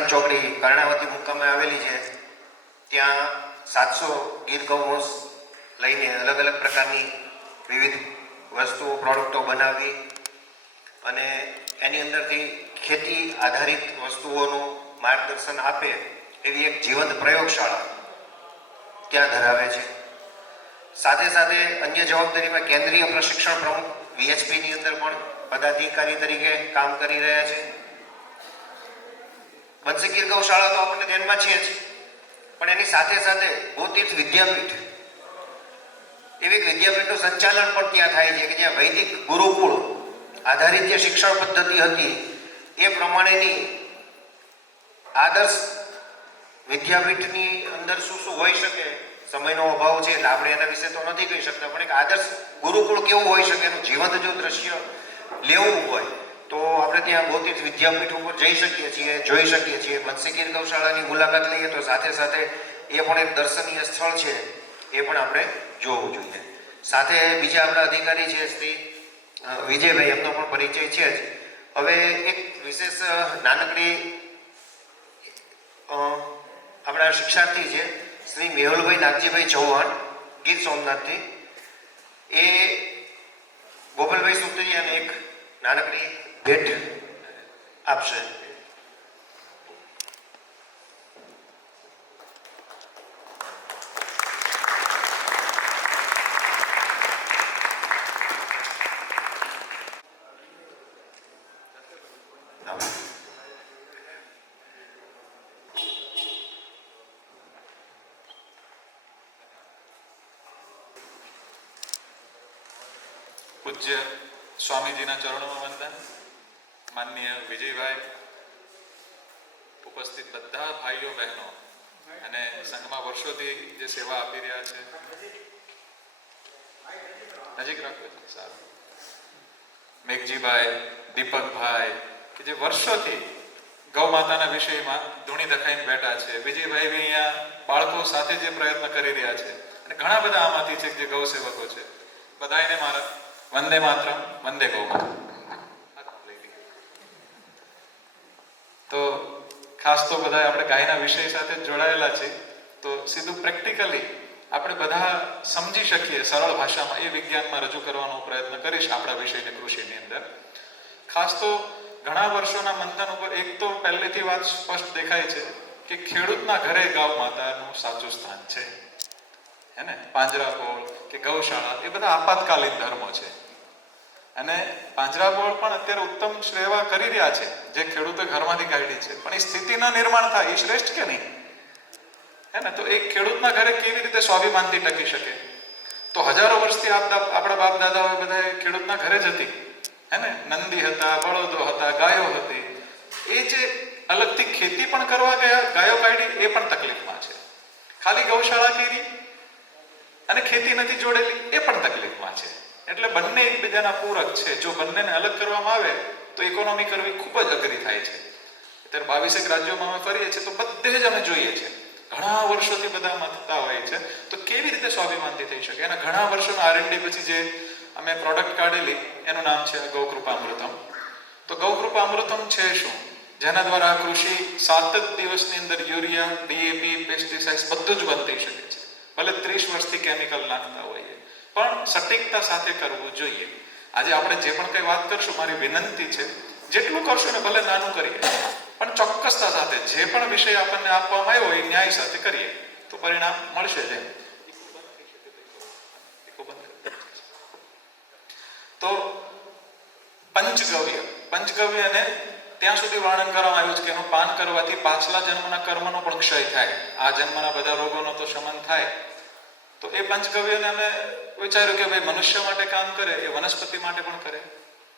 આણંદ ચોકડી કર્ણાવતી મુકામે આવેલી છે. ત્યાં 700 ગીર ગૌમોસ લઈને અલગ અલગ પ્રકારની વિવિધ વસ્તુઓ પ્રોડક્ટો બનાવી અને એની અંદરથી ખેતી આધારિત વસ્તુઓનું માર્ગદર્શન આપે એવી એક જીવંત પ્રયોગશાળા ત્યાં ધરાવે છે. સાથે સાથે અન્ય જવાબદારીમાં કેન્દ્રીય પ્રશિક્ષણ પ્રમુખ VHPની અંદર પણ પદાધિકારી તરીકે કામ કરી રહ્યા છે. બંસી ગીર ગૌશાળા તો આપણને ધ્યાનમાં છે જ, પણ એની સાથે સાથે ગોતીર્થ વિદ્યાપીઠ એવી વિદ્યાપીઠનું સંચાલન પણ ત્યાં થાય છે કે જ્યાં વૈદિક ગુરુકુળ આધારિત જે શિક્ષણ પદ્ધતિ હતી એ પ્રમાણેની આદર્શ વિદ્યાપીઠની અંદર શું શું હોઈ શકે. સમયનો અભાવ છે એટલે આપણે એના વિશે તો નથી કહી શકતા, પણ એક આદર્શ ગુરુકુળ કેવું હોઈ શકે એનું જીવંત જો દ્રશ્ય લેવું હોય તો આપણે ત્યાં ગોતીર્થ વિદ્યાપીઠ ઉપર જઈ શકીએ છીએ, જોઈ શકીએ છીએ. બંસી ગીર ગૌશાળાની મુલાકાત લઈએ તો સાથે સાથે એ પણ એક દર્શનીય સ્થળ છે, એ પણ આપણે જોવું જોઈએ. સાથે બીજા આપણા અધિકારી છે શ્રી વિજયભાઈ, એમનો પણ પરિચય છે જ. હવે એક વિશેષ નાનકડી આપણા શિક્ષાર્થી છે શ્રી મેહુલભાઈ નાગજીભાઈ ચૌહાણ ગીર સોમનાથથી. એ ગોપાલભાઈ સુત્રી અને એક નાનકડી ભેટ આપશે. પૂજ્ય સ્વામીજીના ચરણોમાં વંદન. માનનીય વિજયભાઈ, ઉપસ્થિત બધા ભાઈઓ બહેનો અને સંઘમાં વર્ષોથી જે સેવા આપી રહ્યા છે, નજીક રાખો છે સારું. મેઘજીભાઈ, દીપકભાઈ કે જે વર્ષોથી ગૌ માતાના વિષયમાં ધૂણી દખાઈને બેઠા છે. વિજયભાઈ બી અહીંયા બાળકો સાથે જે પ્રયત્ન કરી રહ્યા છે અને ઘણા બધા આમાંથી છે જે ગૌ સેવકો છે. બધાને મારા વંદે માતરમ, વંદે ગૌ માતરમ. તો ખાસ તો બધા આપણે ગાયના વિષય સાથે જોડાયેલા છે, તો સીધું પ્રેક્ટિકલી આપણે બધા સમજી શકીએ સરળ ભાષામાં એ વિજ્ઞાનમાં રજૂ કરવાનો પ્રયત્ન કરીશ આપણા વિષયને કૃષિની અંદર. ખાસ તો ઘણા વર્ષોના મંથન ઉપર એક તો પહેલેથી વાત સ્પષ્ટ દેખાય છે કે ખેડૂતના ઘરે ગૌ માતાનું સાચું સ્થાન છે. હે ને, પાંજરાપોળ કે ગૌશાળા એ બધા આપાતકાલીન ધર્મો છે અને પાંજરાપોળ પણ અત્યારે ઉત્તમ સેવા કરી રહ્યા છે જે ખેડૂતો ઘરમાંથી કાઢી છે, પણ એ સ્થિતિના નિર્માણ થાય એ શ્રેષ્ઠ કે નહીં? હે ને, તો એક ખેડૂતના ઘરે કેવી રીતે સ્વાભિમાનથી ટકી શકે? તો હજારો વર્ષથી આપણા બાપ દાદાઓ બધા ખેડૂતના ઘરે જ હતી. હે ને, નંદી હતા, બળદો હતા, ગાયો હતી. એ જે અલગથી ખેતી પણ કરવા ગયા, ગાયો કાઢી, એ પણ તકલીફમાં છે. ખાલી ગૌશાળા કરી અને ખેતી નથી જોડેલી, એ પણ તકલીફમાં છે. એટલે બંને એકબીજાના પૂરક છે. જો બંનેને અલગ કરવામાં આવે તો ઇકોનોમી કરવી ખૂબ જ અઘરી થાય છે. અત્યારે 22 રાજ્યોમાં અમે ફરીએ છીએ તો બધે જ અમે જોઈએ છીએ ઘણા વર્ષોથી બધા થતા હોય છે. તો કેવી રીતે સ્વાભિમાનથી થઈ શકે? એના ઘણા વર્ષોના R&D પછી જે અમે પ્રોડક્ટ કાઢેલી એનું નામ છે ગૌકૃપામૃતમ. તો ગૌકૃપામૃતમ છે શું? જેના દ્વારા કૃષિ 7 જ દિવસની અંદર યુરિયા, DAP, પેસ્ટિસાઇડ્સ બધું જ બંધ થઈ શકે છે. ભલે 30 વર્ષથી કેમિકલ નાખતા હોઈએ, પણ સટીકતા સાથે કરવું જોઈએ. આજે આપણે જે પણ કંઈ વાત કરશું, મારી વિનંતી છે જેટલું કરશું ને ભલે નાનું કરીએ, પણ ચોક્કસતા સાથે જે પણ વિષય આપણને આપવામાં આવ્યો એ ન્યાય સાથે કરીએ તો પરિણામ મળશે જ. તો પંચગવ્યને ત્યાં સુધી વર્ણન કરવામાં આવ્યું છે કે એનું પાન કરવાથી પાછલા જન્મના કર્મનો પણ ક્ષય થાય, આ જન્મના બધા રોગોનો તો શમન થાય. તો એ પંચગવ્યને અમે વિચાર્યું કે ભાઈ મનુષ્ય માટે કામ કરે એ વનસ્પતિ માટે પણ કરે,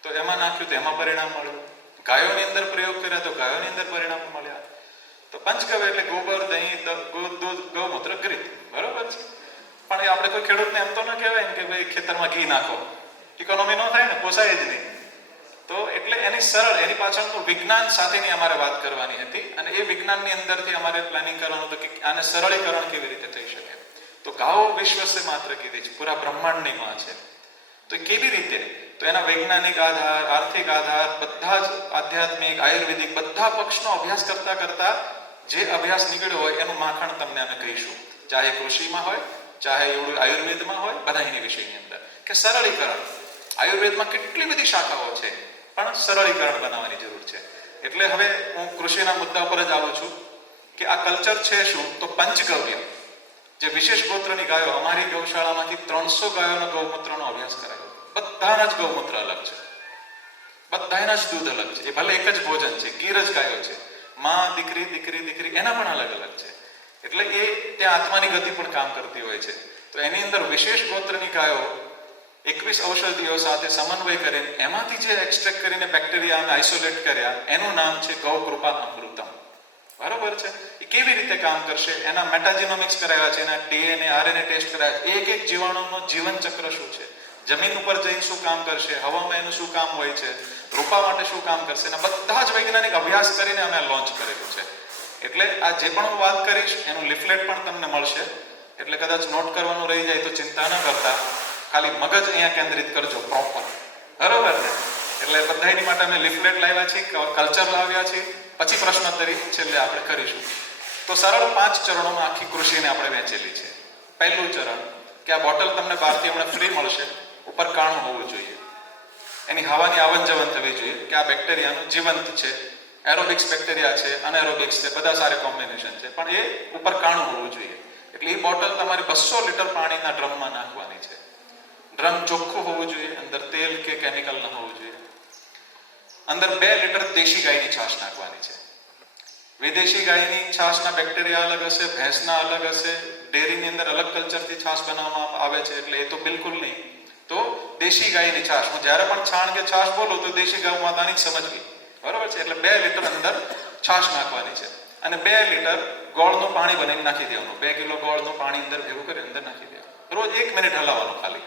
તો એમાં નાખ્યું તો એમાં પરિણામ મળ્યું. ગાયોની અંદર પ્રયોગ કર્યા તો ગાયોની અંદર પરિણામ મળ્યા. તો પંચગવ્ય એટલે ગોબર, દહીં, દૂધ, ગૌમૂત્ર, ઘી. બરોબર છે? પણ એ આપણે કોઈ ખેડૂતને એમ તો ન કહેવાય ને કે ભાઈ ખેતરમાં ઘી નાખો, ઇકોનોમી ન થાય ને, પોસાય જ નહીં. તો એટલે એની સરળ, એની પાછળનું વિજ્ઞાન સાથેની અમારે વાત કરવાની હતી અને એ વિજ્ઞાનની અંદરથી અમારે પ્લાનિંગ કરવાનું હતું કે આને સરળીકરણ કેવી રીતે થઈ શકે. તો ગાઓ વિશ્વ સે માત્ર કીધી છે, પૂરા બ્રહ્માંડની માં છે. તો કેવી રીતે? તો તો એના વૈજ્ઞાનિક આધાર, આર્થિક આધાર, બધા જ આધ્યાત્મિક, આયુર્વેદિક બધા પક્ષનો અભ્યાસ કરતા કરતા જે અભ્યાસ નીકળ્યો હોય એનું માખણ તમને અમે કહીશું, ચાહે કૃષિમાં હોય, ચાહે એવું આયુર્વેદમાં હોય, બધા એની વિષયની અંદર કે સરળીકરણ. આયુર્વેદમાં કેટલી બધી શાખાઓ છે, પણ સરળીકરણ બનાવવાની જરૂર છે. એટલે હવે હું કૃષિના મુદ્દા પર જ આવું છું કે આ કલ્ચર છે શું, તો પંચગવ્ય, જે વિશેષ ગોત્રની ગાયો, અમારી ગૌશાળામાંથી 300 ગાયોનો ગૌમૂત્રનો અભ્યાસ કરાયો. બધાના જ ગૌમૂત્ર અલગ છે, બધાના જ દૂધ અલગ છે. એ ભલે એક જ ભોજન છે, ગીર જ ગાયો છે, માં, દીકરી, દીકરી, દીકરી, એના પણ અલગ અલગ છે. એટલે એ ત્યાં આત્માની ગતિ પણ કામ કરતી હોય છે. તો એની અંદર વિશેષ ગોત્રની ગાયો 21 ઔષધિઓ સાથે સમન્વય કરીને એમાંથી જે એક્સ્ટ્રેક્ટ કરીને બેક્ટેરિયાને આઇસોલેટ કર્યા, એનું નામ છે ગૌકૃપા અમૃતમ. બરોબર છે. એ કેવી રીતે કામ કરશે, એના મેટાજીનોમિક્સ કરાવ્યા છે, એના ડીએનએ, આરએનએ ટેસ્ટ કરાયા છે. એક એક જીવાણુનું જીવન ચક્ર શું છે, જમીન ઉપર જઈને શું કામ કરશે, હવામાં એનું શું કામ હોય છે, રોપા માટે શું કામ કરશે, એના બધા જ વૈજ્ઞાનિક અભ્યાસ કરીને અમે લોન્ચ કરેલું છે. એટલે આ જે પણ હું વાત કરીશ એનું લિફલેટ પણ તમને મળશે. એટલે કદાચ નોટ કરવાનું રહી જાય તો ચિંતા ન કરતા, ખાલી મગજ અહીંયા કેન્દ્રિત કરજો પ્રોપર. બરોબર ને? એટલે બધાની માટે અમે લિફલેટ લાવ્યા છીએ, કલ્ચર લાવ્યા છીએ, પછી પ્રશ્નોત્તરી છેલ્લે આપણે કરીશું. તો સરળ 5 ચરણોમાં આખી કૃષિને આપણે વહેંચેલી છે. પહેલું ચરણ કે આ બોટલ તમને બહારથી હમણાં ફ્રી મળશે, ઉપર કાણું હોવું જોઈએ, એની હવાની આવન જવન થવી જોઈએ કે આ બેક્ટેરિયાનું જીવંત છે, એરોબિક્સ બેક્ટેરિયા છે, અનએરોબિક્સ છે, બધા સારા કોમ્બિનેશન છે, પણ એ ઉપર કાણું હોવું જોઈએ. એટલે એ બોટલ તમારી 200 લીટર પાણીના ડ્રમમાં નાખવાની છે. ડ્રમ ચોખ્ખું હોવું જોઈએ, અંદર તેલ કે કેમિકલ ન હોવું જોઈએ. અંદર 2 લીટર દેશી ગાયની છાશ નાખવાની છે. વિદેશી ગાયની છાશના બેક્ટેરિયા અલગ હશે, ભેંસના અલગ હશે, ડેરીની અંદર અલગ કલ્ચરથી છાશ બનાવવામાં આવે છે, એટલે એ તો બિલકુલ નહીં. તો દેશી ગાયની છાશ, હું જ્યારે પણ છાણ કે છાશ બોલું તો દેશી ગાય માતાની જ સમજવી. બરોબર છે? એટલે 2 લીટર અંદર છાશ નાખવાની છે અને 2 લીટર ગોળનું પાણી બનાવીને નાખી દેવાનું. 2 કિલો ગોળનું પાણી અંદર ભેગું કરી અંદર નાખી દેવાનું. રોજ 1 મિનિટ હલાવવાનું. ખાલી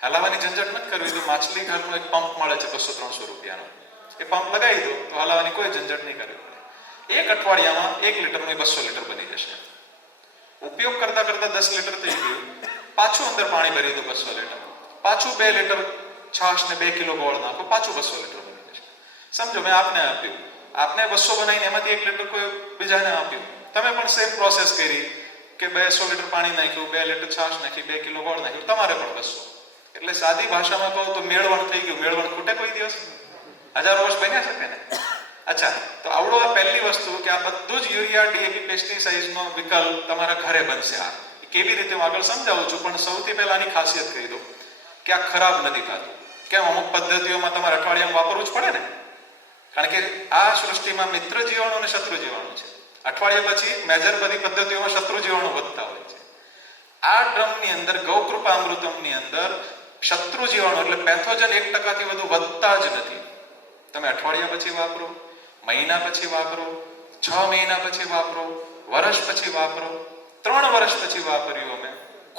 હલાવવાની ઝંઝટ નથી કરવી. તો માછલી ઘરનો એક પંપ મળે છે 200-300 રૂપિયાનો, એ પંપ લગાવી દો તો હલાવવાની કોઈ ઝંઝટ નહીં કરવી પડે. 1 અઠવાડિયામાં 1 લીટરનું 200 લીટર બની જશે. ઉપયોગ કરતા કરતા 10 લીટર થઈ ગયું, પાછું અંદર પાણી ભરી દો 200 લીટર, પાછું 2 લીટર છાશ ને 2 કિલો ગોળ નાખો, પાછું 200 લીટર બની જશે. સમજો, મેં આપને આપ્યું, આપને 200 બનાવીને એમાંથી 1 લીટર કોઈ બીજાને આપ્યું. તમે પણ સેમ પ્રોસેસ કરી કે 200 લીટર પાણી નાખ્યું, 2 લીટર છાશ નાખી, 2 કિલો ગોળ નાખ્યું, તમારે પણ 200. એટલે સાદી ભાષામાં કહું તો મેળવણ થઈ ગયું. મેળવણ ખૂટે કોઈ દિવસ? 1000 વર્ષ બન્યા શકે ને? અચ્છા, તો આવડો આ પહેલી વસ્તુ કે આ બધું જ યુરિયા, ડીએપી, પેસ્ટિસાઇડ્સનો વિકલ્પ તમારા ઘરે બનશે. આ કેવી રીતે હું આગળ સમજાવું છું, પણ સૌથી પહેલા આની ખાસિયત કહી દઉં કે આ ખરાબ નથી થતું. કેમ? અમુક પદ્ધતિઓમાં તમારે અઠવાડિયામાં વાપરવું જ પડે ને, કારણ કે આ સૃષ્ટિમાં મિત્ર જીવાણુ અને શત્રુ જીવાણુ છે. અઠવાડિયા પછી મેજર બધી પદ્ધતિઓમાં શત્રુ જીવાણુ વધતા હોય છે. આ ડ્રમની અંદર ગૌકૃપા અમૃતમની અંદર શત્રુ જીવાણુ એટલે પેથોજન 1% વધુ વધતા જ નથી. તમે અઠવાડિયા પછી વાપરો, મહિના પછી વાપરો, 6 મહિના પછી વાપરો, વર્ષ પછી વાપરો, 3 વર્ષ પછી વાપર્યું, અમે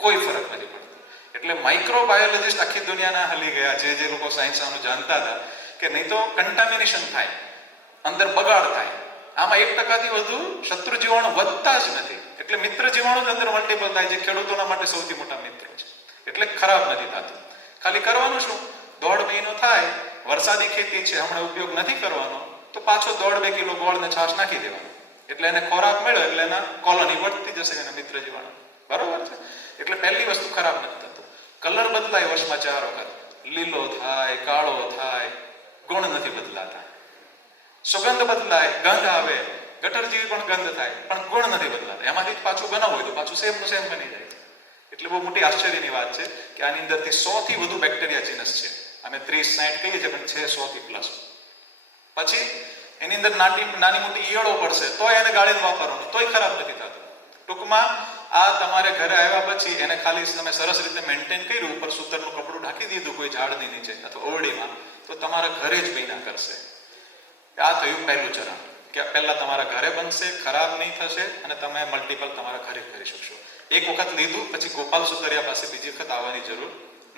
કોઈ ફરક નથી પડતો. એટલે માઇક્રોબાયોલોજિસ્ટ આખી દુનિયાના હલી ગયા, જે લોકો સાયન્સનું જાણતા હતા કે નહીં તો કન્ટામિનેશન થાય, અંદર બગાડ થાય. આમાં 1%થી વધુ શત્રુ જીવાણુ વધતા જ નથી. એટલે મિત્ર જીવાણુ જ અંદર મલ્ટિપલ થાય, જે ખેડૂતોના માટે સૌથી મોટા મિત્ર છે. એટલે ખરાબ નથી થતું. ખાલી કરવાનું શું, 1.5 મહિનો થાય, વરસાદી ખેતી છે, હમણાં ઉપયોગ નથી કરવાનો, તો પાછો 1.5-2 કિલો ગોળ ને છાશ નાખી દેવાનો. એટલે એને ખોરાક મળ્યો એટલે એના કોલોની વધતી જશે, એના મિત્ર જીવાણુ. બરોબર છે? એટલે પહેલી વસ્તુ ખરાબ નથી થતું. કલર બદલાય વર્ષમાં 4 વખત, લીલો થાય, કાળો થાય, ગુણ નથી બદલાતા. સુગંધ બદલાય, ગંધ આવે, ગટર જેવી પણ ગંધ થાય, પણ ગુણ નથી બદલાતા. એમાંથી પાછું બનાવવું હોય તો પાછું સેમ નું સેમ બની જાય. એટલે બહુ મોટી આશ્ચર્યની વાત છે કે આની અંદરથી 100 થી વધુ બેક્ટેરિયા જીનસ છે. અમે 30-60 કહીએ છીએ, પણ છે 100 થી પ્લસ. પછી એની અંદર નાની મોટી ઈયળો પડશે તો એને ગાળીને વાપરવાનું, તોય ખરાબ નથી થતું. ટૂંકમાં આ તમારે ઘરે આવ્યા પછી એને ખાલી તમે સરસ રીતે મેન્ટેન કર્યું, ઉપર સૂતરનું કપડું ઢાંકી દીધું કોઈ ઝાડની નીચે અથવા ઓરડીમાં, તો તમારા ઘરે જ બન્યા કરશે. આ થયું પહેલું ચરણ કે પહેલા તમારા ઘરે બનશે, ખરાબ નહીં થશે અને તમે મલ્ટિપલ તમારા ઘરે કરી શકશો. એક વખત લીધું પછી ગોપાલ સુતરિયા પાસે બીજી વખત આવવાની જરૂર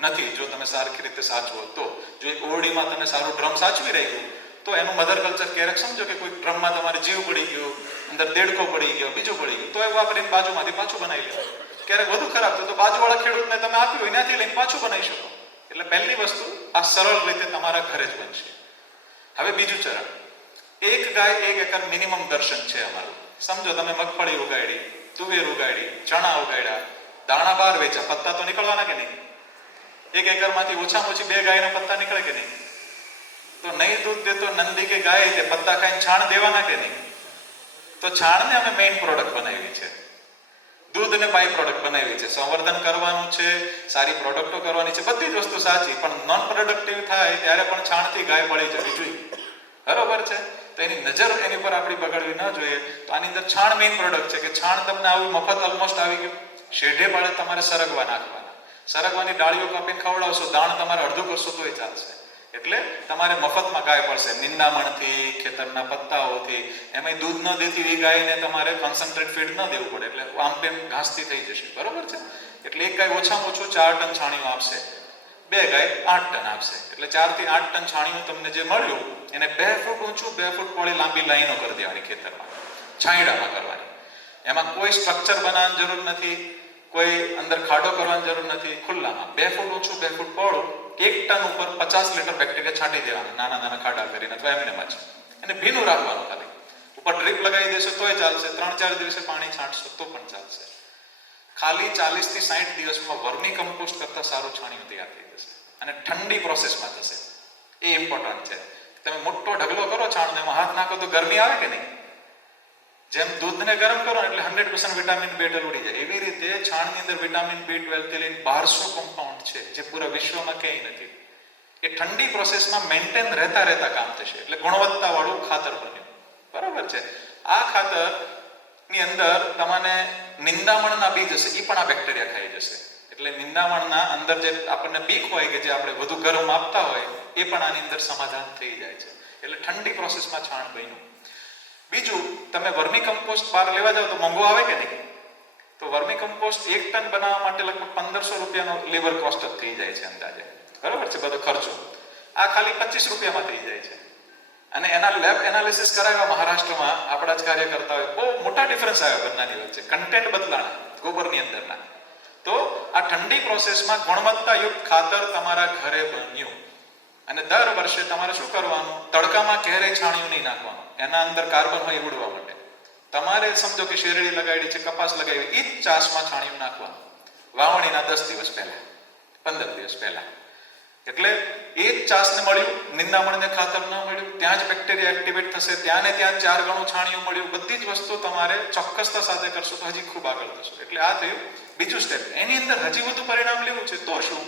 નથી, જો તમે સારી રીતે સાચવો તો. જો એક ઓરડીમાં તમે સારું ડ્રમ સાચવી રાખ્યું તો એનું મધર કલ્ચર ક્યારેક સમજો કે કોઈ ડ્રમમાં તમારે જીવ પડી ગયો, અંદર દેડકો પડી ગયો, બીજું પડી ગયું, તો એ વાપરીને બાજુમાંથી પાછું બનાવી લેવું. ક્યારેક વધુ ખરાબ થયું તો બાજુવાળા ખેડૂતને તમે આપ્યું હોય ત્યાંથી લઈને પાછું બનાવી શકો. એટલે પહેલી વસ્તુ આ સરળ રીતે તમારા ઘરે જ બનશે. હવે બીજું ચરણ, એક ગાય 1 એકર મિનિમમ દર્શન છે અમારું. સમજો તમે મગફળી ઉગાડી, તુવેર ઉગાડી, ચણા ઉગાડ્યા, દાણા બહાર વેચા, પત્તા તો નીકળવાના કે નહીં? 1 એકરમાંથી ઓછામાં ઓછી 2 ગાયના પત્તા નીકળે કે નહીં? તો નહીં દૂધ દેતો નંદી કે ગાય તે પત્તા ખાઈને છાણ દેવાના કે નહીં? તો છાણને અમે મેઇન પ્રોડક્ટ બનાવી છે, દૂધને બાય પ્રોડક્ટ બનાવી છે. સંવર્ધન કરવાનું છે, સારી પ્રોડક્ટો કરવાની છે, બધી જ વસ્તુ સાચી, પણ નોન પ્રોડક્ટિવ થાય ત્યારે પણ છાણથી ગાય બળી જવી જોઈએ. બરોબર છે? તો એની નજર એની પર આપણી બગાડવી ન જોઈએ. તો આની અંદર છાણ મેઇન પ્રોડક્ટ છે કે છાણ તમને આવું મફત ઓલમોસ્ટ આવી ગયું. શેઢે પાડે તમારે સરગવા નાખવાના, સરગવાની ડાળીઓ કાપીને ખવડાવશો, દાણ તમારે અડધું કરશો તોય ચાલશે. એટલે તમારે મફતમાં ગાય પડશે, નિંદામણથી, ખેતરના પત્તાઓથી. એમાં દૂધ ન દેતી એ ગાયને તમારે કોન્સન્ટ્રેટ ફીડ ન દેવું પડે, એટલે આમ તેમ ઘાસથી થઈ જશે. બરોબર છે? એટલે એક ગાય ઓછામાં ઓછું 4 ટન છાણિયું આપશે, 2 ગાય 8 ટન આપશે. એટલે 4 થી 8 ટન છાણિયું તમને જે મળ્યું એને 2 ફૂટ ઊંચું, 2 ફૂટ પહોળી લાંબી લાઈનો કરી દેવાની ખેતરમાં, છાંયડામાં કરવાની. એમાં કોઈ સ્ટ્રક્ચર બનાવવાની જરૂર નથી, કોઈ અંદર ખાડો કરવાની જરૂર નથી, ખુલ્લામાં 2 ફૂટ ઊંચું, 2 ફૂટ પહોળું, 1 ટન ઉપર 50 લીટર બેક્ટેરિયા છાંટી દેવાના, નાના નાના ખાડા કરીને, અથવા એમને જ એને ભીનું રાખવાનું. ખાલી ઉપર ડ્રીપ લગાવી દેશો તોય ચાલશે, 3-4 દિવસે પાણી છાંટશો તો પણ ચાલશે. ખાલી 40 થી 60 દિવસમાં વર્મી કમ્પોસ્ટ કરતા સારું છાણિયું તૈયાર થઈ જશે, અને ઠંડી પ્રોસેસમાં થશે. એ ઇમ્પોર્ટન્ટ છે. તમે મોટો ઢગલો કરો છાણનો, એમાં હાથ નાખો તો ગરમી આવે કે નહીં? જેમ દૂધને ગરમ કરો એટલે 100% વિટામિન B12 ઉડી જાય, એવી રીતે છાણની અંદર વિટામિન B12 થી લઈને 1200 કમ્પાઉન્ડ છે જે પૂરા વિશ્વમાં ક્યાંય નથી. એ ઠંડી પ્રોસેસમાં મેન્ટેન રહેતા કામ થશે, એટલે ગુણવત્તાવાળું ખાતર બન્યું. બરોબર છે? આ ખાતરની અંદર તમને નિંદામણના બીજ હશે, એ પણ આ બેક્ટેરિયા ખાઈ જશે. એટલે નિંદામણના અંદર જે આપણને બીક હોય કે જે આપણે વધુ ગરમ આપતા હોય, એ પણ આની અંદર સમાધાન થઈ જાય છે. એટલે ઠંડી પ્રોસેસમાં છાણ બન્યું. બીજું, તમે વર્મી કમ્પોસ્ટ બહાર લેવા જાઓ તો મોંઘો આવે કે નહીં? તો વર્મી કમ્પોસ્ટ 1 ટન બનાવવા માટે લગભગ 1500 રૂપિયાનો લેબર કોસ્ટ જ થઈ જાય છે અંદાજે. બરોબર છે? બધો ખર્ચો આ ખાલી 25 રૂપિયામાં થઈ જાય છે. અને એના લેબ એનાલિસિસ કરાવ્યા મહારાષ્ટ્રમાં આપણા જ કાર્યકર્તા હોય, બહુ મોટા ડિફરન્સ આવ્યા બંનેની વચ્ચે, કન્ટેન્ટ બદલાણા ગોબરની અંદરના. તો આ ઠંડી પ્રોસેસમાં ગુણવત્તાયુક્ત ખાતર તમારા ઘરે બન્યું. અને દર વર્ષે તમારે શું કરવાનું? તડકામાં ક્યારેય છાણિયું નહીં નાખવાનું, એના અંદર કાર્બન હોય એ ઉડવા માટે. તમારે સમજો કે શેરડી લગાડી છે, કપાસ લગાવી, એ જ ચાસમાં છાણિયું નાખવાનું વાવણીના 10 દિવસ પહેલા, 15 દિવસ પહેલા. એટલે એ જ ચાસને મળ્યું, નિંદામણને ખાતર ન મળ્યું, ત્યાં જ બેક્ટેરિયા એક્ટિવેટ થશે, ત્યાં ને ત્યાં 4 ગણું છાણિયું મળ્યું. બધી જ વસ્તુ તમારે ચોક્કસતા સાથે કરશો તો હજી ખૂબ આગળ થશો. એટલે આ થયું બીજું સ્ટેપ. એની અંદર હજી વધુ પરિણામ લેવું છે તો શું?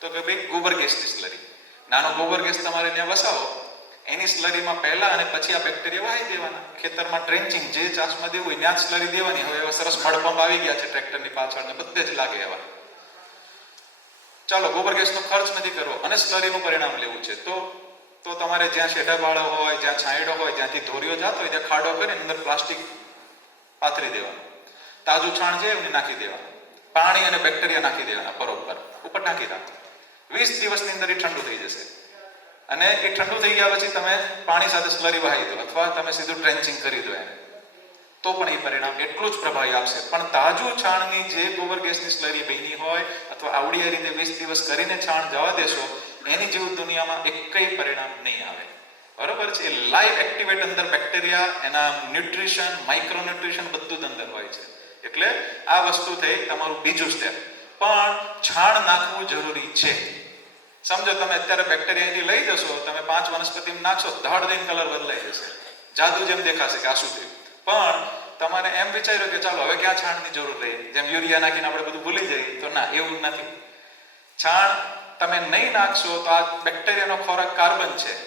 તો કે ભાઈ ગોબર ગેસની સ્લરી, નાનો ગોબર ગેસ તમારે ત્યાં વસાવો, એની સ્લરીમાં પહેલા અને પછી આ બેક્ટેરિયા વાહી દેવાના. ખેતરમાં ટ્રેન્ચિંગ જે ચાસમાં દેવું હોય ત્યાં જ સ્લરી દેવાની. હવે એવા સરસ મડપંપ આવી ગયા છે ટ્રેક્ટરની પાછળ ને બધે જ લાગે એવા. ચાલો, ગોબર ગેસનો ખર્ચ નથી કરવો અને સ્લરીનું પરિણામ લેવું છે તો તમારે જ્યાં શેઢા બાળો હોય, જ્યાં છાંયડો હોય, જ્યાંથી ધોરીઓ જતો હોય ત્યાં ખાડો કરીને અંદર પ્લાસ્ટિક પાથરી દેવાનું, તાજું છાણ છે એમને નાખી દેવાનું, પાણી અને બેક્ટેરિયા નાખી દેવાના બરોબર ઉપર નાખી રાખો. 20 દિવસની અંદર એ ઠંડુ થઈ જશે. અને એ ઠંડુ થઈ ગયા પછી તમે પાણી સાથે સ્લરી વહાવી દો, અથવા તમે સીધું ટ્રેન્ચિંગ કરી દો એને, તો પણ એ પરિણામ એટલું જ પ્રભાવી આપશે. પણ તાજું છાણની જે ગોબર ગેસની સ્લરી બની હોય, અથવા આવડી રીતે 20 દિવસ કરીને છાણ જવા દેશો, એની જેવું દુનિયામાં એકય પરિણામ નહીં આવે. બરોબર છે? એ લાઈવ એક્ટિવેટ અંદર બેક્ટેરિયા, એના ન્યુટ્રિશન, માઇક્રો ન્યુટ્રિશન બધું જ અંદર હોય છે. એટલે આ વસ્તુ થઈ તમારું બીજું સ્ટેપ. પણ છાણ નાખવું જરૂરી છે. સમજો તમે અત્યારે બેક્ટેરિયાથી લઈ જશો, તમે 5 વનસ્પતિ નાખશો, ધડ દઈને કલર બદલાઈ જશે, જાદુ જેમ દેખાશે કે આ શું થયું. પણ તમારે એમ વિચાર્યું કે ચાલો હવે ક્યાં છાણની જરૂર રહી, જેમ યુરિયા નાખીને આપણે બધું ભૂલી જઈએ, તો ના, એવું નથી. છાણ તમે નહીં નાખશો તો આ બેક્ટેરિયાનો ખોરાક કાર્બન છે,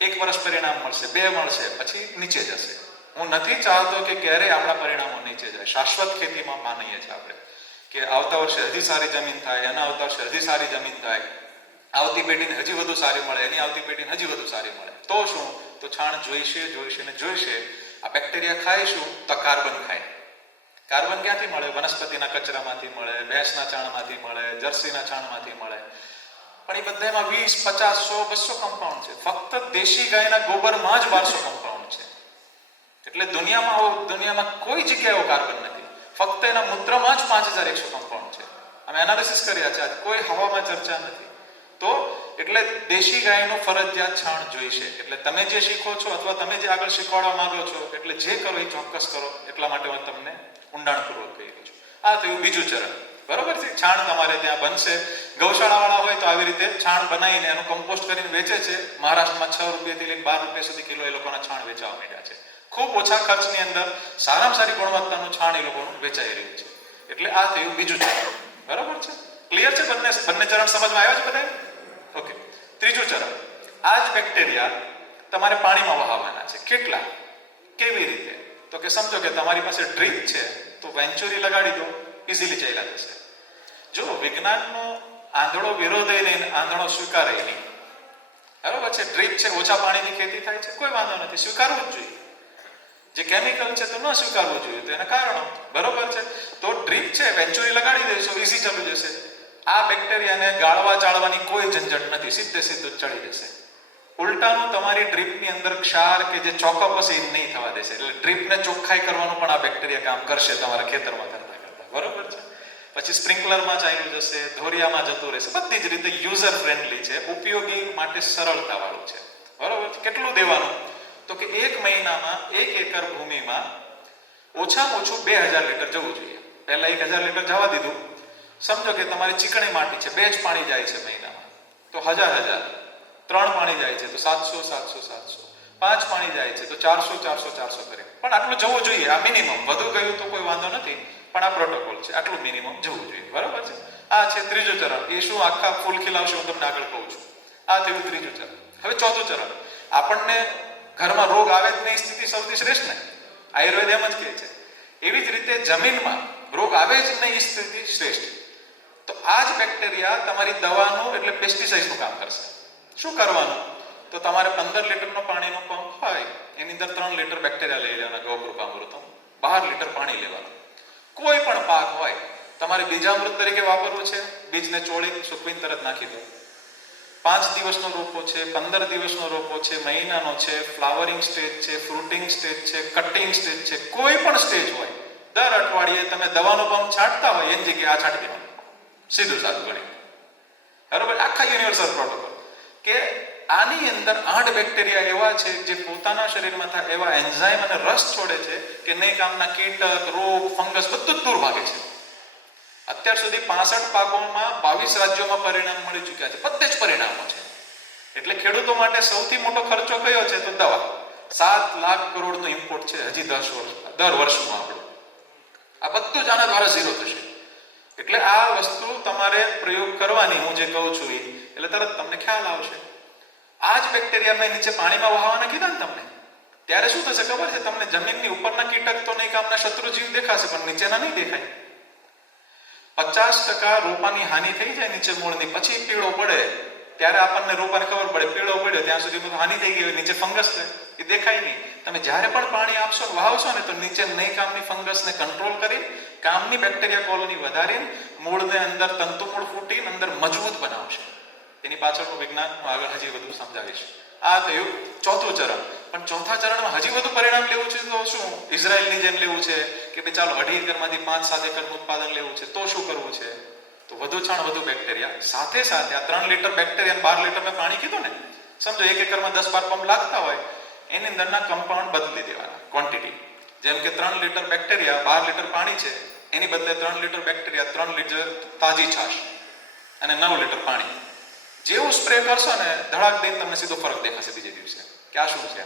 1 વર્ષ પરિણામ મળશે, 2 મળશે, પછી નીચે જશે. હું નથી ચાહતો કે ક્યારેય આપણા પરિણામો નીચે જાય. શાશ્વત ખેતીમાં માનીએ છીએ આપણે કે આવતા વર્ષે હજી સારી જમીન થાય, એના આવતા વર્ષે હજી સારી જમીન થાય, આવતી પેઢીને હજી વધુ સારી મળે, એની આવતી પેઢીને હજી વધુ સારી મળે. તો શું? તો છાણ જોઈશે ને જોઈશે. આ બેક્ટેરિયા ખાઈશું તો કાર્બન ખાય. કાર્બન ક્યાંથી મળે? વનસ્પતિના કચરામાંથી મળે, ભેંસના છાણમાંથી મળે, જર્સીના છાણમાંથી મળે. પણ એ બધામાં 20, 50, 100, 200 કમ્પાઉન્ડ છે. ફક્ત દેશી ગાયના ગોબરમાં જ 1200 કમ્પાઉન્ડ છે. એટલે દુનિયામાં કોઈ જગ્યાએ એવો કાર્બન નથી. ફક્ત એના મૂત્રમાં જ 5100 કમ્પાઉન્ડ છે. અમે એનાલિસિસ કર્યા છે, કોઈ હવામાં ચર્ચા નથી. તો એટલે દેશી ગાયનું ફરજિયાત છાણ જોઈશે. એટલે તમે જે શીખો છો અથવા તમે જે આગળ શીખવાડવા માંગો છો એટલે જે કરો એ ચોક્કસ કરો, એટલા માટે હું તમને ઊંડાણપૂર્વક કહી રહ્યો છું. આ થયું બીજું ચરણ. બરોબર છે. છાણ તમારે ત્યાં બનશે. ગૌશાળા વાળા હોય તો આવી રીતે છાણ બનાવીને એનું કમ્પોસ્ટ કરીને વેચે છે. મહારાષ્ટ્રમાં 6 રૂપિયાથી લઈને 12 રૂપિયા સુધી કિલો એ લોકોના છાણ વેચાવા માંડ્યા છે. ખૂબ ઓછા ખર્ચની અંદર સારામાં સારી ગુણવત્તાનું છાણ એ લોકોનું વેચાઈ રહ્યું છે. એટલે આ થયું બીજું ચરણ. બરાબર છે. ક્લિયર છે? બંને ચરણ સમજમાં આવ્યા છે બધાને? ઓકે. ત્રીજું ચરણ. આ જ બેક્ટેરિયા તમારે પાણીમાં વહાવવાના છે. કેટલા? કેવી રીતે? તો કે સમજો કે તમારી પાસે ડ્રીપ છે તો વેન્ચુરી લગાડી દો, ઇઝીલી ચાલ્યા જશે. જો વિજ્ઞાનનો આંધળો વિરોધ લઈને આંધળો સ્વીકારે નહીં. બરાબર છે. ડ્રીપ છે, ઓછા પાણીની ખેતી થાય છે, કોઈ વાંધો નથી, સ્વીકારવું જ જોઈએ. જે કેમિકલ છે તો ન સ્વીકારવું જોઈએ, તો એના કારણો. બરોબર છે. તો ડ્રીપ છે, વેન્ચુરી લગાડી દઈશો, ઇઝી ચાલુ જશે. આ બેક્ટેરિયાને ગાળવા ચાળવાની કોઈ ઝંઝટ નથી, સીધે સીધું ચડી જશે. ઉલટાનું તમારી ડ્રીપની અંદર ક્ષાર કે જે ચોકઅપ હશે એ નહીં થવા દેશે. એટલે ડ્રીપને ચોખ્ખાઈ કરવાનું પણ આ બેક્ટેરિયા કામ કરશે તમારા ખેતરમાં કરતા. બરોબર છે. પછી સ્પ્રિંકલરમાં ચાલ્યું જશે, ધોરિયામાં જતું રહેશે. બધી જ રીતે યુઝર ફ્રેન્ડલી છે, ઉપયોગી માટે સરળતા વાળું છે. બરોબર છે. કેટલું દેવાનું? તો કે 1 મહિનામાં 1 એકર ભૂમિમાં ઓછામાં ઓછું 2000 લીટર જવું જોઈએ. પહેલા 1000 લીટર જવા દીધું. સમજો કે તમારી ચીકણી માટી છે, 2 જ પાણી જાય છે મહિનામાં, તો 1000 3 પાણી જાય છે તો 700 700 5 પાણી જાય છે તો 400 400 કરે. પણ આટલું જવું જોઈએ. આ મિનિમમ. વધુ ગયું તો કોઈ વાંધો નથી, પણ આ પ્રોટોકોલ છે. આટલું મિનિમમ જવું જોઈએ. બરાબર છે. આ છે ત્રીજું ચરણ. એ શું આખા ફૂલ ખીલાવશે હું તમને આગળ કહું છું. આ થયું ત્રીજું ચરણ. હવે ચોથું ચરણ. આપણને ઘરમાં રોગ આવે જ નહીં સ્થિતિ સૌથી શ્રેષ્ઠ ને, આયુર્વેદ એમ જ કહે છે. એવી જ રીતે જમીનમાં રોગ આવે જ નહીં સ્થિતિ શ્રેષ્ઠ. તો આ જ બેક્ટેરિયા તમારી દવાનું એટલે પેસ્ટિસાઇડનું કામ કરશે. શું કરવાનું? તો તમારે 15 લીટરનો પાણીનો પંપ હોય, એની અંદર 3 લીટર બેક્ટેરિયા લઈ લેવાના, ગૌમૃતામૃતમ. 12 લીટર પાણી લેવાનું. કોઈ પણ પાક હોય, તમારે બીજામૃત તરીકે વાપરવું છે, બીજને ચોળી સૂકવીને તરત નાખી દો. 5 દિવસનો રોપો છે, 15 દિવસનો રોપો છે, મહિનાનો છે, ફ્લાવરિંગ સ્ટેજ છે, ફ્રૂટિંગ સ્ટેજ છે, કટિંગ સ્ટેજ છે, કોઈ પણ સ્ટેજ હોય, દર અઠવાડિયે તમે દવાનો પંપ છાંટતા હોય એની જગ્યાએ આ છાંટી દેવાનું. સીધું સાધું ગણી. બરોબર. આખા યુનિવર્સલ પ્રોટોકોલ કે આની અંદર 8 બેક્ટેરિયા એવા છે જે પોતાના શરીરમાં થાય એવા એન્ઝાઇમ અને રસ છોડે છે કે નહીં કામના કીટક, રોગ, ફંગસ બધું જ દૂર ભાગે છે. અત્યાર સુધી 65 પાકોમાં 22 રાજ્યોમાં પરિણામ મળી ચૂક્યા છે. બધે જ પરિણામો છે. એટલે ખેડૂતો માટે સૌથી મોટો ખર્ચો કયો છે? તો દવા. 7 લાખ કરોડનું ઇમ્પોર્ટ છે હજી દર વર્ષનું આપણું. આ બધું જ આના દ્વારા ઝીરો થશે. એટલે આ વસ્તુ તમારે પ્રયોગ કરવાની, હું જે કહું છું એટલે તરત તમને ખ્યાલ આવશે. આ જ બેક્ટેરિયા મેં નીચે પાણીમાં વહાવાના કીધા ને તમને, ત્યારે શું થશે ખબર છે? તમને જમીનની ઉપરના કીટક તો નહીં કામના શત્રુજીવ દેખાશે, પણ નીચેના નહીં દેખાય. 50% રોપાની હાનિ થઈ જાય નીચે મૂળની, પછી પીળો પડે ત્યારે આપણને રોપાને ખબર પડે પીળો પડ્યો, ત્યાં સુધી હાનિ થઈ ગઈ, નીચે ફંગસ છે, એ દેખાય નહીં. તમે જ્યારે પણ પાણી આપશો, વહાવશો ને, તો નીચે નહીં કામની ફંગસને કંટ્રોલ કરી, કામની બેક્ટેરિયા કોલોની વધારીને મૂળને અંદર તંતુમૂળ ફૂટીને અંદર મજબૂત બનાવશે. તેની પાછળનું વિજ્ઞાન હું આગળ હજી વધુ સમજાવીશ. આ થયું ચોથું ચરણ. પણ ચોથા ચરણમાં હજી વધુ પરિણામ લેવું છે તો શું? ઇઝરાયલની જેમ લેવું છે કે ભાઈ ચાલો 2.5 એકરમાંથી 5-7 એકરનું ઉત્પાદન લેવું છે, તો શું કરવું છે? તો વધુ છાણ, વધુ બેક્ટેરિયા. સાથે સાથે આ 3 લીટર બેક્ટેરિયા 12 લીટર મેં પાણી કીધું ને, સમજો 1 એકરમાં 10-12 પંપ લાગતા હોય, એની અંદરના કમ્પાઉન્ડ બદલી દેવાના, ક્વોન્ટિટી. જેમ કે 3 લીટર બેક્ટેરિયા 12 લીટર પાણી છે, એની બદલે 3 લીટર બેક્ટેરિયા 3 લીટર તાજી છાશ અને 9 લીટર પાણી. જેવું સ્પ્રે કરશો ને, ધડાક દઈને તમને સીધો ફરક દેખાશે બીજે દિવસે કે આ શું છે.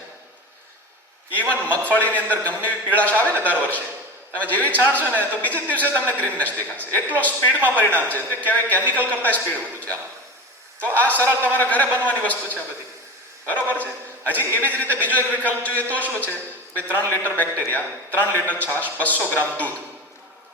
ઇવન મગફળીની અંદર ગમે એવી પીળાશ આવે ને દર વર્ષે, તમે જેવી છાંટશો ને તો બીજે દિવસે તમને ગ્રીનનેસ દેખાશે. એટલો સ્પીડમાં પરિણામ છે. તે કહેવાય કેમિકલ કરતા સ્પીડ વધુ છે આમાં. તો આ સરળ તમારા ઘરે બનવાની વસ્તુ છે બધી. બરોબર છે. હજી એવી જ રીતે બીજો એક વિકલ્પ જોઈએ તો શું છે? ભાઈ 3 લીટર બેક્ટેરિયા, 3 લીટર છાશ, 200 ગ્રામ દૂધ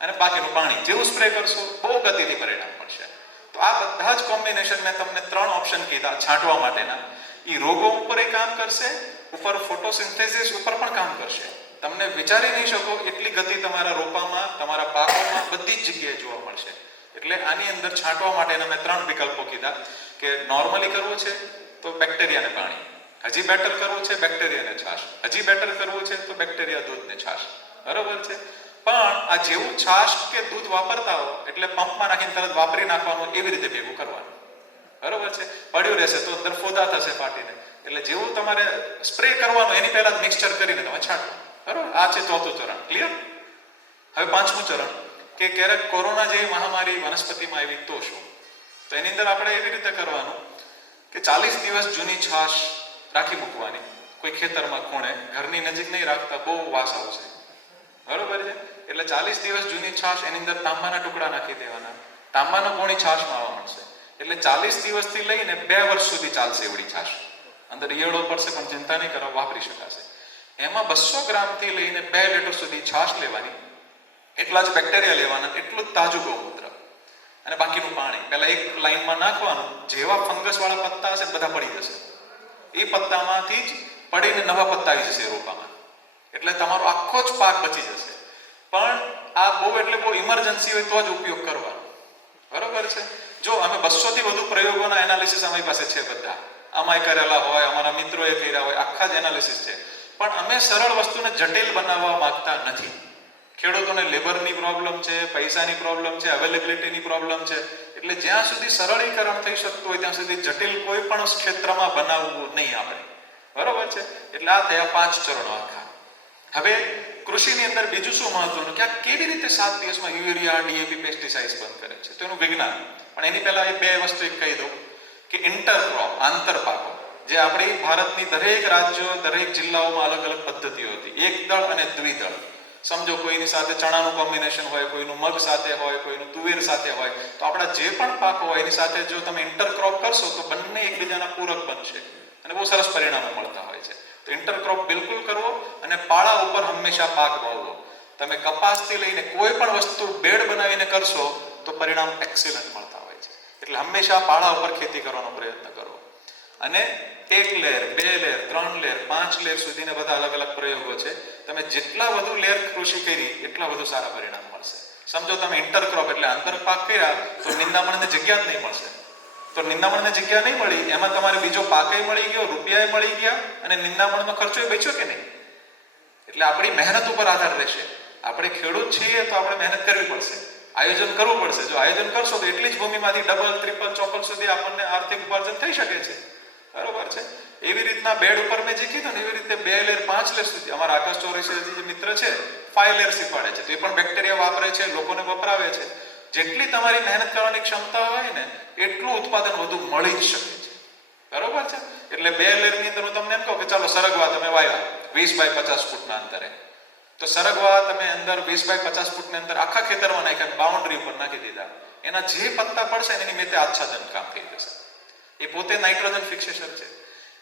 અને બાકીનું પાણી, જેવું સ્પ્રે કરશો બહુ ગતિથી પરિણામ મળશે. તો આ બધા જ કોમ્બિનેશન મેં તમને 3 ઓપ્શન કીધા છાંટવા માટેના. એ રોગો ઉપર કામ કરશે, ઉપર ફોટોસિન્થેસિસ ઉપર પણ કામ કરશે. તમને વિચારી નહીં શકો એટલી ગતિ તમારા રોપામાં, તમારા પાકોમાં બધી જ જગ્યાએ જોવા મળશે. એટલે આની અંદર છાંટવા માટેના મેં 3 વિકલ્પો કીધા કે નોર્મલી કરવું છે તો બેક્ટેરિયાને પાણી, હજી બેટર કરવું છે બેક્ટેરિયાને છાશ, હજી બેટર કરવું છે તો બેક્ટેરિયા દૂધને છાશ. બરોબર છે. પણ આ જેવું છાશ કે દૂધ વાપરતા હો એટલે પંપમાં નાખીને તરત વાપરી નાખવાનું, એવી રીતે ભેગું કરવાનું. બરોબર છે. પડ્યું રહેશે તો અંદર ફોદા થશે ફાટીને. એટલે જેવું તમારે સ્પ્રે કરવાનું એની પહેલા જ મિક્સચર કરીને તમે છાંટો. બરોબર, આ છે ચોથું ચરણ. ક્લિયર? હવે પાંચમું ચરણ કે ક્યારેક કોરોના જેવી મહામારી વનસ્પતિમાં આવી તો શું? તો એની અંદર આપણે એવી રીતે કરવાનું કે 40 દિવસ જૂની છાશ રાખી મૂકવાની કોઈ ખેતરમાં ખૂણે, ઘરની નજીક નહીં રાખતા, બહુ વાસ આવશે. બરોબર છે. એટલે 40 દિવસ જૂની છાશ, એની અંદર તાંબાના ટુકડા નાખી દેવાના. તાંબાનો ગુણી છાશમાં આવવા મળશે. એટલે 40 દિવસથી લઈને 2 વર્ષ સુધી ચાલશે એવડી છાશ. અંદર ઈયળો પડશે પણ ચિંતા નહીં કરો, વાપરી શકાશે. એમાં 200 ગ્રામથી લઈને 2 લીટર સુધી છાશ લેવાની, એટલા જ બેક્ટેરિયા લેવાના, એટલું જ તાજું ગૌમૂત્ર અને બાકીનું પાણી પહેલા એક લાઈનમાં નાખવાનું. જેવા ફંગસ વાળા પત્તા હશે બધા પડી જશે. એ પત્તામાંથી જ પડીને નવા પત્તા આવી જશે રોપામાં. એટલે તમારો આખો જ પાક બચી જશે. પણ આ બહુ એટલે બહુ ઇમરજન્સી હોય તો જ ઉપયોગ કરવાનો. બરોબર છે. જો અમે 200 થી વધુ પ્રયોગોના એનાલિસિસ અમારી પાસે છે, બધા અમાય કરેલા હોય, અમારા મિત્રોએ કર્યા હોય, આખા જ એનાલિસિસ છે. પણ અમે સરળ વસ્તુને જટિલ બનાવવા માંગતા નથી. ખેડૂતોને લેબરની પ્રોબ્લેમ છે, પૈસાની પ્રોબ્લેમ છે, અવેલેબિલિટીની પ્રોબ્લેમ છે. એટલે જ્યાં સુધી સરળીકરણ થઈ શકતું હોય ત્યાં સુધી જટિલ કોઈ પણ ક્ષેત્રમાં બનાવવું નહીં આપણે. બરોબર છે. એટલે આ થયા 5 ચરણો આખા. હવે કૃષિની અંદર બીજું શું મહત્વનું કે આ કેવી રીતે 7 દિવસમાં યુરિયા, ડીએપી, પેસ્ટિસાઇડ્સ બંધ કરે છે, તો એનું વિજ્ઞાન. પણ એની પહેલા એ 2 વસ્તુ એક કહી દઉં કે ઇન્ટરક્રોપ, આંતરપાકો, જે આપણી ભારતની દરેક રાજ્યો, દરેક જિલ્લાઓમાં અલગ અલગ પદ્ધતિઓ હતી. એકદળ અને દ્વિદળ. સમજો કોઈની સાથે ચણાનું કોમ્બિનેશન હોય, કોઈનું મગ સાથે હોય, કોઈનું તુવેર સાથે હોય. તો આપણા જે પણ પાક હોય એની સાથે જો તમે ઇન્ટરક્રોપ કરશો તો બંને એકબીજાના પૂરક બનશે અને બહુ સરસ પરિણામો મળતા હોય છે. તો ઇન્ટરક્રોપ બિલકુલ કરવો અને પાળા ઉપર હંમેશા પાક વાવવો. તમે કપાસથી લઈને કોઈ પણ વસ્તુ બેડ બનાવીને કરશો તો પરિણામ એક્સિલન્ટ મળતા હોય છે. એટલે હંમેશા પાળા ઉપર ખેતી કરવાનો પ્રયત્ન કરવો. અને 1 લેયર, 2 લેયર, 3 લેયર, 5 લેયર સુધીના બધા અલગ અલગ પ્રયોગો છે. તમે જેટલા વધુ લેયર કૃષિ કરી એટલા વધુ સારા પરિણામ મળશે. સમજો તમે ઇન્ટરક્રોપ એટલે આંતરપાક કર્યા તો નિંદામણને જગ્યા જ નહીં મળશે. તો નિંદામણને જગ્યા નહીં મળી, એમાં તમારે બીજો પાકે મળી ગયો, રૂપિયા મળી ગયા અને નિંદામણનો ખર્ચો બચ્યો કે નહીં. એટલે આપણી મહેનત ઉપર આધાર રહેશે. આપણે ખેડૂત છીએ તો આપણે મહેનત કરવી પડશે, આયોજન કરવું પડશે. જો આયોજન કરશો તો એટલી જ ભૂમિમાંથી ડબલ, ટ્રિપલ, ચોપલ સુધી આપણને આર્થિક ઉપાર્જન થઈ શકે છે. બરોબર છે. એવી રીતના બેડ ઉપર મેં જે કીધું ને એવી રીતે 2 લેયર, 5 લેયર સુધી અમારા આકાશ ચોરસિયા જે મિત્ર છે 5 લેયર શીખવાડે છે. તો એ પણ બેક્ટેરિયા વાપરે છે, લોકોને વપરાવે છે. જેટલી તમારી મહેનત કરવાની ક્ષમતા હોય ને એટલું ઉત્પાદન વધુ મળી જ શકે છે. બરોબર છે. એટલે 2 લેયરની અંદર હું તમને એમ કહું કે ચાલો સરગવા તમે વાવ્યા 20 બાય 50 ફૂટના અંતરે. તો સરગવા તમે અંદર 20 બાય 50 ફૂટની અંદર આખા ખેતરમાં નાખ્યા, બાઉન્ડ્રી ઉપર નાખી દીધા. એના જે પત્તા પડશે એની મેતે આચ્છાદન કામ થઈ જશે. એ પોતે નાઇટ્રોજન ફિક્સેશન છે.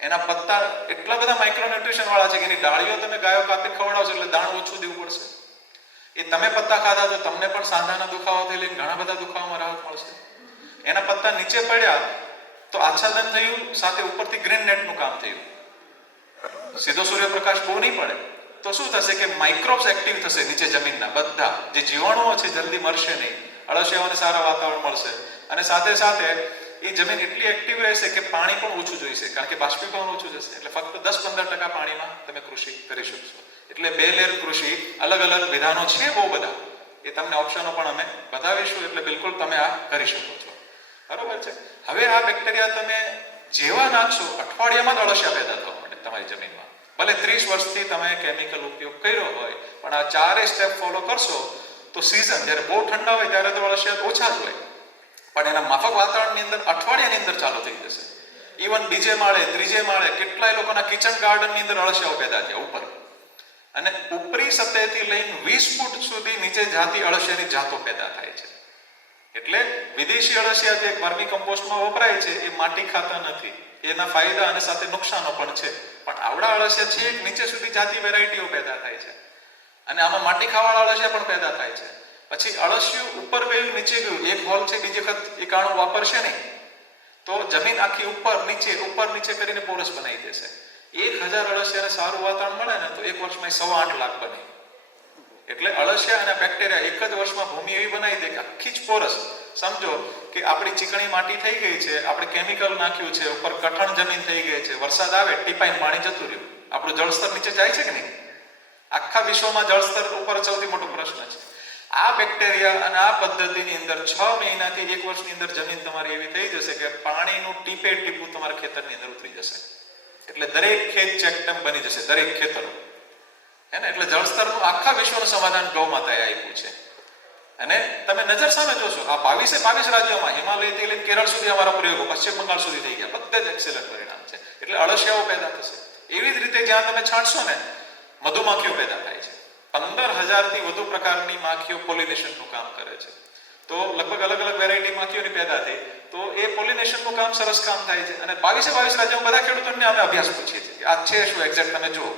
એના પત્તા એટલા બધા માઇક્રોન્યુટ્રિશન વાળા છે કે એની ડાળીઓ તમે ગાયો કાપીને ખવડાવશો એટલે દાણ ઓછું દેવું પડશે. એ તમે પત્તા ખાધા તો તમને પણ સાંધાના દુખાવાથી લઈને ઘણા બધા દુખાવામાં રાહત મળશે. એના પત્તા નીચે પડ્યા તો આચ્છાદન થયું, સાથે ઉપરથી ગ્રીન નેટનું કામ થયું. સીધો સૂર્યપ્રકાશ બહુ નહીં પડે તો શું થશે કે માઇક્રોબ્સ એક્ટિવ થશે નીચે જમીનના. બધા જે જીવાણુઓ છે જલ્દી મરશે નહીં, અળસિયાઓને સારા વાતાવરણ મળશે. અને સાથે સાથે એ જમીન એટલી એક્ટિવ રહેશે કે પાણી પણ ઓછું જોઈશે, કારણ કે બાષ્પીભવન ઓછું જશે. એટલે ફક્ત 10-15% પાણીમાં તમે કૃષિ કરી શકશો. એટલે 2 લેયર કૃષિ અલગ અલગ વિધાનો છે બહુ બધા. એ તમને ઓપ્શનો પણ અમે બતાવીશું. એટલે બિલકુલ તમે આ કરી શકો છો. બરોબર છે. હવે આ બેક્ટેરિયા તમે જેવા નાખશો અઠવાડિયામાં જ અળસિયા પેદા થવા માટે તમારી જમીનમાં. ભલે 30 વર્ષથી તમે કેમિકલ ઉપયોગ કર્યો હોય પણ આ 4 સ્ટેપ ફોલો કરશો તો સીઝન જ્યારે બહુ ઠંડા હોય ત્યારે તો અળસિયા ઓછા જ હોય, પણ એના માફક વાતાવરણની અંદર અઠવાડિયાની અંદર ચાલુ થઈ જશે. ઇવન બીજે માળે, ત્રીજે માળે કેટલાય લોકોના કિચન ગાર્ડનની અંદર અળસિયાઓ પેદા થયા ઉપર. અને ઉપરી સતહેથી લઈને 20 ફૂટ સુધી નીચે જાતી અળસિયાની જાતો પેદા થાય છે. એટલે વિદેશી અળસિયા જે વર્મી કમ્પોસ્ટમાં વપરાય છે એ માટી ખાતા નથી. એના ફાયદા અને સાથે નુકસાનો પણ છે. પણ આવડા અળસિયા છે નીચે સુધી જાતી વેરાયટીઓ પેદા થાય છે. અને આમાં માટી ખાવાળા અળસિયા પણ પેદા થાય છે. પછી અળસિયું ઉપર ગયું, નીચે ગયું, એક હોલ છે, બીજી વખત એ કાણું વાપરશે નહીં તો જમીન આખી ઉપર નીચે કરીને પોરસ બનાવી દેશે. 1000 અળસિયાને સારું વાતાવરણ મળે ને તો 1 વર્ષમાં 8.25 લાખ બને. એટલે અળસિયા અને બેક્ટેરિયા એક જ વર્ષમાં ભૂમિ એવી બનાવી દે કે આખી જ પોરસ. સમજો કે આપણી ચીકણી માટી થઈ ગઈ છે, આપણે કેમિકલ નાખ્યું છે, ઉપર કઠણ જમીન થઈ ગઈ છે, વરસાદ આવે ટીપાઈને પાણી જતું રહ્યું, આપણું જળસ્તર નીચે જાય છે કે નહીં? આખા વિશ્વમાં જળસ્તર ઉપર સૌથી મોટો પ્રશ્ન છે. આ બેક્ટેરિયા અને આ પદ્ધતિની અંદર 6 મહિનાથી 1 વર્ષની અંદર જમીન તમારી એવી થઈ જશે કે પાણીનું ટીપે ટીપું તમારા ખેતરની અંદર ઉતરી જશે. એટલે દરેક ખેત ચેકડેમ બની જશે, દરેક ખેતરો. હે ને? એટલે જળસ્તરનું આખા વિશ્વનું સમાધાન ગૌ માતાએ આપ્યું છે. અને તમે નજર સામે જોશો, આ 22 રાજ્યોમાં હિમાલયથી લઈને કેરળ સુધી અમારા પ્રયોગો, પશ્ચિમ બંગાળ સુધી થઈ ગયા, બધે જ એક્સેલન્ટ પરિણામ છે. એટલે અળસિયાઓ પેદા થશે. એવી જ રીતે જ્યાં તમે છાંટશો ને, મધુમાખીઓ પેદા થાય છે. 15,000થી વધુ પ્રકારની માખીઓ પોલિનેશનનું કામ કરે છે. તો લગભગ અલગ અલગ વેરાયટી માખીઓની પેદા થઈ, તો એ પોલિનેશનનું કામ સરસ કામ થાય છે. અને 22 રાજ્યોમાં બધા ખેડૂતોને અમે અભ્યાસ પૂછીએ છીએ કે આ છે શું એક્ઝેક્ટ, તમે જુઓ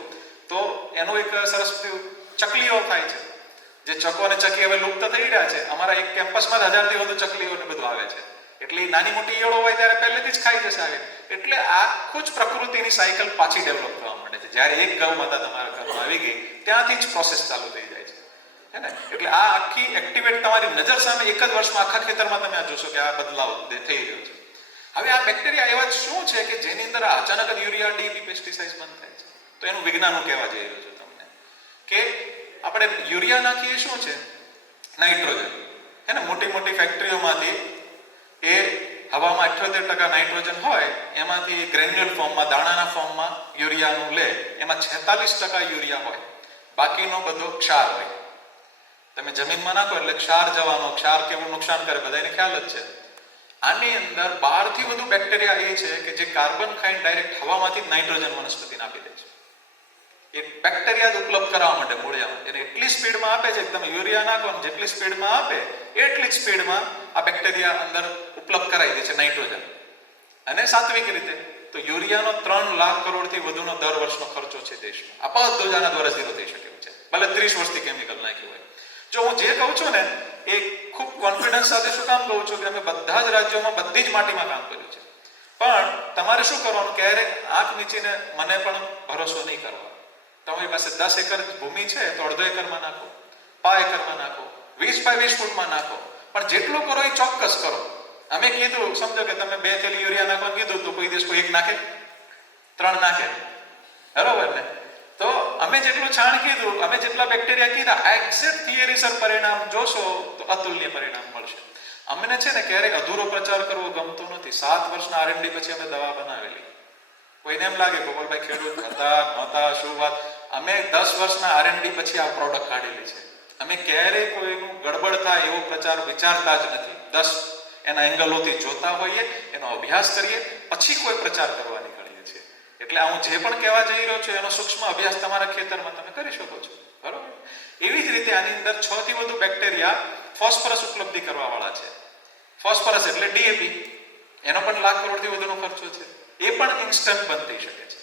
તો એનું એક સરસ ચકલીઓ થાય છે. જે ચકો અને ચકી હવે લુપ્ત થઈ રહ્યા છે. અમારા એક કેમ્પસમાં 1000થી વધુ ચકલીઓ ને બધું આવે છે. એટલે નાની મોટી ઈયળો હોય ત્યારે પહેલેથી જ ખાઈ જશે આવે. એટલે આખું જ પ્રકૃતિની સાયકલ પાછી ડેવલપ થવા માંડે છે. જ્યારે એક ગૌ માતા તમારા ઘરમાં આવી ગઈ, ત્યાંથી જ પ્રોસેસ ચાલુ થઈ જાય છે. હે ને? એટલે આ આખી એક્ટિવેટ તમારી નજર સામે એક જ વર્ષમાં આખા ખેતરમાં તમે આ જોશો કે આ બદલાવ થઈ રહ્યો છે. હવે આ બેક્ટેરિયા એવા શું છે કે જેની અંદર અચાનક જ યુરિયા, ડીપી, પેસ્ટિસાઇડ્સ બંધ થાય છે. તો એનું વિજ્ઞાન હું કહેવા જઈ રહ્યો છું તમને કે આપણે યુરિયા નાખીએ શું છે? નાઇટ્રોજન. હે ને? મોટી મોટી ફેક્ટરીઓમાંથી એ હવામાં 78% નાઇટ્રોજન હોય, એમાંથી ગ્રેન્યુઅલ ફોર્મમાં, દાણાના ફોર્મમાં યુરિયાનું લે, એમાં 46% યુરિયા હોય, બાકીનો બધો ક્ષાર હોય. તમે જમીનમાં નાખો એટલે ક્ષાર જવાનો, ક્ષાર કેવું નુકસાન કરે બધાને ખ્યાલ જ છે. આની અંદર 12 થી વધુ બેક્ટેરિયા એ છે કે જે કાર્બન ખાઈને ડાયરેક્ટ હવામાંથી જ નાઇટ્રોજન વનસ્પતિને આપી દે છે. એ બેક્ટેરિયા જ ઉપલબ્ધ કરાવવા માટે મૂળિયામાં એને એટલી સ્પીડમાં આપે છે કે તમે યુરિયા નાખો ને જેટલી સ્પીડમાં આપે એટલી જ સ્પીડમાં આ બેક્ટેરિયા અંદર ઉપલબ્ધ કરાવી દે છે નાઇટ્રોજન. અને સાત્વિક રીતે તો યુરિયાનો 3 લાખ કરોડથી વધુનો દર વર્ષનો ખર્ચો છે દેશમાં. આ બધું જ આના દ્વારા ઝીરો થઈ શક્યું છે, ભલે 30 વર્ષથી કેમિકલ નાખ્યું હોય. જો હું જે કહું છું ને એ ખૂબ કોન્ફિડન્સ સાથે શું કામ કહું છું કે અમે બધા જ રાજ્યોમાં બધી જ માટીમાં કામ કર્યું છે. પણ તમારે શું કરવાનું, ક્યારેક આંખ નીચીને મને પણ ભરોસો નહીં કરવાનો. તમારી પાસે 10 એકર ભૂમિ છે તો અડધો એકરમાં નાખો, 5 એકરમાં નાખો, 20 by 20 ફૂટમાં નાખો, પણ જેટલું કરો એ ચોક્કસ કરો. અમે કીધું, સમજો કે તમે 2 થેલી યુરિયા નાખવાનું કીધું તો કોઈ દિવસ કોઈ 1 નાખે, 3 નાખે, બરોબર ને? તો અમે જેટલું છાણ કીધું, અમે જેટલા બેક્ટેરિયા કીધા, એક્ઝેક્ટ થિયરીસર પરિણામ જોશો તો અતુલ્ય પરિણામ મળશે. અમને છે ને ક્યારેક અધૂરો પ્રચાર કરવો ગમતો નથી. 7 વર્ષના R&D પછી અમે દવા બનાવેલી. કોઈને એમ લાગે ગોપાલભાઈ ખેડૂત હતા નહોતા, શું વાત. અમે 10 વર્ષના R&D પછી આ પ્રોડક્ટ કાઢેલી છે. અમે ક્યારેય કોઈનું ગડબડ થાય એવો પ્રચાર વિચારતા જ નથી. 10 એના એંગલોથી જોતા હોઈએ, એનો અભ્યાસ કરીએ, પછી કોઈ પ્રચાર કરવા નીકળીએ છીએ. એટલે હું જે પણ કહેવા જઈ રહ્યો છું એનો સૂક્ષ્મ અભ્યાસ તમારા ખેતરમાં તમે કરી શકો છો, બરોબર? એવી જ રીતે આની અંદર 6 થી વધુ બેક્ટેરિયા ફોસ્ફરસ ઉપલબ્ધિ કરવા વાળા છે. ફોસ્ફરસ એટલે DAP, એનો પણ લાખ કરોડથી વધુનો ખર્ચો છે. એ પણ ઇન્સ્ટન્ટ બંધ થઈ શકે છે.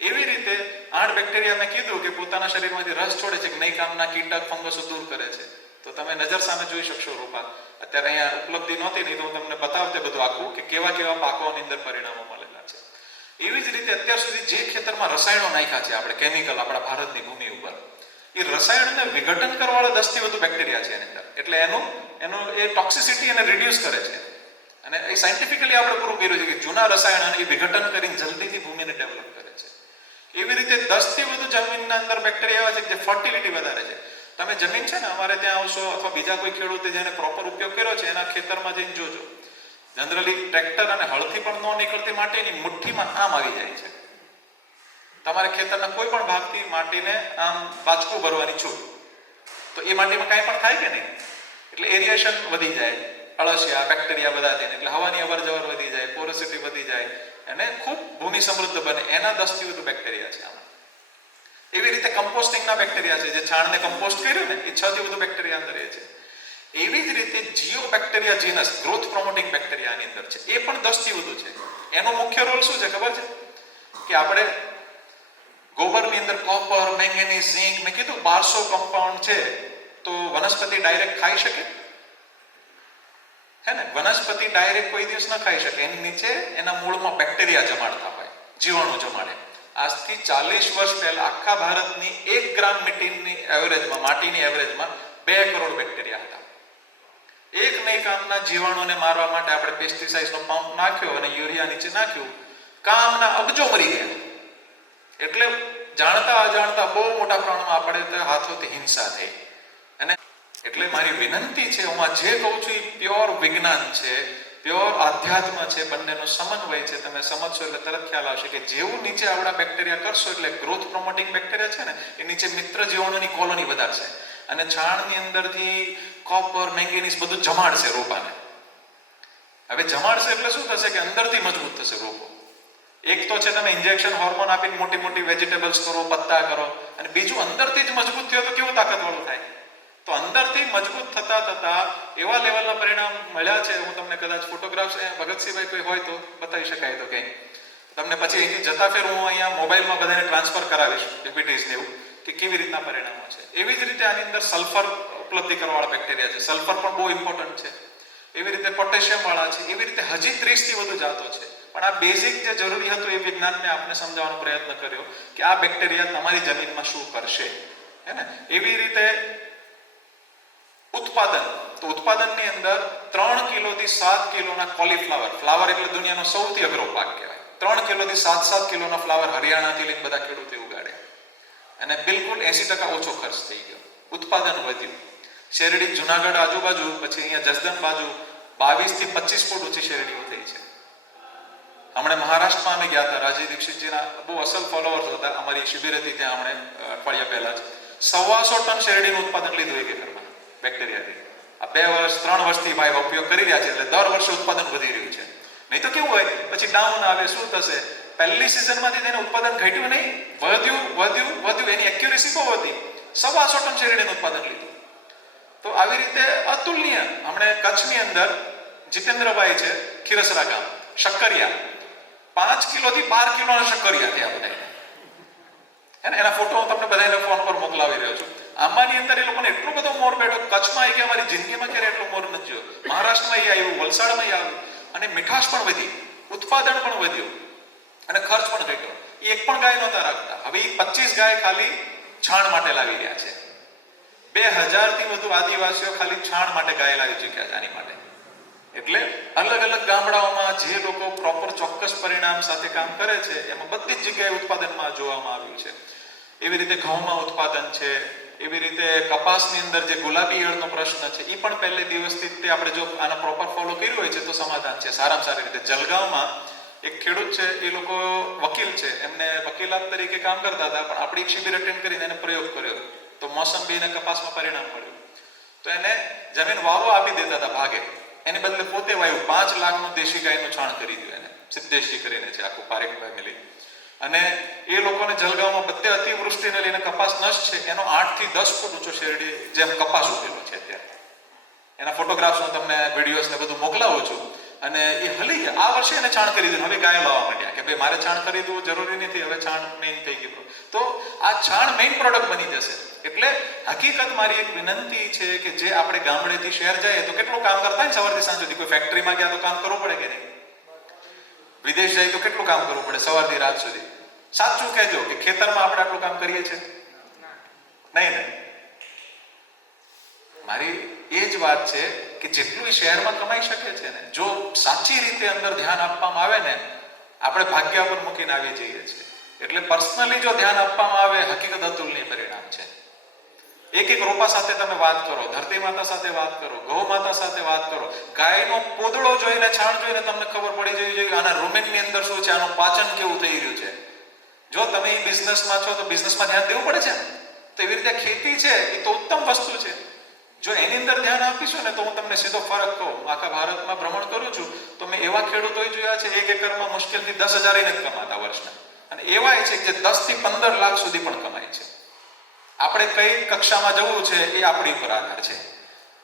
એવી રીતે 8 બેક્ટેરિયા મેં કીધું કે પોતાના શરીરમાંથી રસ છોડે છે કે નહીં કામના કીટક ફંગસો દૂર કરે છે. તો તમે નજર સામે જોઈ શકશો રૂપા. અત્યારે અહીંયા ઉપલબ્ધિ નહોતી, નહીં તો હું તમને બતાવતે બધું આખું કે કેવા કેવા પાકોની અંદર પરિણામો મળેલા છે. એવી જ રીતે અત્યાર સુધી જે ખેતરમાં રસાયણો નાખ્યા છે આપણે, કેમિકલ આપણા ભારતની ભૂમિ ઉપર, એ રસાયણને વિઘટન કરવાવાળા 10 થી વધુ બેક્ટેરિયા છે એની અંદર. એટલે એનું એ ટોક્સિસિટી એને રિડ્યુસ કરે છે. અને એ સાયન્ટિફિકલી આપણે પૂરું કર્યું છે કે જૂના રસાયણ એ વિઘટન કરીને જલ્દીથી ભૂમિને ડેવલપ કરે છે. એવી રીતે 10 થી વધુ જમીનના અંદર બેક્ટેરિયા એવા છે કે જે ફર્ટિલિટી વધારે છે. તમે જમીન છે ને અમારે ત્યાં આવશો અથવા બીજા કોઈ ખેડૂતે જેને પ્રોપર ઉપયોગ કર્યો છે એના ખેતરમાં જઈને જોજો, જનરલી ટ્રેક્ટર અને હળથી પણ ન નીકળતી માટીની મુઠ્ઠીમાં આમ આવી જાય છે. તમારે ખેતરના કોઈ પણ ભાગથી માટીને આમ બાચકું ભરવાની છૂટ. તો એ માટીમાં કાંઈ પણ થાય કે નહીં, એટલે એરિએશન વધી જાય, અળસિયા બેક્ટેરિયા બધા છે, એટલે હવાની અવર જવર વધી જાય, પોરોસિટી વધી જાય અને ખૂબ ભૂમિ સમૃદ્ધ બને. એના 10 થી વધુ બેક્ટેરિયા છે આમાં. એવી રીતે કમ્પોસ્ટિંગના બેક્ટેરિયા છે, જે છાણને કમ્પોસ્ટ કર્યું ને એ 6 થી વધુ બેક્ટેરિયા અંદર એ છે. એવી જ રીતે જીઓ બેક્ટેરિયા જીનસ, ગ્રોથ પ્રોમોટિંગ બેક્ટેરિયા આની અંદર છે, એ પણ 10 થી વધુ છે. એનો મુખ્ય રોલ શું છે ખબર છે? કે આપણે ગોબરની અંદર કોપર, મેંગેનીઝ, ઝિંક, મેં કીધું 1200 કમ્પાઉન્ડ છે. તો વનસ્પતિ ડાયરેક્ટ ખાઈ શકે? હે ને? વનસ્પતિ ડાયરેક્ટ કોઈ દિવસ ન ખાઈ શકે. એની નીચે એના મૂળમાં બેક્ટેરિયા જમાડતા હોય, જીવાણુ જમાડે. આજથી 40 વર્ષ પહેલા આખા ભારતની 1 ગ્રામ માટીની એવરેજમાં 2 કરોડ બેક્ટેરિયા હતા. એક નહીં કામના જીવાણુને મારવા માટે આપણે પેસ્ટિસાઇડ્સનો પંપ નાખ્યો અને યુરિયા નીચે નાખ્યું, કામના અબજો મરી ગયા. એટલે જાણતા અજાણતા બહુ મોટા પ્રમાણમાં આપણે હાથોથી હિંસા થઈ. અને એટલે મારી વિનંતી છે, હું આ જે કહું છું એ પ્યોર વિજ્ઞાન છે, પ્યોર આધ્યાત્મ છે, બંનેનો સમન્વય છે. તમે સમજશો એટલે તરત ખ્યાલ આવશે કે જેવું નીચે આવડા બેક્ટેરિયા કરશો એટલે ગ્રોથ પ્રોમોટિંગ બેક્ટેરિયા છે ને એ નીચે મિત્ર જીવાણુની કોલોની વધારશે અને છાણની અંદરથી કોપર, મેંગેનીઝ બધું જમાડશે રોપાને. હવે જમાડશે એટલે શું થશે કે અંદરથી મજબૂત થશે રોપો. એક તો છે તમે ઇન્જેક્શન હોર્મોન આપીને મોટી મોટી વેજીટેબલ્સ કરો, પત્તા કરો, અને બીજું અંદરથી જ મજબૂત થયો તો કેવું તાકાતવાળું થાય. તો અંદરથી મજબૂત થતા થતા એવા લેવલના પરિણામ મળ્યા છે. હું તમને કદાચ ફોટોગ્રાફ્સ ભગતસિંહભાઈ કોઈ હોય તો બતાવી શકાય તો કંઈ તમને પછી અહીંથી જતા ફેર હું અહીંયા મોબાઈલમાં બધાને ટ્રાન્સફર કરાવીશ પીપીટીઝ ને એવું કે કેવી રીતના પરિણામો છે. એવી જ રીતે આની અંદર સલ્ફર ઉપલબ્ધિ કરવાવાળા બેક્ટેરિયા છે. સલ્ફર પણ બહુ ઇમ્પોર્ટન્ટ છે. એવી રીતે પોટેશિયમ વાળા છે. એવી રીતે હજી 30 થી વધુ જાતો છે. પણ આ બેઝિક જે જરૂરી હતું એ વિજ્ઞાન મેં આપને સમજાવવાનો પ્રયત્ન કર્યો કે આ બેક્ટેરિયા તમારી જમીનમાં શું કરશે, હે ને. એવી રીતે ઉત્પાદન, તો ઉત્પાદનની અંદર 3 કિલોથી 7 કિલોના કોલીફ્લાવર, ફ્લાવર એટલે દુનિયાનો સૌથી અઘરો પાક કહેવાય. 3 કિલોથી 7 કિલોના ફ્લાવર હરિયાણાથી લઈને બધા ખેડૂતો ઉગાડે અને બિલકુલ 80% ઓછો ખર્ચ થઈ ગયો. ઉત્પાદન વધ્યું. શેરડી જુનાગઢ આજુબાજુ, પછી અહીંયા જસદન બાજુ 22 થી 25 ફૂટ ઊંચી શેરડીઓ થઈ છે. હમણાં મહારાષ્ટ્રમાં અમે ગયા હતા. રાજીવ દીક્ષિતજીના બહુ અસલ ફોલોઅર્સ હતા. અમારી શિબિર હતી ત્યાં હમણાં અઠવાડિયા પહેલા જ 125 ટન શેરડીનું ઉત્પાદન લીધું એક એકરમાં બેક્ટેરિયાથી. આ 2 વર્ષ 3 વર્ષથી ભાઈ ઉપયોગ કરી રહ્યા છે એટલે દર વર્ષે ઉત્પાદન વધી રહ્યું છે. નહીં તો કેવું હોય પછી ડાઉન આવે, શું થશે? પહેલી સિઝનમાંથી તેને ઉત્પાદન ઘટ્યું નહીં, વધ્યું. એની એક્યુરેસી બહુ હતી. 125 ટન શેરડીનું ઉત્પાદન લીધું. તો આવી રીતે અતુલનીય. હમણાં કચ્છની અંદર જીતેન્દ્રભાઈ છે, ખીરસરા ગામ, શક્કરિયા 5 કિલોથી 12 કિલોના શક્કરિયા થયા બધા. એના ફોટો હું તમને બધાને ફોન પર મોકલાવી રહ્યો છું. આંબાની અંદર એ લોકોને એટલો બધો મોર બેઠો. કચ્છમાં આવી કે અમારી જિંદગીમાં ક્યારે એટલો મોર નથી જોયો. મહારાષ્ટ્રમાં આવ્યું, વલસાડમાં આવ્યું, અને મીઠાશ પણ વધી, ઉત્પાદન પણ વધ્યું અને ખર્ચ પણ ઘટ્યો. એક પણ ગાય નહોતા રાખતા. હવે એ 25 ગાય ખાલી છાણ માટે લાવી રહ્યા છે. 2000 થી વધુ આદિવાસીઓ ખાલી છાણ માટે ગાય લાવી ચૂક્યા છે આની માટે. એટલે અલગ અલગ ગામડાઓમાં જે લોકો પ્રોપર ચોક્કસ પરિણામ સાથે કામ કરે છે એમાં બધી જ જગ્યાએ ઉત્પાદનમાં જોવામાં આવ્યું છે. એવી રીતે ઘઉંમાં ઉત્પાદન છે. એવી રીતે કપાસની અંદર જે ગુલાબી ઈયળનો પ્રશ્ન છે એ પણ પહેલે દિવસથી તે આપણે જો આના પ્રોપર ફોલો કર્યું હોય છે તો સમાધાન છે સારામાં સારી રીતે. જલગાંવમાં એક ખેડૂત છે, એ લોકો વકીલ છે, એમને વકીલાત તરીકે કામ કરતા હતા, પણ આપણી એક શિબિર અટેન્ડ કરીને એને પ્રયોગ કર્યો તો મોસંબી અને કપાસમાં પરિણામ મળ્યું. તો એને જમીન વાવો આપી દેતા હતા ભાગે, એને બદલે પોતે વાવ્યું. 5 લાખનું દેશી ગાયનું છાણ કરી દીધું એને. સિદ્ધેશજી કરીને છે આખું પારેખ ફેમિલી. અને એ લોકોને જલગાંવમાં બધે અતિવૃષ્ટિને લઈને કપાસ નષ્ટ છે. એનો 8 થી 10 ફૂટ ઊંચો શેરડી જેમ કપાસ ઉગેલો છે અત્યારે. એના ફોટોગ્રાફ્સ હું તમને વિડીયોઝ ને બધું મોકલાવું છું. અને એ હલી ગયા. આ વર્ષે એને છાણ કરી દીધું. હવે ગાય લાવવા માંડ્યા કે ભાઈ મારે છાણ ખરીદવું જરૂરી નથી, હવે છાણ મેઇન થઈ ગયું. તો આ છાણ મેઇન પ્રોડક્ટ બની જશે. એટલે હકીકત મારી એક વિનંતી છે કે જે આપણે ગામડેથી શહેર જઈએ તો કેટલું કામ કરતા ને સવારથી સાંજ સુધી. કોઈ ફેક્ટરીમાં ગયા તો કામ કરવું પડે કે નહીં? વિદેશ જાય તો કેટલું કામ કરવું પડે સવારથી રાત સુધી? સાચું કહેજો કે ખેતરમાં આપણે આટલું કામ કરીએ છીએ? નહીં. મારી એ જ વાત છે કે જેટલું શહેરમાં કમાઈ શકે છે ને, જો સાચી રીતે અંદર ધ્યાન આપવામાં આવે ને, આપણે ભાગ્ય પર મૂકીને આવી જઈએ છીએ. એટલે પર્સનલી જો ધ્યાન આપવામાં આવે, હકીકત અતુલનીય પરિણામ છે. એક એક રોપા સાથે તમે વાત કરો, ધરતી માતા સાથે વાત કરો, ગૌ માતા સાથે વાત કરો. ગાયનો પોદળો જોઈને, છાણ જોઈને તમને ખબર પડી જવી જોઈએ આના રૂમેનની અંદર શું છે, આનું પાચન કેવું થઈ રહ્યું છે. જો તમે એ બિઝનેસમાં છો તો બિઝનેસમાં ધ્યાન દેવું પડે છે. તો એવી રીતે ખેતી છે એ તો ઉત્તમ વસ્તુ છે. જો એની અંદર ધ્યાન આપીશું ને તો હું તમને સીધો ફરક કહું. આખા ભારતમાં ભ્રમણ કરું છું તો મેં એવા ખેડૂતો જોયા છે 1 એકરમાં મુશ્કેલથી 10,000 નથી કમાતા વર્ષના, અને એવા છે જે 10 થી 15 લાખ સુધી પણ કમાય છે. આપણે કઈ કક્ષામાં જવું છે એ આપણી ઉપર આધાર છે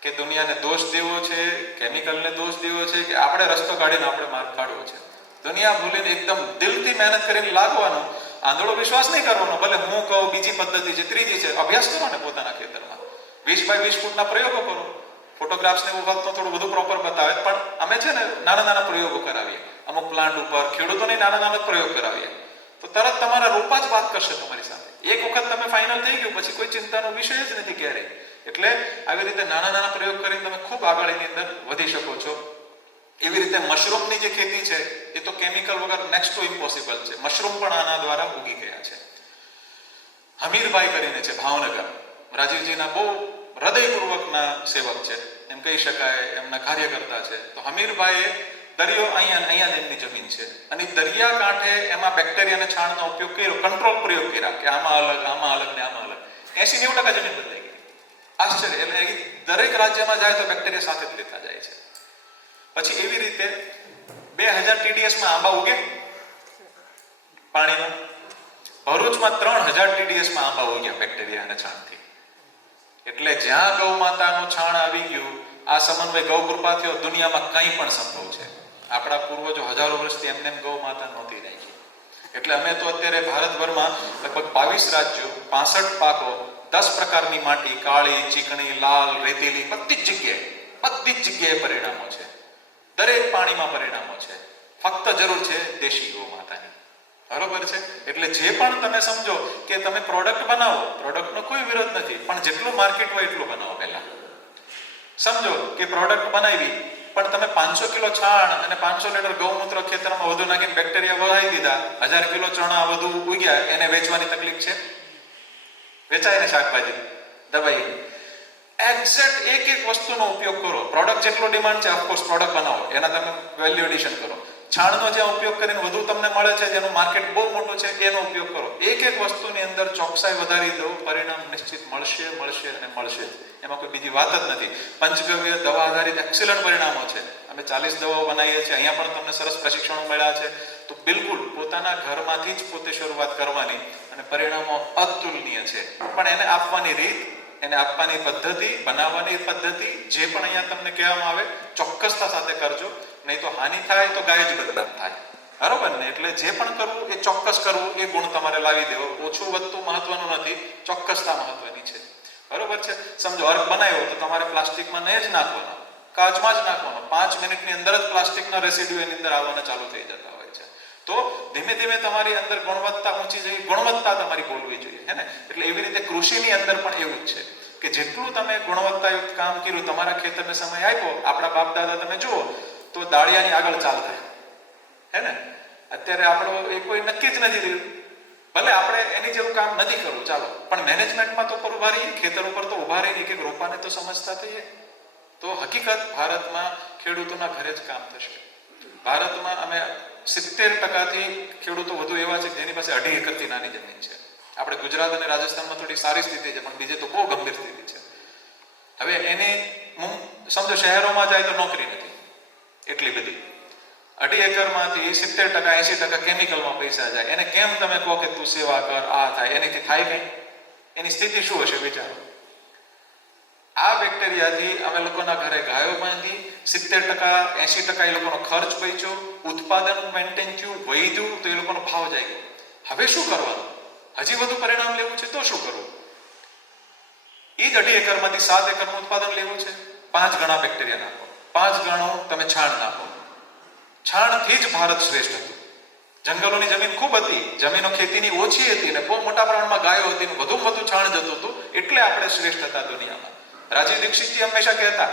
કે દુનિયાને દોષ દેવો છે, કેમિકલને દોષ દેવો છે, કે આપણે રસ્તો કાઢીને આપણે માર્ગ કાઢવો છે. દુનિયા ભૂલીને એકદમ દિલથી મહેનત કરીને લાગવાનો, આંધળો વિશ્વાસ નહીં કરવાનો. ભલે હું કહું બીજી પદ્ધતિ છે, ત્રીજી છે, અભ્યાસ કરો ને પોતાના ખેતરમાં. 20 બાય 20 ફૂટના પ્રયોગો કરો. ફોટોગ્રાફ્સને એવું વખત તો થોડું બધું પ્રોપર બતાવે, પણ અમે છે ને નાના નાના પ્રયોગો કરાવીએ. અમુક પ્લાન્ટ ઉપર ખેડૂતોને નાના નાના પ્રયોગ કરાવીએ તો તરત તમારા રોપા જ વાત કરશે તમારી સાથે. એક વખત તમે ફાઇનલ થઈ ગયું પછી કોઈ ચિંતાનો વિષય જ નથી ક્યારેય. એટલે આવી રીતે નાના નાના પ્રયોગ કરીને તમે ખૂબ આગળ એની અંદર વધી શકો છો. એવી રીતે મશરૂમની જે ખેતી છે એ તો કેમિકલ વગર નેક્સ્ટ ટુ ઇમ્પોસિબલ છે. મશરૂમ પણ આના દ્વારા ઉગી ગયા છે. હમીરભાઈ કરીને છે ભાવનગર, રાજીવજીના બહુ હૃદયપૂર્વકના સેવક છે એમ કહી શકાય, એમના કાર્યકર્તા છે. તો હમીરભાઈએ દરિયો અહીંયા જ એમની જમીન છે અને દરિયા કાંઠે એમાં બેક્ટેરિયા અને છાણનો ઉપયોગ કર્યો, કંટ્રોલ પ્રયોગ કર્યા કે આમાં અલગ ને આમાં અલગ. 80-90% જમીન બદલાઈ ગઈ. આશ્ચર્ય. એટલે દરેક રાજ્યમાં જાય તો બેક્ટેરિયા સાથે જ લેતા જાય છે. પછી એવી રીતે 2000 TDS-માં આંબા ઉગે પાણીમાં. ભરૂચમાં 3000 TDS-માં આંબા ઉગ્યા બેક્ટેરિયા અને છાણથી. એટલે જ્યાં ગૌ માતાનું છાણ આવી ગયું, આ સમન્વય ગૌ કૃપા થયો, દુનિયામાં કંઈ પણ સંભવ છે. આપણા પૂર્વજો હજારો વર્ષથી એમને ગૌ માતા નહોતી રાખી. એટલે અમે તો અત્યારે ભારતભરમાં લગભગ 22 રાજ્યો, 65 પાકો, 10 પ્રકારની માટી, કાળી, ચીકણી, લાલ, રેતીલી, બધી જ જગ્યાએ પરિણામો છે. દરેક પાણીમાં પરિણામો છે. ફક્ત જરૂર છે દેશી ગૌ માતાની. બરોબર છે. એટલે જે પણ તમે સમજો કે તમે પ્રોડક્ટ બનાવો, પ્રોડક્ટનો કોઈ વિરોધ નથી, પણ જેટલું માર્કેટ હોય એટલું બનાવો. પહેલા સમજો કે પ્રોડક્ટ બનાવી પણ તમે 500 કિલો છાણ અને 500 લીટર ગૌમૂત્ર ખેતરમાં વધુ નાખીને બેક્ટેરિયા વહાવી દીધા, 1000 કિલો ચણા વધુ ઉગ્યા, એને વેચવાની તકલીફ છે? વેચાય ને શાકભાજી દબાઈ. એક્ઝેક્ટ એક વસ્તુનો ઉપયોગ કરો. પ્રોડક્ટ જેટલો ડિમાન્ડ છે, ઓફકોર્સ પ્રોડક્ટ બનાવો, એના તમે વેલ્યુ એડિશન કરો. છાણનો જ્યાં ઉપયોગ કરીને વધુ તમને મળે છે, જેનું માર્કેટ બહુ મોટું છે, એનો ઉપયોગ કરો. એક વસ્તુની અંદર ચોકસાઈ વધારી દો, પરિણામ નિશ્ચિત મળશે અને મળશે. એમાં કોઈ બીજી વાત જ નથી. પંચગવ્ય દવા આધારિત એક્સેલન્ટ પરિણામો છે. અમે 40 દવાઓ બનાવીએ છીએ. અહીંયા પણ તમને સરસ પ્રશિક્ષણો મળ્યા છે. તો બિલકુલ પોતાના ઘરમાંથી જ પોતે શરૂઆત કરવાની અને પરિણામો અતુલનીય છે. પણ એને આપવાની રીત, એને આપવાની પદ્ધતિ, બનાવવાની પદ્ધતિ, જે પણ અહીંયા તમને કહેવામાં આવે, ચોક્કસતા સાથે કરજો. નહીં તો હાનિ થાય તો ગાય જ બદનામ થાય. બરોબર ને? એટલે જે પણ કરવું એ ચોક્કસ કરવું, એ ગુણ તમારે લાવી દેવો. ઓછું વધતું મહત્વનું નથી, ચોક્કસતા મહત્વની છે. બરોબર છે. સમજો અર્ક બનાવ્યો તો તમારે પ્લાસ્ટિકમાં નહીં જ નાખવાનો, કાચમાં જ નાખવાનો. 5 મિનિટની અંદર જ પ્લાસ્ટિકના રેસિડ્યુ એની અંદર આવવાના ચાલુ થઈ જતા હોય છે. તો ધીમે ધીમે તમારી અંદર ગુણવત્તા ઊંચી જઈ, ગુણવત્તા તમારી બોલવી જોઈએ, હે ને? એટલે એવી રીતે કૃષિની અંદર પણ એવું જ છે કે જેટલું તમે ગુણવત્તાયુક્ત કામ કર્યું, તમારા ખેતરને સમય આપ્યો. આપણા બાપ દાદા તમે જુઓ તો દાળિયાની આગળ ચાલતા, હે ને? અત્યારે આપણો એ કોઈ નક્કી જ નથી રહ્યું. ભલે આપણે એની જેવું કામ નથી કરવું, ચાલો, પણ મેનેજમેન્ટમાં તો પર ઉભા રહીએ, ખેતર ઉપર તો ઉભા રહીએ, કે રોપાને તો સમજતા થઈએ. તો હકીકત ભારતમાં ખેડૂતોના ઘરે જ કામ થશે. ભારતમાં અમે 70% ખેડૂતો વધુ એવા છે જેની પાસે 2.5 એકરથી નાની જમીન છે. આપણે ગુજરાત અને રાજસ્થાનમાં થોડી સારી સ્થિતિ છે, પણ બીજે તો બહુ ગંભીર સ્થિતિ છે. હવે એને સમજો શહેરોમાં જાય તો નોકરી નથી એટલી બધી. 2.5 એકરમાંથી 70% 80% કેમિકલમાં પૈસા જાય. એને કેમ તમે કહો કે તું સેવા કર, આ થાય? એનાથી થાય કઈ? એની સ્થિતિ શું હશે વિચારો. આ બેક્ટેરિયાથી અમે લોકોના ઘરે ગાયો બાંધી, 70% 80% એ લોકોનો ખર્ચ બચ્યો, ઉત્પાદન મેન્ટેન થયું, વધ્યું, તો એ લોકોનો ભાવ જાય ગયો. હવે શું કરવાનું? હજી વધુ પરિણામ લેવું છે તો શું કરવું? એ જ 2.5 એકરમાંથી 7 એકરનું ઉત્પાદન લેવું છે. 5 ગણા બેક્ટેરિયા નાખો, 5 ગણું તમે છાણ નાખો. છાણથી જ ભારત શ્રેષ્ઠ હતું. જંગલોની જમીન ખૂબ હતી, જમીનો ખેતીની ઓછી હતી ને બહુ મોટા પ્રમાણમાં ગાયો હતી, વધુમાં વધુ છાણ જતું હતું, એટલે આપણે શ્રેષ્ઠ હતા દુનિયામાં. રાજીવ દીક્ષિતજી હંમેશા કહેતા,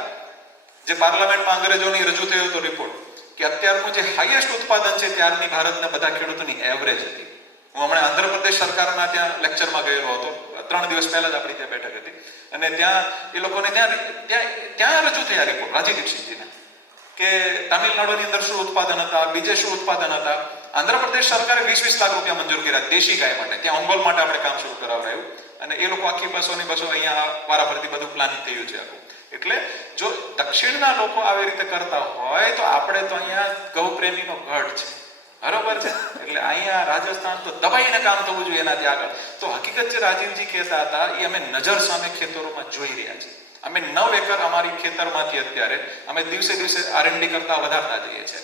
જે પાર્લામેન્ટમાં અંગ્રેજોની રજૂ થયો હતો રિપોર્ટ, કે અત્યારનું જે હાઈએસ્ટ ઉત્પાદન છે ત્યારની ભારતના બધા ખેડૂતોની એવરેજ હતી. હું હમણાં આંધ્રપ્રદેશ સરકારના ત્યાં લેક્ચરમાં ગયેલો હતો, 3 દિવસ પહેલા જ આપણી ત્યાં બેઠક હતી, અને ત્યાં એ લોકોને ત્યાં રજૂ થયા રિપોર્ટ રાજીવ દીક્ષિતજીના, કે તામિલનાડુની અંદર શું ઉત્પાદન હતા, બીજે શું ઉત્પાદન હતા. આંધ્રપ્રદેશ સરકારે 20-20 લાખ રૂપિયા મંજૂર કર્યા દેશી ગાય માટે. ત્યાં ઓંગોલ માટે આપણે કામ શરૂ કરાવડાયું, અને એ લોકો આખી બસો અહીંયા વારાફરતી બધું પ્લાનિંગ થયું છે આખું. એટલે જો દક્ષિણના લોકો આવી રીતે કરતા હોય તો આપણે તો અહીંયા ગૌ પ્રેમીનો ગઢ છે. બરોબર છે. એટલે અહીંયા રાજસ્થાન તો દબાઈને કામ થવું જોઈએ એનાથી આગળ. તો હકીકત છે, રાજીવજી કહેતા હતા, એ અમે નજર સામે ખેતરોમાં જોઈ રહ્યા છીએ. અમે 9 એકર અમારી ખેતરમાંથી અત્યારે અમે દિવસે R&D કરતા વધારતા જઈએ છીએ.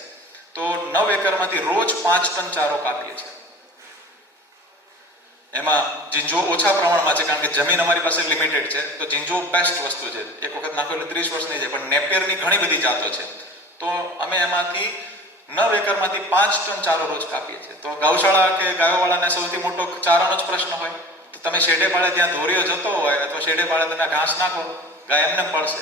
તો 9 એકરમાંથી રોજ 5 ટન ચારો કાપીએ છીએ. એમાં જીંજો ઓછા પ્રમાણમાં છે, કારણ કે જમીન અમારી પાસે લિમિટેડ છે. તો જીંજો બેસ્ટ વસ્તુ છે. એક વખત નાખો એટલે 30 વર્ષ નહીં જાય. પણ નેપિયરની ઘણી બધી જાતો છે. તો અમે એમાંથી 9 એકરમાંથી 5 ટન ચારો રોજ કાપીએ છીએ. તો ગૌશાળા કે ગાયોવાળાને સૌથી મોટો ચારાનો જ પ્રશ્ન હોય. તો તમે શેડે પાડે ત્યાં ધોરીઓ જતો હોય, અથવા શેડે પાડે તમે ઘાસ નાખો, ગાય એમને પડશે.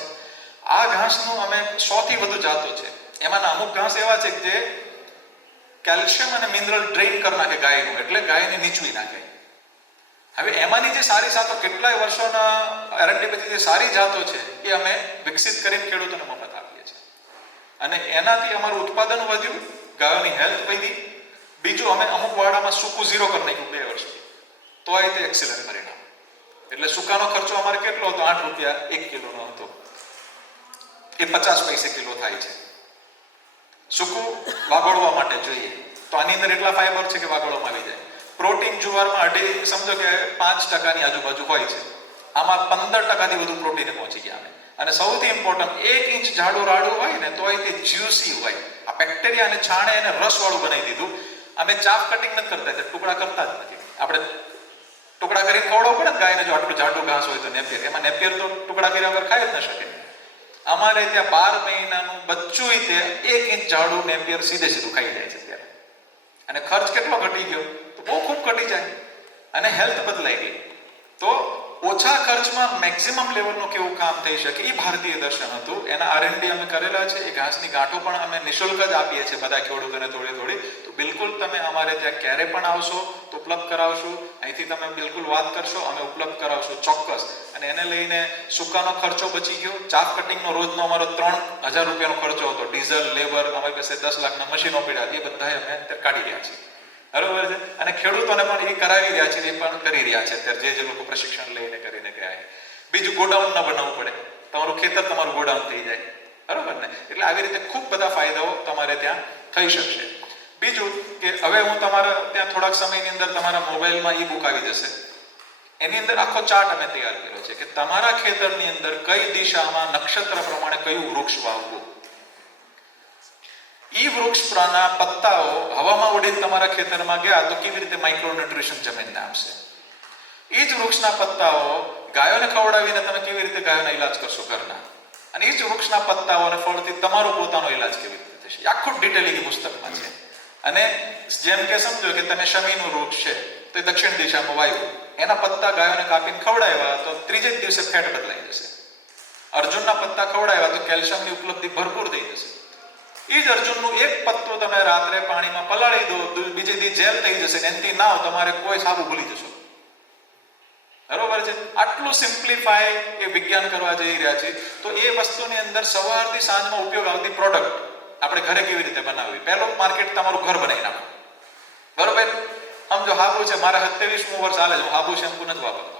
આ ઘાસનું અમે 100 થી વધુ જાતો છે. એમાંના અમુક ઘાસ એવા છે કે જે કેલ્શિયમ અને મિનરલ ડ્રેઇન કરી નાખે ગાયનું, એટલે ગાયને નીચવી નાખે. હવે એમાંની જે સારી જાતો કેટલાય વર્ષોના R&D પછી જે સારી જાતો છે એ અમે વિકસિત કરીને ખેડૂતોને મફત આપીએ છીએ અને એનાથી અમારું ઉત્પાદન વધ્યું, ગાયોની હેલ્થ વધી. બીજું અમે અમુક વાડામાં સૂકું ઝીરો કરી નાખ્યું 2 વર્ષથી, તોય તે એક્સિલન્ટ પરિણામ. એટલે સૂકાનો ખર્ચો અમારે કેટલો હતો? 8 રૂપિયા 1 કિલોનો હતો, એ 50 પૈસે કિલો થાય છે. સૂકું વાગોળવા માટે જોઈએ તો આની અંદર એટલા ફાઈબર છે કે વાગોળવામાં આવી જાય. પ્રોટીન જુવારમાં સમજો કે 5% આજુબાજુ હોય છે, આમાં 15%થી વધુ પ્રોટીન પહોંચી ગયા. અને સૌથી ઇમ્પોર્ટન્ટ 1 ઇંચ જાડું રાડું હોય ને તોય તે જ્યુસી હોય. આ બેક્ટેરિયા અને છાણે એને રસવાળું બનાવી દીધું. અમે ચાફ કટિંગ નથી કરતા, ટુકડા કરતા જ નથી. આપણે ટુકડા કરીને ખવડાવવું પડે ને ગાયને, જો આટલું જાડું ઘાસ હોય તો નેપિયર, એમાં નેપિયર તો ટુકડા કર્યા વગર ખાઈ જ ન શકે. અમારે ત્યાં 12 મહિનાનું બચ્ચું તે 1 ઇંચ જાડું નેપિયર સીધે સીધું ખાઈ જાય છે ત્યારે. અને ખર્ચ કેટલો ઘટી ગયો? તો બહુ ખૂબ ઘટી જાય અને હેલ્થ બદલાઈ ગઈ. તો ઓછા ખર્ચમાં મેક્સિમમ લેવલનું કેવું કામ થઈ શકે એ ભારતીય દર્શન હતું. એના R&D અમે કરેલા છે. એ ઘાસની ગાંઠો પણ અમે નિઃશુલ્ક જ આપીએ છીએ બધા ખેડૂતોને થોડી. તો બિલકુલ તમે અમારે ત્યાં ક્યારે પણ આવશો તો ઉપલબ્ધ કરાવશું. અહીંથી તમે બિલકુલ વાત કરશો, અમે ઉપલબ્ધ કરાવશું ચોક્કસ. અને એને લઈને સૂકાનો ખર્ચો બચી ગયો. ચાફ કટિંગનો રોજનો અમારો 3000 રૂપિયાનો ખર્ચો હતો. ડીઝલ, લેબર, અમારી પાસે 10 લાખના મશીનો પડ્યા, એ બધા અમે અત્યારે કાઢી રહ્યા છીએ. બરોબર છે. અને ખેડૂતોને પણ એ કરાવી રહ્યા છે, એ પણ કરી રહ્યા છે અત્યારે જે લોકો પ્રશિક્ષણ લઈને કરીને ગયા છે. બીજું ગોડાઉન ન બનાવવું પડે, તમારું ખેતર તમારું ગોડાઉન થઈ જાય. બરોબર ને? એટલે આવી રીતે ખૂબ બધા ફાયદાઓ તમારે ત્યાં થઈ શકશે. બીજું કે હવે હું તમારા ત્યાં થોડાક સમયની અંદર તમારા મોબાઈલમાં ઈ બુક આવી જશે. એની અંદર આખો ચાર્ટ અમે તૈયાર કર્યો છે કે તમારા ખેતરની અંદર કઈ દિશામાં નક્ષત્ર પ્રમાણે કયું વૃક્ષ વાવવું. ઈ વૃક્ષના પત્તાઓ હવામાં ઉડીને તમારા ખેતરમાં ગયા તો કેવી રીતે માઇક્રોન્યુટ્રિશન જમીનને આપશે. એ જ વૃક્ષના પત્તાઓ ગાયોને ખવડાવીને તમે કેવી રીતે ગાયોના ઈલાજ કરશો ઘરના. અને એ જ વૃક્ષના પત્તાઓ અને ફળથી તમારો પોતાનો ઈલાજ કેવી રીતે થશે. આખું ડિટેલિંગ પુસ્તકમાં છે. અને જેમ કે સમજો કે તમે શમીનું વૃક્ષ છે તો એ દક્ષિણ દિશામાં વાયુ, એના પત્તા ગાયોને કાપીને ખવડાવ્યા તો ત્રીજે જ દિવસે ફેટ બદલાઈ જશે. અર્જુનના પત્તા ખવડાવ્યા તો કેલ્શિયમની ઉપલબ્ધિ ભરપૂર થઈ જશે. એ જ અર્જુનનું એક પત્તું તમે રાત્રે પાણીમાં પલાળી દો, બીજે દી જેલ થઈ જશે. એનાથી નાવ તમારે કોઈ સાબુ ભૂલી જશો. બરોબર છે. આટલું સિમ્પ્લિફાય એ વિજ્ઞાન કરવા જઈ રહ્યા છે. તો એ વસ્તુની અંદર સવારથી સાંજમાં ઉપયોગ આવતી પ્રોડક્ટ આપણે ઘરે કેવી રીતે બનાવવી. પહેલો માર્કેટ તમારું ઘર બનાવી નાખો. બરોબર. સમજો હાબુ છે, મારે 27મું વર્ષ ચાલે છે, હું હાબુ શેમ્પુ નથી વાપરતો.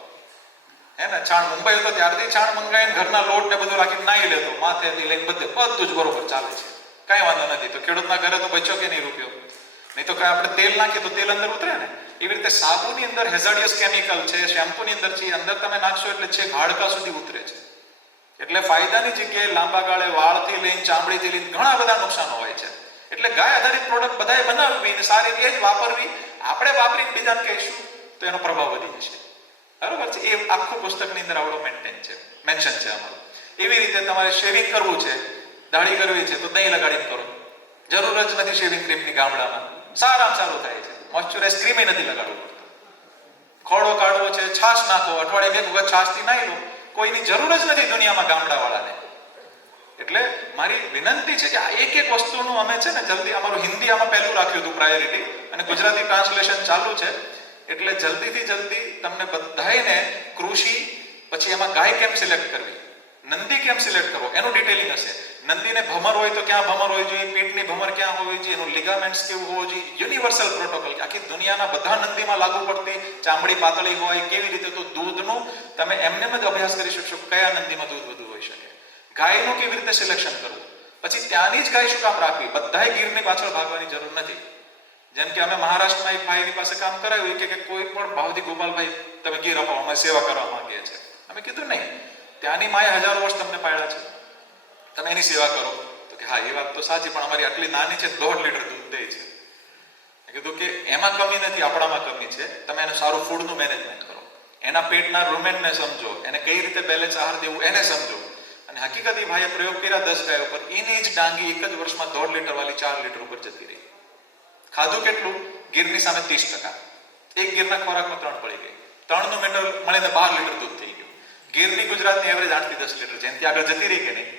હે ને? છાણ મુંબઈ હતો ત્યારથી છાણ મંગાવીને ઘરના લોટ ને બધું રાખીને નાહી લેતો, માથેથી લઈને બધું જ બરોબર ચાલે છે, કઈ વાંધો નથી. તો ખેડૂતના ઘરે તો બચ્યો કે નહીં રૂપિયો. નહીં તો આપણે તેલ નાખીએ તો તેલ અંદર ઉતરે ને. એવી રીતે સાબુની અંદર હેઝાર્ડિયસ કેમિકલ છે, શેમ્પુની અંદર છે, અંદર તમે નાખશો એટલે છેક હાડકા સુધી ઉતરે છે. એટલે ફાયદાની જગ્યાએ લાંબા ગાળે વાળથી લઈને ચામડીથી લઈને ઘણા બધા નુકસાનો હોય છે. એટલે ગાય આધારિત પ્રોડક્ટ બધાએ બનાવવી અને સારી રીતે જ વાપરવી. આપણે વાપરીને બીજાને કહીશું તો એનો પ્રભાવ વધી જશે. બરોબર છે. એ આખું પુસ્તકની અંદર આવડો મેન્શન છે અમારું. એવી રીતે તમારે શેવિંગ કરવું છે, દાઢી કરવી છે તો દહીં લગાડીને કરો. જરૂર જ નથી શેવિંગ ક્રીમની. ગામડામાં સારામાં સારું થાય છે. મોઇશ્ચરાઇઝ ક્રીમ નથી લગાડવું પડતું. ખોડો કાઢવો છે, છાશ નાખો, અઠવાડિયે 2 વખત છાશથી નાહી લો. કોઈની જરૂર જ નથી દુનિયામાં ગામડાવાળાને. એટલે મારી વિનંતી છે કે આ એક વસ્તુનું અમે છે ને જલ્દી, અમારું હિન્દી આમાં પહેલું રાખ્યું હતું પ્રાયોરિટી, અને ગુજરાતી ટ્રાન્સલેશન ચાલુ છે. એટલે જલ્દીથી જલ્દી તમને બધાને કૃષિ, પછી એમાં ગાય કેમ સિલેક્ટ કરવી, નંદી કેમ સિલેક્ટ કરવો, એનું ડિટેલિંગ હશે. નંદીને ભમર હોય તો ક્યાં ભમર હોવી જોઈએ, પેટની ભમર ક્યાં હોવી જોઈએ, એનું લિગામેન્ટ્સ કેવું હોવું જોઈએ, યુનિવર્સલ પ્રોટોકોલ. આખી દુનિયાના બધા નંદીમાં લાગુ પડતી. ચામડી પાતળી હોય કેવી રીતે, તો દૂધનું તમે એમને જ અભ્યાસ કરી શકશો કયા નંદીમાં દૂધ વધુ હોઈ શકે. ગાયનું કેવી રીતે સિલેક્શન કરવું, પછી ત્યાંની જ ગાય શું કામ રાખવી. બધાય ગીરની પાછળ ભાગવાની જરૂર નથી. જેમ કે અમે મહારાષ્ટ્રમાં એક ભાઈની પાસે કામ કરાવ્યું કે કોઈ પણ ભાવથી ગોપાલભાઈ તમે ગીર અપાવો, અમે સેવા કરવા માંગીએ છીએ. અમે કીધું નહીં, ત્યાંની માએ હજારો વર્ષ તમને પાળ્યા છે, તમે એની સેવા કરો. તો કે હા, એ વાત તો સાચી, પણ અમારી આટલી નાની છે, 1.5 લીટર દૂધ દે છે. મેં કીધું કે એમાં કમી નથી, આપણામાં કમી છે. તમે એનું સારું ફૂડનું મેનેજમેન્ટ કરો, એના પેટના રૂમેનને સમજો, એને કઈ રીતે બેલેન્સ આહાર દેવું એને સમજો. અને હકીકત એ ભાઈએ પ્રયોગ કર્યા 10 ગાયો પર. એની જ ડાંગી એક જ વર્ષમાં 1.5 લીટર વાળી 4 લીટર ઉપર જતી રહી. ખાધું કેટલું? ગીરની સામે 30%. એક ગીરના ખોરાકમાં 3 પડી ગઈ. 3નું મેટર મળીને 12 લીટર દૂધ થઈ ગયું. ગીરની ગુજરાતની એવરેજ 8 થી 10 લીટર છે. એનાથી આગળ જતી રહી કે નહીં?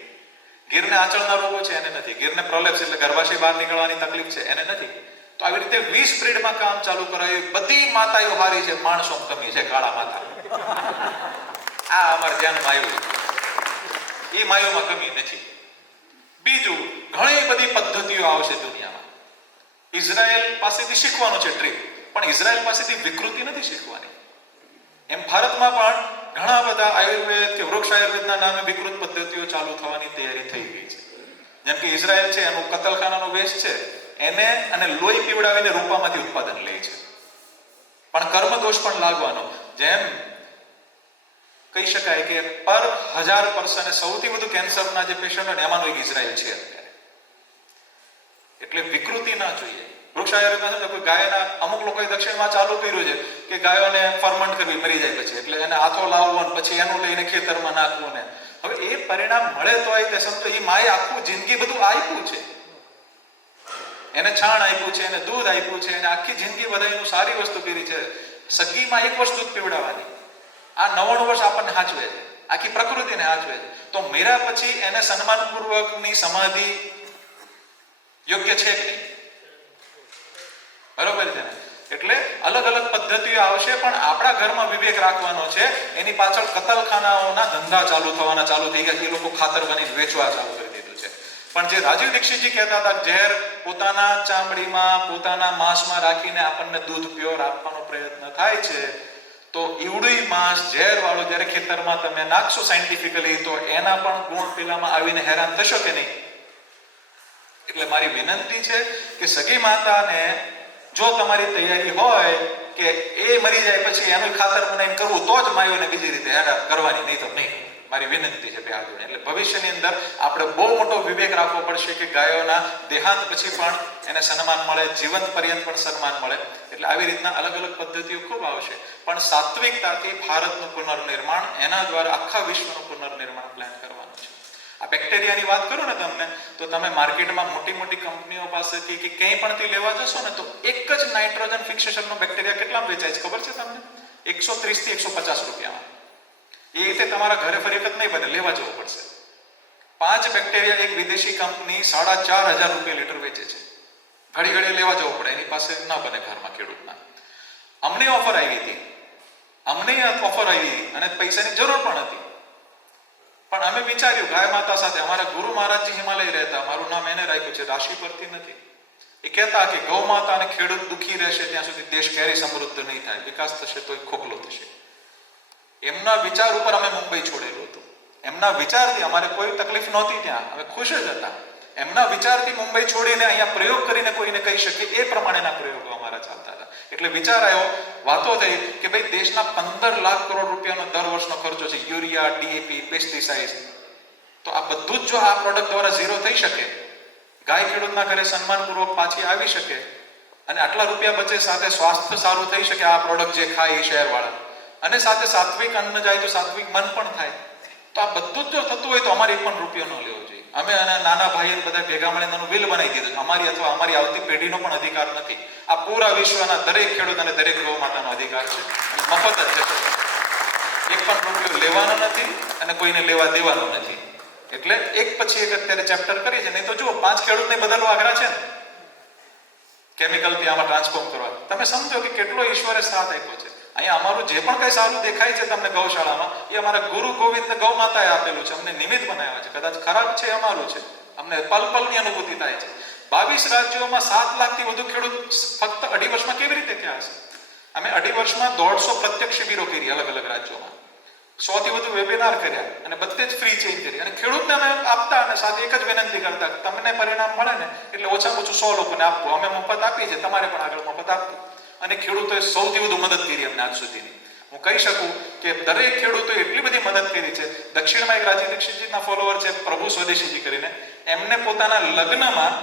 ગીરને આંચળના રોગો છે એને નથી. ગીરને પ્રોલેપ્સ એટલે ગર્ભાશય બહાર નીકળવાની તકલીફ છે એને નથી. તો આવી રીતે 20 બ્રીડમાં કામ ચાલુ કરાયું. બધી માતાઓ હારી છે, માણસો કમી છે, કાળા માતા. આ અમારે ધ્યાનમાં આવ્યું. એ માયોમાં કમી નથી. બીજું, ઘણી બધી પદ્ધતિઓ આવશે દુનિયામાં. ઇઝરાયલ પાસેથી શીખવાનું છે ટ્રીક, પણ ઇઝરાયલ પાસેથી વિકૃતિ નથી શીખવાની. એમ ભારતમાં પણ ઘણા બધા આયુર્વેદ કે વૃક્ષ આયુર્વેદના નામે વિકૃત પદ્ધતિઓ ચાલુ થવાની તૈયારી થઈ ગઈ છે. જેમ કે ઇઝરાયલ છે, એનું કતલખાનાનો વેશ છે, એને અને લોહી પીવડાવીને રૂપામાંથી ઉત્પાદન લે છે. પણ કર્મદોષ પણ લાગવાનો. જેમ કહી શકાય કે પર 1000 પર્સને સૌથી વધુ કેન્સરના જે પેશન્ટ હોય એમાંનો એક ઇઝરાયલ છે અત્યારે. એટલે વિકૃતિ ના જોઈએ. વૃક્ષ આયુર્વેદમાં કોઈ ગાયના અમુક લોકોએ દક્ષિણમાં ચાલુ કર્યું છે કે ગાયોને ફર્મન્ટ કરવી મરી જાય પછી, એટલે એને હાથો લાવવો અને પછી એનું લઈને ખેતરમાં નાખવું ને. હવે એ પરિણામ મળે તો તે સમજો એ માએ આખું જિંદગી બધું આપ્યું છે. એને છાણ આપ્યું છે, એને દૂધ આપ્યું છે, એને આખી જિંદગી બધાનું સારી વસ્તુ કરી છે. સગીમાં 1 વર્ષ દૂધ પીવડાવવાની, આ 99 વર્ષ આપણને હાચવે છે, આખી પ્રકૃતિને હાચવે છે. તો મર્યા પછી એને સન્માનપૂર્વકની સમાધિ યોગ્ય છે કે નહીં? બરોબર છે ને? એટલે અલગ અલગ પદ્ધતિઓ આવશે, પણ આપણા ઘરમાં વિવેક રાખવાનો છે. એની પાછળ કતલખાનાઓના ધંધા ચાલુ થઈ ગયા છે. એ લોકો ખાતર બનીને વેચવા ચાલુ કરી દીધું છે. પણ જે રાજીવ દીક્ષિતજી કહેતા હતા, ઝેર પોતાના ચામડીમાં, પોતાના માંસમાં રાખીને આપણને દૂધ પ્યોર આપવાનો પ્રયત્ન થાય છે, તો ઈવડું માંસ ઝેર વાળું જ્યારે ખેતરમાં તમે નાખશો સાયન્ટિફિકલી, તો એના પણ ગુણ પેલામાં આવીને હેરાન થશો કે નહીં? એટલે મારી વિનંતી છે કે સગી માતાને જો તમારી તૈયારી હોય કે એ મરી જાય પછી એનું ખાતર બનાવીને કરવું, તો જ માયોને બીજી રીતે હેરાન કરવાની, નહીં તો નહીં. મારી વિનંતી છે બે હાથ જોડીને. એટલે ભવિષ્યની અંદર આપણે બહુ મોટો વિવેક રાખવો પડશે કે ગાયોના દેહાંત પછી પણ એને સન્માન મળે, જીવંત પર્યંત પણ સન્માન મળે. એટલે આવી રીતના અલગ અલગ પદ્ધતિઓ ખૂબ આવશે, પણ સાત્વિકતાથી ભારતનું પુનર્નિર્માણ, એના દ્વારા આખા વિશ્વનું પુનર્નિર્માણ પ્લાન કરવાનું છે. આ બેક્ટેરિયાની વાત કરું ને તમને, તો તમે માર્કેટમાં મોટી મોટી કંપનીઓ પાસેથી કે ક્યાંય પણથી લેવા જશો ને, તો એક જ નાઇટ્રોજન ફિક્સેશનનો બેક્ટેરિયા કેટલામાં વેચાય છે ખબર છે તમને? 130 થી 150 રૂપિયામાં. એ રીતે તમારા ઘરે ફરી વખત નહીં બને, લેવા જવું પડશે. 5 બેક્ટેરિયા એક વિદેશી કંપની 4500 રૂપિયા લીટર વેચે છે. ઘડી ઘડી લેવા જવું પડે, એની પાસે ના બને ઘરમાં ખેડૂતના. અમને ઓફર આવી હતી અને પૈસાની જરૂર પણ હતી. પણ અમે વિચાર્યું ગાય માતા સાથે, અમારા ગુરુ મહારાજજી હિમાલય રહેતા, મારું નામ એને રાખ્યું છે, રાશિ પરથી નથી. એ કહેતા કે ગૌ માતા અને ખેડૂત દુઃખી રહેશે ત્યાં સુધી દેશ ક્યારેય સમૃદ્ધ નહીં થાય, વિકાસ થશે તો ખોખલો થશે. એમના વિચાર ઉપર અમે મુંબઈ છોડેલું હતું. એમના વિચારથી અમારે કોઈ તકલીફ નહોતી, ત્યાં અમે ખુશ જ હતા. એમના વિચારથી મુંબઈ છોડીને અહીંયા પ્રયોગ કરીને કોઈને કહી શકે એ પ્રમાણેના પ્રયોગો અમારા ચાલતા હતા. એટલે વિચાર આવ્યો, વાતો થઈ કે ભાઈ દેશના 15 લાખ કરોડ રૂપિયાનો દર વર્ષનો ખર્ચો છે, યુરિયા, ડીએપી, પેસ્ટિસાઇડ. તો આ બધું જ જો આ પ્રોડક્ટ દ્વારા ઝીરો થઈ શકે, ગાય ખેડૂતના ઘરે સન્માનપૂર્વક પાછી આવી શકે અને આટલા રૂપિયા બચે, સાથે સ્વાસ્થ્ય સારું થઈ શકે આ પ્રોડક્ટ જે ખાય એ શહેરવાળા, અને સાથે સાત્વિક અન્ન જાય તો સાત્વિક મન પણ થાય. તો આ બધું જ જો થતું હોય તો અમારે 1 પણ રૂપિયો ન લેવો જોઈએ. અમે અને નાના ભાઈ બધા ભેગા મળીને એનું બિલ બનાવી દીધું. અમારી અથવા અમારી આવતી પેઢીનો પણ અધિકાર નથી. આ પૂરા વિશ્વના દરેક ખેડૂત અને દરેક ગૌ માતાનો અધિકાર છે, મફત જ છે. 1 પણ રૂપિયો લેવાનો નથી અને કોઈને લેવા દેવાનો નથી. એટલે એક પછી એક અત્યારે ચેપ્ટર કરી છે. નહીં તો જુઓ, 5 ખેડૂતને બદલવા આગ્રહ છે ને કેમિકલથી આમાં ટ્રાન્સફોર્મ કરવા. તમે સમજો કે કેટલો ઈશ્વરે સાથ આપ્યો છે. અહીંયા અમારું જે પણ કઈ સારું દેખાય છે તમને ગૌશાળામાં, એ અમારા ગુરુ ગોવિંદ ગૌ માતાએ આપેલું છે, અમને નિમિત્ત બનાવ્યા છે. કદાચ ખરાબ છે અમારું છે, અમને પલ પલની અનુભૂતિ થાય છે. 22 રાજ્યોમાં 7 લાખથી વધુ ખેડૂત ફક્ત 2.5 વર્ષમાં કેવી રીતે ક્યાં હશે? અમે 2.5 વર્ષમાં 150 પ્રત્યક્ષ શિબિરો કરી અલગ અલગ રાજ્યોમાં, 100 થી વધુ વેબિનાર કર્યા અને બધે જ ફ્રી ચેન્જ કરી. અને ખેડૂતને અમે આપતા અને સાથે એક જ વિનંતી કરતા, તમને પરિણામ મળે ને એટલે ઓછામાં ઓછું 100 લોકોને આપવું. અમે મફત આપીએ છીએ, તમારે પણ આગળ મફત આપવું. અને ખેડૂતોએ સૌથી વધુ મદદ કરી અમને આજ સુધીની. હું કહી શકું કે દરેક ખેડૂતોએ એટલી બધી મદદ કરી છે. દક્ષિણમાં એક રાજીવ દીક્ષિતજીના ફોલોવર છે, પ્રભુ સ્વદેશીજી કરીને, એમને પોતાના લગ્નમાં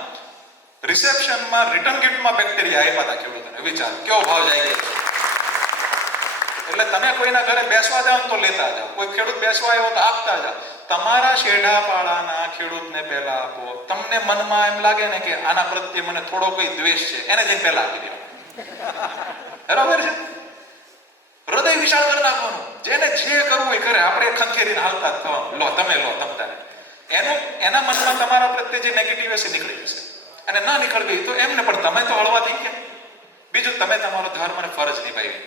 રિસેપ્શનમાં રિટર્ન ગિફ્ટમાં બેક્ટેરિયા આપ્યા હતા ખેડૂતોને. વિચાર કેવો ભાવ જાય છે. એટલે તમે કોઈના ઘરે બેસવા જાઓ તો લેતા જાઓ, કોઈ ખેડૂત બેસવા આવ્યો તો આપતા જાઓ. તમારા શેઢાપાડાના ખેડૂતને પહેલા આપો. તમને મનમાં એમ લાગે ને કે આના પ્રત્યે મને થોડો કોઈ દ્વેષ છે, એને જઈને પહેલા આપી દેવા. બરાબર છે? હૃદય વિશાળ કરી નાખવાનું. જેને જે કરવું એ કરે, આપણે ખંખેરીને હાલતા જ થવાનું. લો તમે લો તમ તારે. એના મનમાં તમારા પ્રત્યે જે નેગેટિવ હશે નીકળી જશે. અને ન નીકળવી તો એમને પણ તમે તો હળવા થઈ ગયા. બીજું, તમે તમારો ધર્મ અને ફરજ નિભાવી.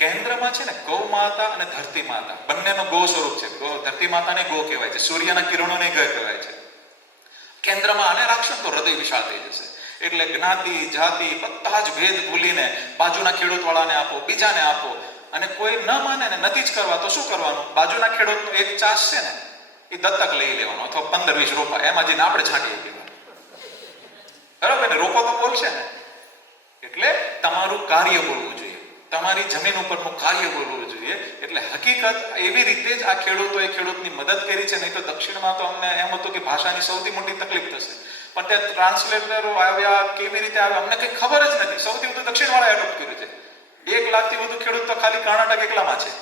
કેન્દ્રમાં છે ને ગૌ માતા અને ધરતી માતા બંનેનો ગો સ્વરૂપ છે. ધરતી માતાને ગો કહેવાય છે, સૂર્યના કિરણોને ગ કહેવાય છે. કેન્દ્રમાં આને રાખશો તો હૃદય વિશાળ થઈ જશે. એટલે જ્ઞાતિ જાતિ બધા જ ભેદ ભૂલીને બાજુના ખેડૂત વાળાને આપો, બીજાને આપો. અને કોઈ ન માને ને નથી જ કરવા તો શું કરવાનું? બાજુના ખેડૂતનો એક ચાસ છે ને એ દત્તક લઈ લેવાનો, અથવા 15-20 રોપા એમાં જઈને આપણે છાંટી દેવાનું. બરાબર ને? રોપો તો બોલશે ને. એટલે તમારું કાર્ય બોલવું જોઈએ, તમારી જમીન ઉપરનું કાર્ય બોલવું જોઈએ. એટલે હકીકત એવી રીતે જ આ ખેડૂતોએ ખેડૂતની મદદ કરી છે. નહીં તો દક્ષિણમાં તો અમને એમ હતું કે ભાષાની સૌથી મોટી તકલીફ થશે, પણ ત્યાં ટ્રાન્સલેટરો આવ્યા, કેવી રીતે આવ્યા અમને કંઈ ખબર જ નથી. સૌથી વધુ દક્ષિણવાળા એડોપ્ટ કર્યું છે. 1 લાખથી વધુ ખેડૂત તો ખાલી કર્ણાટક એકલામાં છે.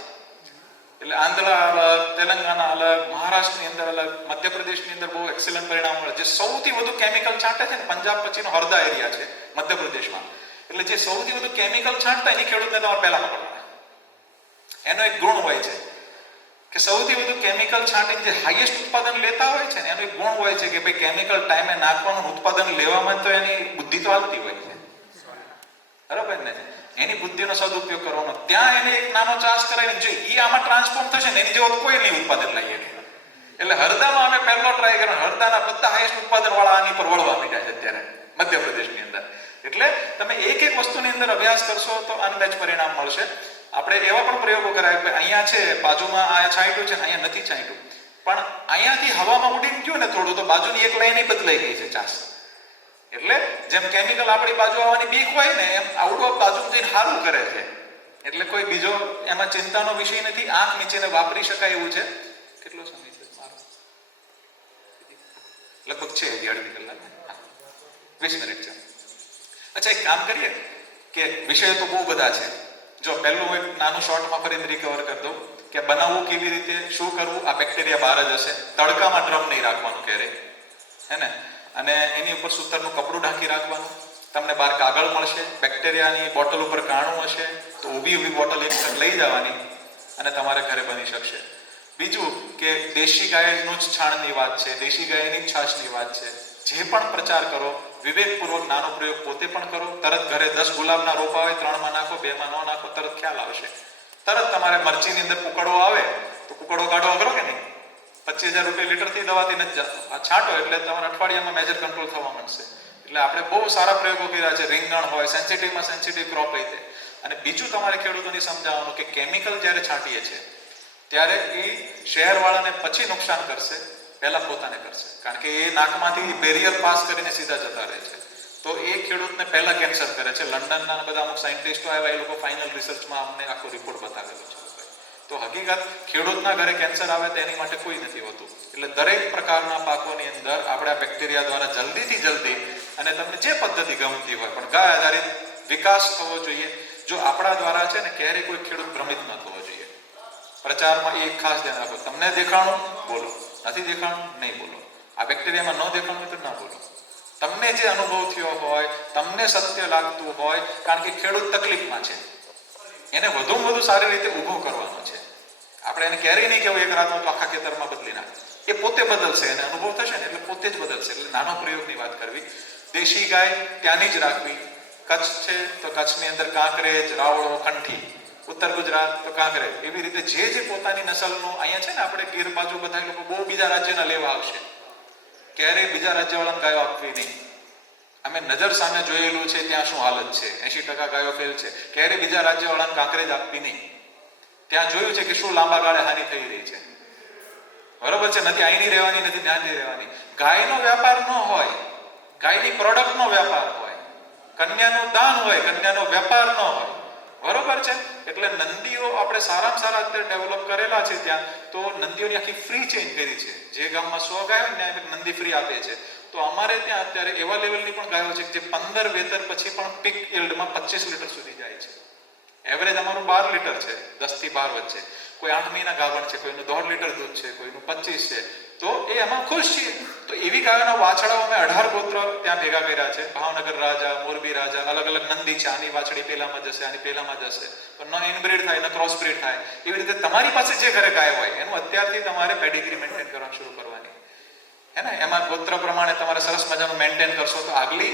એટલે આંધ્ર અલગ, તેલંગાના અલગ, મહારાષ્ટ્રની અંદર અલગ, મધ્યપ્રદેશની અંદર બહુ એક્સેલન્ટ પરિણામ મળે. જે સૌથી વધુ કેમિકલ છાંટે છે ને, પંજાબ પછીનો હરદા એરિયા છે મધ્યપ્રદેશમાં. એટલે જે સૌથી વધુ કેમિકલ છાંટતા એની ખેડૂતને તમારે પહેલા પકડવાના. એનો એક ગુણ હોય છે કે સૌથી વધુ કેમિકલ છાંટીને જે હાઈએસ્ટ ઉત્પાદન લેતા હોય છે ને, એનો એક ગુણ હોય છે કે ભાઈ કેમિકલ ટાઈમે નાખવાનું, ઉત્પાદન લેવામાં તો એની બુદ્ધિ તો આવતી હોય છે. બરાબર ને? એની બુદ્ધિનો સદુપયોગ કરવાનો. ત્યાં એને એક નાનો ચાસ કરાવીને જો એ આમાં ટ્રાન્સફોર્મ થશે ને, એની જેવો કોઈ નહીં ઉત્પાદન લઈએ. એટલે હરદામાં અમે પહેલો ટ્રાય કર્યો. હરદાના બધા હાઈએસ્ટ ઉત્પાદન વાળા આની પર વળવા માંડ્યા છે અત્યારે મધ્યપ્રદેશની અંદર. એટલે તમે એક વસ્તુની અંદર અભ્યાસ કરશો તો અનમેચ પરિણામ મળશે. આપણે એવા પણ પ્રયોગો કરાય કે અહીંયા છે બાજુમાં આ છાંટ્યું છે ને અહીંયા નથી છાંટ્યું, પણ અહીંયાથી હવામાં ઉડીને ગયું ને થોડું, તો બાજુની એક લાઈન બદલાઈ ગઈ છે ચાસ. એટલે જેમ કેમિકલ આપણી બાજુ આવવાની બીક હોય ને, એમ આવડો બાજુ જઈને સારું કરે છે. એટલે કોઈ બીજો એમાં ચિંતાનો વિષય નથી. આંખ નીચેને વાપરી શકાય એવું છે. કેટલો સમય છે મારો? લગભગ છે 2.5 કલાક, 20 મિનિટ છે. અચ્છા, એક કામ કરીએ કે વિષયો તો બહુ બધા છે. જો પહેલું હું એક નાનું શોર્ટમાં ફરીથી રિકવર કરી દઉં કે બનાવવું કેવી રીતે, શું કરવું. આ બેક્ટેરિયા બહાર જ હશે. તડકામાં ડ્રમ નહીં રાખવાનું ક્યારેય, હે ને? અને એની ઉપર સૂતરનું કપડું ઢાંકી રાખવાનું. તમને બહાર કાગળ મળશે. બેક્ટેરિયાની બોટલ ઉપર કાણું હશે તો ઊભી બોટલ એક લઈ જવાની અને તમારે ઘરે બની શકશે. બીજું કે દેશી ગાયનું જ છાણની વાત છે, દેશી ગાયની જ છાશની વાત છે. જે પણ પ્રચાર કરો વિવેકપૂર્વક નાનો પ્રયોગ પોતે પણ કરો. તરત ઘરે 10 ગુલાબના રોપા હોય, 3માં નાખો, 2માં ન નાખો, તરત ખ્યાલ આવશે. તરત તમારે મરચીની અંદર કુકડો આવે તો કુકડો કાઢો કરો કે નહીં? 25,000 રૂપિયા લીટરથી દવાથી નથી જતો. આ છાંટો એટલે તમારા અઠવાડિયામાં મેજર કંટ્રોલ થવા માંડશે. એટલે આપણે બહુ સારા પ્રયોગો કર્યા છે. રીંગણ હોય, સેન્સિટિવમાં સેન્સિટિવ ક્રોપ રીતે. અને બીજું તમારે ખેડૂતોને સમજાવવાનું કે કેમિકલ જ્યારે છાંટીએ છીએ ત્યારે એ શહેરવાળાને પછી નુકસાન કરશે, પહેલા પોતાને કરશે. કારણ કે એ નાકમાંથી બેરિયર પાસ કરીને સીધા જતા રહે છે. તો એ ખેડૂતને પહેલા કેન્સર કરે છે. લંડનના બધા અમુક સાયન્ટિસ્ટો આવ્યા, એ લોકો ફાઇનલ રિસર્ચમાં અમને આખો રિપોર્ટ બતાવેલો છે. તો હકીકત ખેડૂતના ઘરે કેન્સર આવે તો એની માટે કોઈ નથી હોતું. એટલે દરેક પ્રકારના પાકોની અંદર આપણે આ બેક્ટેરિયા દ્વારા જલ્દીથી જલ્દી, અને તમને જે પદ્ધતિ ગમતી હોય, પણ ગાય આધારિત વિકાસ થવો જોઈએ. જો આપણા દ્વારા છે ને ક્યારેય કોઈ ખેડૂત ભ્રમિત ન થવો જોઈએ. પ્રચારમાં એક ખાસ ધ્યાન રાખો. તમને દેખાણું બોલો, નથી દેખાણું નહીં બોલો. આ બેક્ટેરિયામાં ન દેખાણું તો ના બોલો. તમને જે અનુભવ થયો હોય, તમને સત્ય લાગતું હોય, કારણ કે ખેડૂત તકલીફમાં છે, એને વધુમાં વધુ સારી રીતે ઊભો કરવાનો છે. આપણે એને ક્યારેય નહીં કહેવું એક રાતમાં તો આખા ખેતરમાં બદલી નાખે. એ પોતે બદલશે, એને અનુભવ થશે ને એટલે પોતે જ બદલશે. એટલે નાનો પ્રયોગની વાત કરવી. દેશી ગાય ત્યાંની જ રાખવી. કચ્છ છે તો કચ્છની અંદર કાંકરેજ, રાવળો, કંઠી. ઉત્તર ગુજરાત તો કાંકરેજ. એવી રીતે જે પોતાની નસલનું અહીંયા છે ને, આપણે ગીર બાજુ બધા લોકો બહુ બીજા રાજ્યના લેવા આવશે. ક્યારેય બીજા રાજ્યવાળાને ગાયો આપવી નહીં. અમે નજર સામે જોયેલું છે ત્યાં શું હાલત છે. 80% ગાયો ફેલ છે. ક્યારેય બીજા રાજ્યવાળાને કાંકરેજ આપવી નહીં. ત્યાં જોયું છે કે શું લાંબા ગાળે હાનિ થઈ રહી છે. બરોબર છે? નથી અહીંની રહેવાની, નથી ધ્યાનથી રહેવાની. ગાયનો વ્યાપાર ન હોય, ગાયની પ્રોડક્ટનો વ્યાપાર હોય, કન્યાનું દાન હોય, કન્યાનો વેપાર ન હોય. બરોબર છે? એટલે નંદીઓ આપણે સારામાં સારા અત્યારે ડેવલપ કરેલા છે. ત્યાં તો નંદીઓની આખી ફ્રી ચેઇન કરી છે. જે ગામમાં 100 ગાયો ને ત્યાં નંદી ફ્રી આપે છે. તો અમારે ત્યાં અત્યારે એવા લેવલની પણ ગાયો છે જે 15 વેતર પછી પણ પીક યીલ્ડમાં 25 લીટર સુધી જાય છે. એવરેજ અમારું 12 લીટર છે, 10 થી 12 વચ્ચે. કોઈ 8 મહિના ગાભણ છે, કોઈનું 1.5 લીટર દૂધ છે, કોઈનું 25 છે. તો એ આમાં ખુશ છીએ. તો એવી ગાયોના વાછડાઓ અમે 18 ગોત્ર ત્યાં ભેગા કર્યા છે. ભાવનગર રાજા, મોરબી રાજા, અલગ અલગ નંદી છે. આની વાછડી પેલામાં જશે, આની પેલામાં જશે. તો ન ઇનબ્રીડ થાય, ન ક્રોસ બ્રીડ થાય. એવી રીતે તમારી પાસે જે ઘરે ગાય હોય એનું અત્યારથી તમારે પેડિગ્રી મેન્ટેન કરવાનું શરૂ કરવાની. હે ને, એમાં ગોત્ર પ્રમાણે તમારે સરસ મજાનું મેન્ટેન કરશો તો આગલી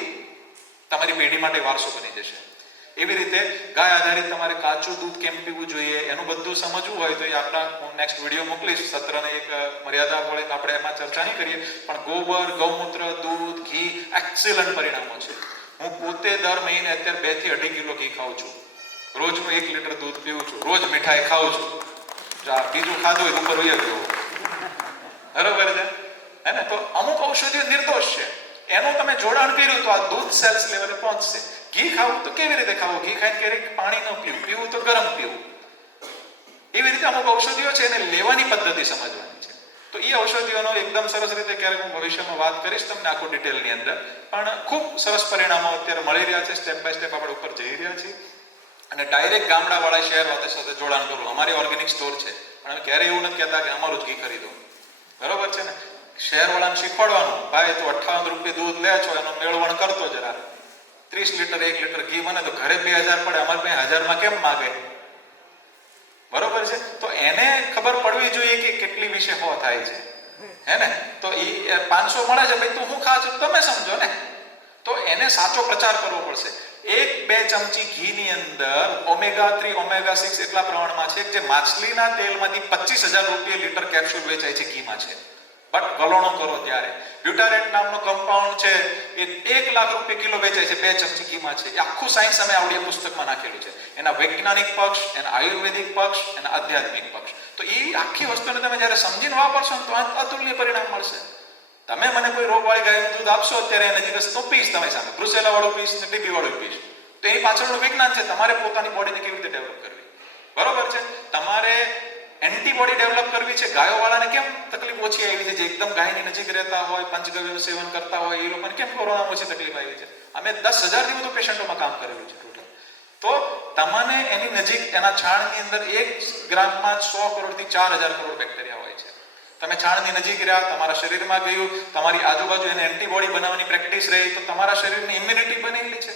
તમારી પેઢી માટે વારસો બની જશે. એવી રીતે ગાય આધારિત તમારે કાચું દૂધ કેમ પીવું જોઈએ એનું બધું સમજવું હોય તો એ આપણા હું નેક્સ્ટ વિડીયો મોકલીશ. સત્રને એક મર્યાદા વળીને આપણે એમાં ચર્ચા નહીં કરીએ, પણ ગોબર, ગૌમૂત્ર, દૂધ, ઘી એક્સેલન્ટ પરિણામો છે. હું પોતે દર મહિને અત્યારે 2 થી 2.5 કિલો ઘી ખાઉં છું. રોજનું 1 લીટર દૂધ પીવું છું. રોજ મીઠાઈ ખાઉં છું. જો આ બીજું ખાધું હોય ઉપર વહી ગયું, બરોબર છે હે ને. તો અમુક ઔષધિઓ નિર્દોષ છે, એનું તમે જોડાણ કર્યું તો આ દૂધ સેલ્સ લેવલે પહોંચશે. ઘી ખાવું તો કેવી રીતે ખાવું? ઘી ખાઈને ક્યારેક પાણી ન પીવું, પીવું તો ગરમ પીવું. એવી રીતે અમુક ઔષધિઓ છે એને લેવાની પદ્ધતિ સમજવાની છે. તો એ ઔષધિઓનો એકદમ સરસ રીતે ક્યારેક હું ભવિષ્યમાં વાત કરીશ તમને આખું ડિટેલની અંદર. પણ ખૂબ સરસ પરિણામો અત્યારે મળી રહ્યા છે. સ્ટેપ બાય સ્ટેપ આપણે ઉપર જઈ રહ્યા છીએ અને ડાયરેક્ટ ગામડાવાળા શહેર સાથે જોડાણ કરવું. અમારી ઓર્ગેનિક સ્ટોર છે, પણ અમે ક્યારેય એવું નથી કહેતા કે અમારું જ ઘી ખરીદો, બરોબર છે ને. શહેરવાળાને શીખવાડવાનું, ભાઈ તો 58 રૂપિયા દૂધ લે છો, એનો મેળવણ કરતો જરા. 30 લીટર 1 લીટર ઘી મને તો ઘરે 2000 પડે, અમારે પાસે 1000માં કેમ માગે? બરોબર છે. તો એને ખબર પડવી જોઈએ કે કેટલી વિશે હો થાય છે, હે ને. તો એ 500 મળે છે ભાઈ, તું હું ખા છો તમે સમજો ને. તો એને સાચો પ્રચાર કરવો પડશે. 1-2 ચમચી ઘીની અંદર ઓમેગા 3 ઓમેગા 6 એટલા પ્રમાણમાં છે જે માછલીના તેલમાંથી 25,000 રૂપિયા લીટર કેપ્સ્યુલ વેચાય છે ઘીમાં છે. બટ ગલોણો કરો ત્યારે બ્યુટારેટ નામનો કમ્પાઉન્ડ છે એ 1 લાખ રૂપિયા કિલો વેચાય છે 2 ચમચી ઘીમાં છે. એ આખું સાયન્સ અમે આવડી પુસ્તકમાં નાખેલું છે. એના વૈજ્ઞાનિક પક્ષ, એના આયુર્વેદિક પક્ષ, એના આધ્યાત્મિક પક્ષ. તો એ આખી વસ્તુને તમે જ્યારે સમજીને વાપરશો ને તો અતુલ્ય પરિણામ મળશે. તમે મને કોઈ રોગવાળી ગાયનું દૂધ આપશો અત્યારે એની જગ્યાએ તો પીશ તમારી સામે, બ્રુસેલા વાળું પીશ ને ટીબી વાળું પીશ. તો એની પાછળનું વિજ્ઞાન છે તમારે પોતાની બોડીને કેવી રીતે ડેવલપ કરવી, બરોબર છે. તમારે એન્ટીબોડી ડેવલપ કરવી છે. ગાયોવાળાને કેમ તકલીફ ઓછી આવી છે? જે એકદમ ગાયની નજીક રહેતા હોય, પંચગવ્યનું સેવન કરતા હોય, એ લોકોને કેમ કોરોનામાં ઓછી તકલીફ આવી છે? અમે 10,000 થી વધુ પેશન્ટોમાં કામ કરેલું છે ટોટલ. તો તમને એની નજીક એના છાણની અંદર 1 ગ્રામમાં 100 કરોડથી 4,000 કરોડ બેક્ટેરિયા હોય છે. તમે છાણની નજીક રહ્યા, તમારા શરીરમાં ગયું, તમારી આજુબાજુ એને એન્ટીબોડી બનાવવાની પ્રેક્ટિસ રહી, તો તમારા શરીરની ઇમ્યુનિટી બનેલી છે.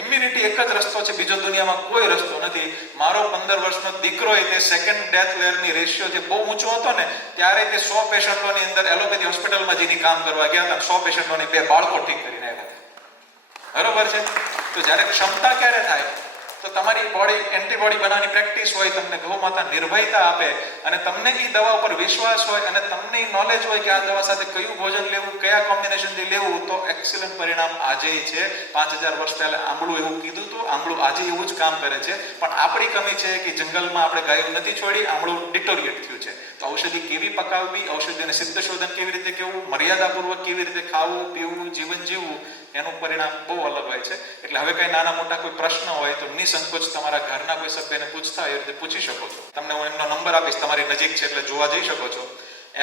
ઇમ્યુનિટી એક જ રસ્તો છે, બીજો દુનિયામાં કોઈ રસ્તો નથી. મારો 15 વર્ષનો દીકરો એ તે સેકન્ડ ડેથ લેયરની રેશિયો જે બહુ ઊંચો હતો ને, ત્યારે તે 100 પેશન્ટોની અંદર એલોપેથી હોસ્પિટલમાં જઈને કામ કરવા ગયા હતા, 100 પેશન્ટોની 2 બાળકો ઠીક કરીને આવ્યા હતા, બરોબર છે. તો જ્યારે ક્ષમતા ક્યારે થાય? તો તમારી બોડી એન્ટીબોડી બનાવવાની પ્રેક્ટિસ હોય, તમને ગૌ માતા નિર્ભયતા આપે અને તમને એ દવા ઉપર વિશ્વાસ હોય અને તમને નોલેજ હોય કે આ દવા સાથે કયું ભોજન લેવું, કયા કોમ્બિનેશનથી લેવું, તો એક્સિલન્ટ પરિણામ આજે છે. 5000 વર્ષ પહેલા આંબળું એવું કીધું હતું, આંબળું આજે એવું જ કામ કરે છે. પણ આપણી કમી છે કે જંગલમાં આપણે ગાયો નથી છોડી, આંબળું ડિટોરિએટ થયું છે. તો ઔષધિ કેવી પકાવવી, ઔષધિને સિદ્ધ શોધન કેવી રીતે કેવું, મર્યાદાપૂર્વક કેવી રીતે ખાવું પીવું, જીવન જીવવું, એનું પરિણામ બહુ અલગ હોય છે. એટલે હવે કઈ નાના મોટા કોઈ પ્રશ્ન હોય તો નિસંકોચ તમારા ઘરના કોઈ સભ્યને પૂછતા એ રીતે પૂછી શકો છો. તમને હું એમનો નંબર આપીશ, તમારી નજીક છે એટલે જોવા જઈ શકો છો.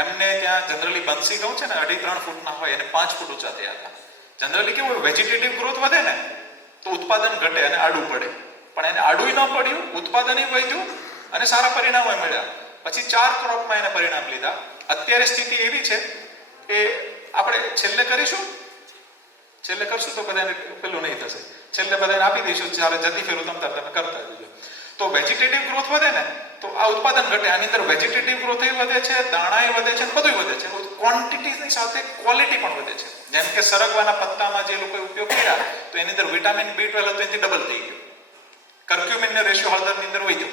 એમને ત્યાં જનરલી બંસી ઘઉં છે ને 2.5-3 ફૂટના હોય, એને 5 ફૂટ ઊંચા થયા હતા. જનરલી કેવું વેજીટેટિવ ગ્રોથ વધે ને તો ઉત્પાદન ઘટે અને આડું પડે, પણ એને આડું ન પડ્યું, ઉત્પાદન વધ્યું અને સારા પરિણામો મળ્યા. પછી 4 ક્રોપમાં એને પરિણામ લીધા. અત્યારે સ્થિતિ એવી છે કે આપણે છેલ્લે કરશું તો બધાને પેલું નહીં થશે, છેલ્લે બધાને આપી દઈશું, ચાલે જતી ફેરું તમે કરતા જજો. તો વેજીટેટિવ ગ્રોથ વધે ને તો આ ઉત્પાદન ઘટે. આની અંદર વેજીટેટિવ ગ્રોથ વધે છે, દાણા વધે છે, બધું વધે છે. ક્વોન્ટિટીની સાથે ક્વોલિટી પણ વધે છે. જેમ કે સરગવાના પત્તામાં જે લોકોએ ઉપયોગ કર્યા તો એની અંદર વિટામિન B12 હતું, એનાથી ડબલ થઈ ગયું. કર્ક્યુમિનનો રેશિયો હળદરની અંદર વધ્યો.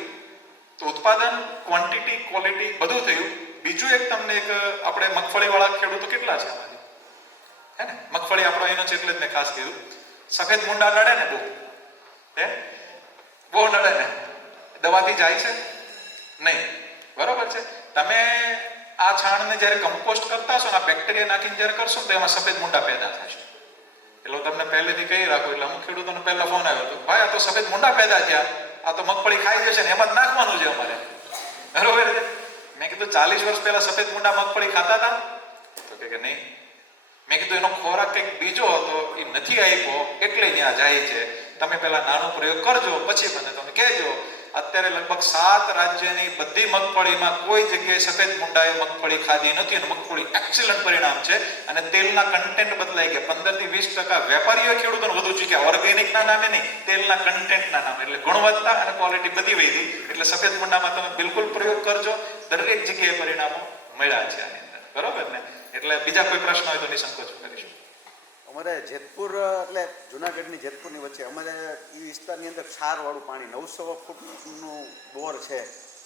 તો ઉત્પાદન, ક્વોન્ટિટી, ક્વોલિટી બધું થયું. બીજું એક તમને એક આપણે મગફળીવાળા ખેડૂતો કેટલા છે અમારી, હે ને? મગફળી આપણો એનો છે એટલે જ મેં ખાસ કીધું. સફેદ મુંડા નડે ને બહુ નડે ને, દવાથી જાય છે નહીં, બરોબર છે. તમે આ છાણને જ્યારે કમ્પોસ્ટ કરતા હશો ને, આ બેક્ટેરિયા નાખીને જ્યારે કરશો તો એમાં સફેદ મુંડા પેદા થશે. એટલે તમને પહેલેથી કહી રાખો. એટલે અમુક ખેડૂતોને પહેલા ફોન આવ્યો હતો, ભાઈ આ તો સફેદ મુંડા પેદા થયા, આ તો મગફળી ખાઈ જશે ને, એમાં જ નાખવાનું છે અમારે, બરોબર છે. મેં કીધું 40 વર્ષ પહેલા સફેદ મુંડા મગફળી ખાતા હતા? તો કે નહીં. મેં કીધું એનો ખોરાક કંઈક બીજો હતો, એ નથી આપ્યો એટલે ત્યાં જાય છે. તમે પહેલા નાનો પ્રયોગ કરજો, પછી મને તમે કહેજો. અત્યારે લગભગ 7 રાજ્યની બધી મગફળીમાં કોઈ જગ્યાએ સફેદ મુંડાએ મગફળી ખાધી નથી અને મગફળી એક્સિલન્ટ પરિણામ છે. અને તેલના કન્ટેન્ટ બદલાઈ ગયા. 15 થી 20% વેપારીઓ ખેડૂતોને વધુ ચૂક્યા, ઓર્ગેનિકના નામે નહીં, તેલના કન્ટેન્ટના નામે. એટલે ગુણવત્તા અને ક્વોલિટી બધી વધી. એટલે સફેદ મુંડામાં તમે બિલકુલ પ્રયોગ કરજો, દરેક જગ્યાએ પરિણામો મળ્યા છે આની અંદર, બરોબર ને? એટલે બીજા કોઈ પ્રશ્ન હોય તો નિસંકોચ કરીશું. અમારે જેતપુર એટલે જુનાગઢની જેતપુરની વચ્ચે અમારે એ વિસ્તારની અંદર ક્ષારવાળું પાણી 900 ફૂટનું બોર છે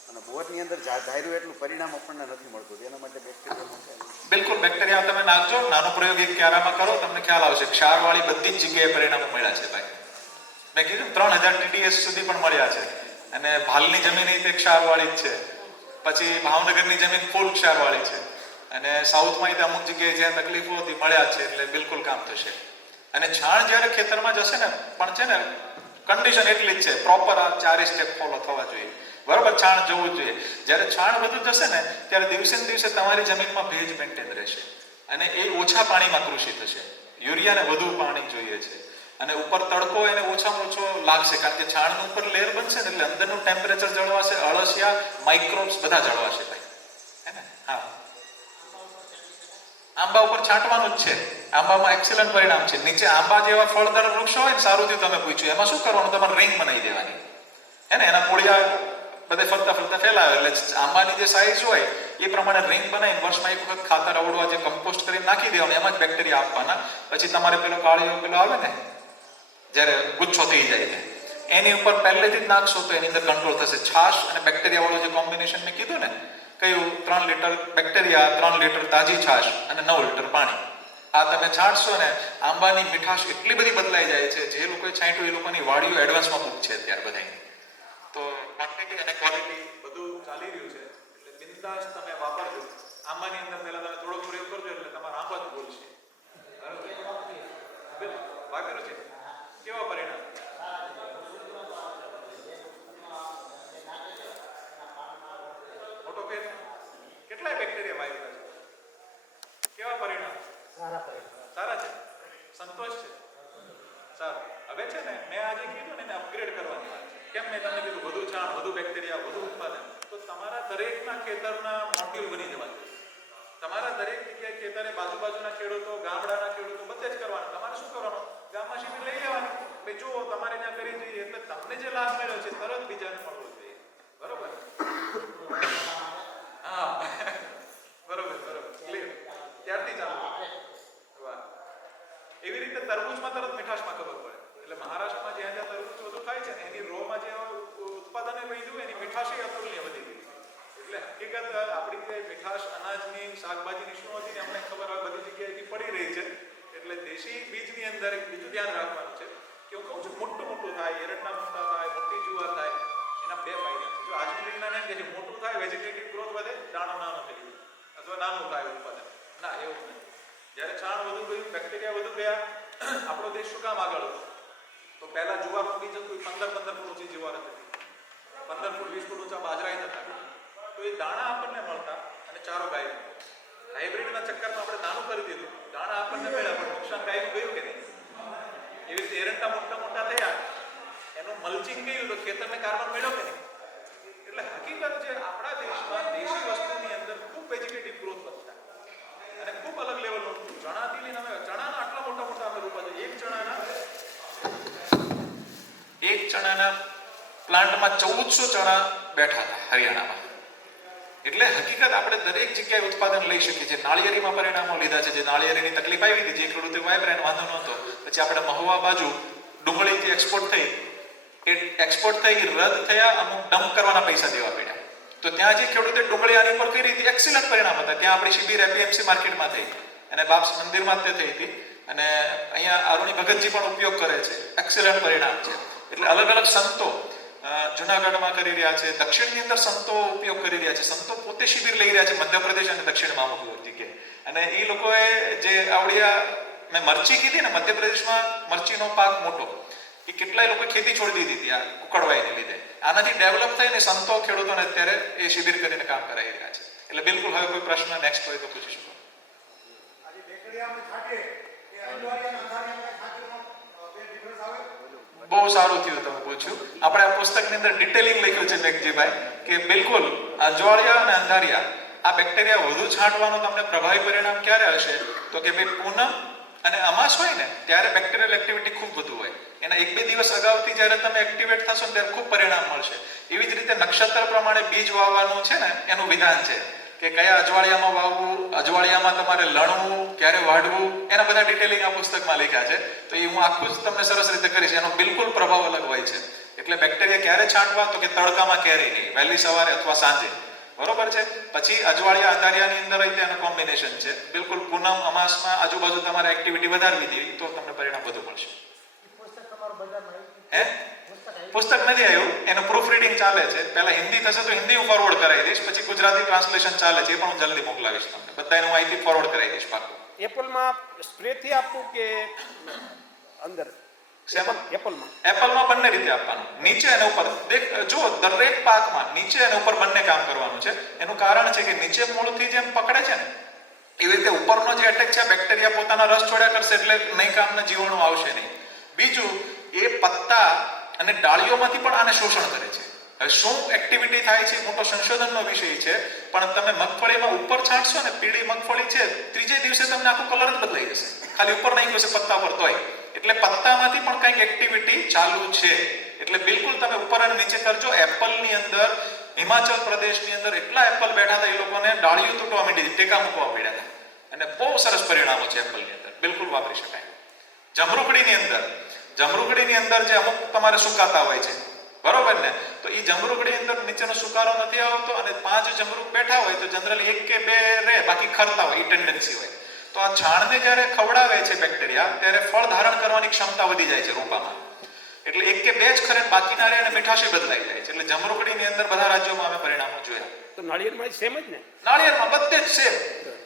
અને બોરની અંદર ધાર્યું એટલું પરિણામ આપણને નથી મળતું. એના માટે બેક્ટેરિયા બિલકુલ બેક્ટેરિયા તમે નાખજો, નાનો પ્રયોગ એક ક્યારામાં કરો, તમને ખ્યાલ આવશે. ક્ષારવાળી બધી જ જગ્યાએ પરિણામો મળ્યા છે ભાઈ. મેં કીધું 3000 TDS સુધી પણ મળ્યા છે. અને ભાલની જમીન એ તે ક્ષારવાળી જ છે. પછી ભાવનગરની જમીન ફૂલ ક્ષારવાળી છે. અને સાઉથમાં અમુક જગ્યાએ જ્યાં તકલીફો હતી મળ્યા છે, એટલે બિલકુલ કામ થશે. અને છાણ જ્યારે ખેતરમાં જશે ને પણ છે ને કન્ડિશન એટલી જ છે, પ્રોપર આ 4 સ્ટેપ ફોલો થવા જોઈએ. બરોબર, છાણ જવું જ જોઈએ. જ્યારે છાણ વધુ જશે ને ત્યારે દિવસે ને દિવસે તમારી જમીનમાં ભેજ મેન્ટેન રહેશે અને એ ઓછા પાણીમાં કૃષિ થશે. યુરિયાને વધુ પાણી જોઈએ છે અને ઉપર તડકો એને ઓછામાં ઓછો લાગશે, કારણ કે છાણનું ઉપર લેયર બનશે ને એટલે અંદરનું ટેમ્પરેચર જળવાશે, અળસિયા માઇક્રોબ્સ બધા જળવાશે ભાઈ, હે ને? હા, આંબા ઉપર છાંટવાનું જ છે. આંબામાં એક્સેલન્ટ પરિણામ છે. નીચે આંબા જેવા ફળદાર વૃક્ષો હોય ને, સારું થયું તમે પૂછ્યું, એમાં શું કરવાનું? તમારે રિંગ બનાવી દેવાની, હે ને? એના મૂળિયા બધે ફરતા ફરતા ફેલાવે એટલે આંબાની જે સાઈઝ હોય એ પ્રમાણે રિંગ બનાવીને વર્ષમાં એક વખત ખાતર અવડવા જે કમ્પોસ્ટ કરીને નાખી દેવાનું, એમાં જ બેક્ટેરિયા આપવાના. પછી તમારે પેલો કાળિયો પેલો આવે ને જ્યારે ગુચ્છો થઈ જાય છે, એની ઉપર પહેલેથી જ નાખશો તો એની અંદર કંટ્રોલ થશે. છાશ અને બેક્ટેરિયા વાળું જે કોમ્બિનેશન મેં કીધું ને, કયું? 3 લીટર બેક્ટેરિયા, 3 લીટર તાજી છાશ અને 9 લીટર પાણી. આ તમે છાંટશો ને, આંબાની મીઠાશ એટલી બધી બદલાઈ જાય છે. જે લોકોએ છાંટ્યું એ લોકોની વાડીઓ એડવાન્સમાં બુક છે અત્યારે બધાની. તો ક્વોન્ટિટી અને ક્વોલિટી બધું ચાલી રહ્યું છે, એટલે બિંદાસ તમે વાપરજો. આંબાની અંદર પહેલા તમે થોડો પ્રયોગ કરજો એટલે તમારા આંબા જ બોલશે. વાપર્યું છે, કેવા પરિણામ? મોટો ફેર, કેટલાય બેક્ટેરિયા વાપર્યા છે, કેવા પરિણામ? સારા છે, સંતોષ છે, સારું. હવે છે ને મેં આજે કીધું ને એને અપગ્રેડ કરવાની વાત છે. કેમ મેં તમને કીધું વધુ છાણ, વધુ બેક્ટેરિયા, વધુ ઉત્પાદન? તો તમારા દરેકના ખેતરના મોડ્યુલ બની જવા જોઈએ. તમારા દરેક જગ્યાએ ખેતરે બાજુના ખેડૂતો, ગામડાના ખેડૂતો બધે જ કરવાના. તમારે શું કરવાનું? ગામમાં શિબિર લઈ લેવાની. ભાઈ જુઓ તમારે ત્યાં કરી જોઈએ એટલે તમને જે લાભ મળ્યો છે તરત બીજાને મળવો જોઈએ. બરોબર? હા બરોબર ક્લિયર. ત્યારથી ચાલુ. વાહ. એવી રીતે તરબૂચમાં તરત મીઠાશમાં ખબર પડે. એટલે મહારાષ્ટ્રમાં જ્યાં જ્યાં તરબૂચ વધુ થાય છે ને, એની રોમાં જે ઉત્પાદન વધ્યું એની મીઠાશી અતુલનીય વધી ગઈ. એટલે હકીકત આપણી જે મીઠાશ અનાજની, શાકભાજીની શું હતી ને અમને ખબર હવે બધી જગ્યાએથી પડી રહી છે. એટલે દેશી બીજની અંદર એક બીજું ધ્યાન રાખવાનું છે કે હું કહું છું મોટું થાય, એરંડા મોટા થાય, મોટી જુવાર થાય, એના 2 ફાયદા છે. જો આજનું વિજ્ઞાન એમ કે છે મોટું થાય વેજીટેટિવ ગ્રોથ વધે, દાણો નાનો થઈ જાય, અથવા નાનું થાય ઉત્પાદન. ના, એવું નથી. જ્યારે છાણ વધુ ગયું, બેક્ટેરિયા વધુ ગયા, આપણો દેશ શું કામ આગળ હતો? તો પહેલા જુવારનું બીજ હતું 15 ફૂટ ઊંચી જુવાર હતી, 15 ફૂટ 20 ફૂટ ઊંચા બાજરા હતા. તો એ દાણા આપણને મળતા અને ચારો ગાય. હાઇબ્રિડના ચક્કરમાં આપણે નાનું કરી દીધું, દાણા આપણને મળ્યા પણ નુકસાન ગાયનું ગયું કે નહીં? એવી રીતે એરંડા મોટા થયા, એનું મલ્ચિંગ કર્યું તો ખેતરને કાર્બન મળ્યો કે નહીં? એટલે હકીકત છે આપણા દેશમાં દેશી વસ્તુની અંદર ખૂબ વેજીટેટિવ ગ્રોથ વધતા અને ખૂબ અલગ લેવલનું ચણાથી લઈને અમે ચણાના આટલા મોટા અમે રોપા છે. એક ચણાના પ્લાન્ટમાં 1400 ચણા બેઠા હતા હરિયાણામાં. એટલે હકીકત આપણે દરેક જગ્યાએ ઉત્પાદન લઈ શકીએ છીએ. નાળિયેરીમાં પરિણામો લીધા છે. જે નાળિયેરીની તકલીફ આવી હતી, જે ખેડૂતે વાપર્યા એને વાંધો નહોતો. પછી આપણે મહુવા બાજુ ડુંગળી જે એક્સપોર્ટ થઈ, રદ થયા, અમુક ડમ્પ કરવાના પૈસા દેવા પડ્યા. તો ત્યાં જે ખેડૂતે ડુંગળી આની પર કરી હતી, એક્સિલન્ટ પરિણામ હતા. ત્યાં આપણી શિબિર એપીએમસી માર્કેટમાં થઈ અને બાપ્સ મંદિરમાં તે થઈ હતી. અને અહીંયા અરુણી ભગતજી પણ ઉપયોગ કરે છે, એક્સિલન્ટ પરિણામ છે. એટલે અલગ અલગ સંતો જુનાગઢમાં કરી રહ્યા છે, દક્ષિણની અંદર સંતો ઉપયોગ કરી રહ્યા છે. સંતો પોતે શિબિર લઈ રહ્યા છે મધ્યપ્રદેશ અને દક્ષિણમાં અમુક જગ્યાએ. અને એ લોકોએ જે આવડિયા મેં મરચી કીધી ને, મધ્યપ્રદેશમાં મરચીનો પાક મોટો, એ કેટલાય લોકો ખેતી છોડી દીધી હતી આ ઉકળવાઈને લીધે. આનાથી ડેવલપ થઈને સંતો ખેડૂતોને અત્યારે એ શિબિર કરીને કામ કરાવી રહ્યા છે. એટલે બિલકુલ હવે કોઈ પ્રશ્ન નેક્સ્ટ હોય તો પૂછી શકો. બહુ સારું થયું તમે પૂછ્યું. આપણે આ પુસ્તકની અંદર ડિટેલિંગ લખ્યું છે મેઘજીભાઈ કે બિલકુલ અજવાળિયા અને અંધારિયા આ બેક્ટેરિયા વધુ છાંટવાનું તમને પ્રભાવી પરિણામ ક્યારે હશે? તો કે ભાઈ પૂનમ અને અમાસ હોય ને ત્યારે બેક્ટેરિયલ એક્ટિવિટી ખૂબ વધુ હોય. એના 1-2 દિવસ અગાઉથી જ્યારે તમે એક્ટિવેટ થશો ને ત્યારે ખૂબ પરિણામ મળશે. એવી જ રીતે નક્ષત્ર પ્રમાણે બીજ વાવવાનું છે ને એનું વિધાન છે કે કયા અજવાળિયામાં વાવવું, અજવાળિયામાં તમારે લણવું, ક્યારે વાઢવું, એના બધા ડિટેલિંગ આ પુસ્તકમાં લખ્યા છે. તો એ હું આખું જ તમને સરસ રીતે કરીશ. એનો બિલકુલ પ્રભાવ અલગ હોય છે. એટલે બેક્ટેરિયા ક્યારે છાંટવા, તો કે તડકામાં ક્યારેય નહીં, વહેલી સવારે અથવા સાંજે, બરોબર છે. પછી અજવાળિયા અંધારિયાની અંદર હોય એનું કોમ્બિનેશન છે. બિલકુલ પૂનમ અમાસમાં આજુબાજુ તમારે એક્ટિવિટી વધારવી દેવી તો તમને પરિણામ વધુ મળશે. હે પુસ્તક નથી આવ્યું, એનું પ્રૂફ રીડિંગ ચાલે છે. પહેલા હિન્દી થશે તો હિન્દી હું ફોરવર્ડ કરાવી દઈશ, પછી ગુજરાતી ટ્રાન્સલેશન ચાલે છે, એ પણ હું જલ્દી મોકલાવીશ તમને. બધાને હું અહીંથી ફોરવર્ડ કરાવી દઈશ પાકું. એપલમાં સ્પ્રે થી આપવું કે અંદર? એપલમાં બંને રીતે આપવાનું, નીચે અને ઉપર. જો દરેક પાકમાં નીચે અને ઉપર બંને કામ કરવાનું છે. એનું કારણ છે કે નીચે મૂળથી જેમ પકડે છે ને એવી રીતે ઉપરનો જે એટેક છે બેક્ટેરિયા પોતાના રસ છોડ્યા કરશે, એટલે નહીં કામના જીવાણુ આવશે નહીં. બીજું, એ પત્તા અને ડાળીઓમાંથી પણ આને શોષણ કરે છે. હવે શું એક્ટિવિટી થાય છે મોટો સંશોધનનો વિષય છે, પણ તમે મગફળીમાં ઉપર છાંટશો ને, પીળી મગફળી છે, ત્રીજે દિવસે તમને આખો કલર જ બદલાઈ જશે, ખાલી ઉપર નાખ્યું છે પત્તા પર તોય. એટલે પત્તામાંથી પણ કંઈક એક્ટિવિટી ચાલુ છે. એટલે બિલકુલ તમે ઉપર અને નીચે કરજો. એપલની અંદર હિમાચલ પ્રદેશની અંદર એટલા એપલ બેઠા હતા, એ લોકોને ડાળીઓ તૂટવા માંડી, ટેકા મૂકવા પડ્યા હતા, અને બહુ સરસ પરિણામો છે એપલની અંદર, બિલકુલ વાપરી શકાય. જમરૂકડીની અંદર જે અમુક તમારે સુકાતા હોય છે, બરોબર ને, તો એ જમરૂકડી અંદર નીચેનો સુકારો નથી આવતો, અને 5 જમરૂક બેઠા હોય તો જનરલી 1 કે 2 રહે, બાકી ખરતા હોય, એ ટેન્ડન્સી હોય. તો આ છાણને જ્યારે ખવડાવે છે બેક્ટેરિયા, ત્યારે ફળ ધારણ કરવાની ક્ષમતા વધી જાય છે રોપામાં. એટલે 1 કે 2 જ ખરે, બાકીના રહે અને મીઠાશી બદલાઈ જાય છે. એટલે જમરૂકડીની અંદર બધા રાજ્યોમાં અમે પરિણામો જોયા. તો નાળિયેરમાં સેમ જ ને? નાળિયેરમાં બધે જ સેમ.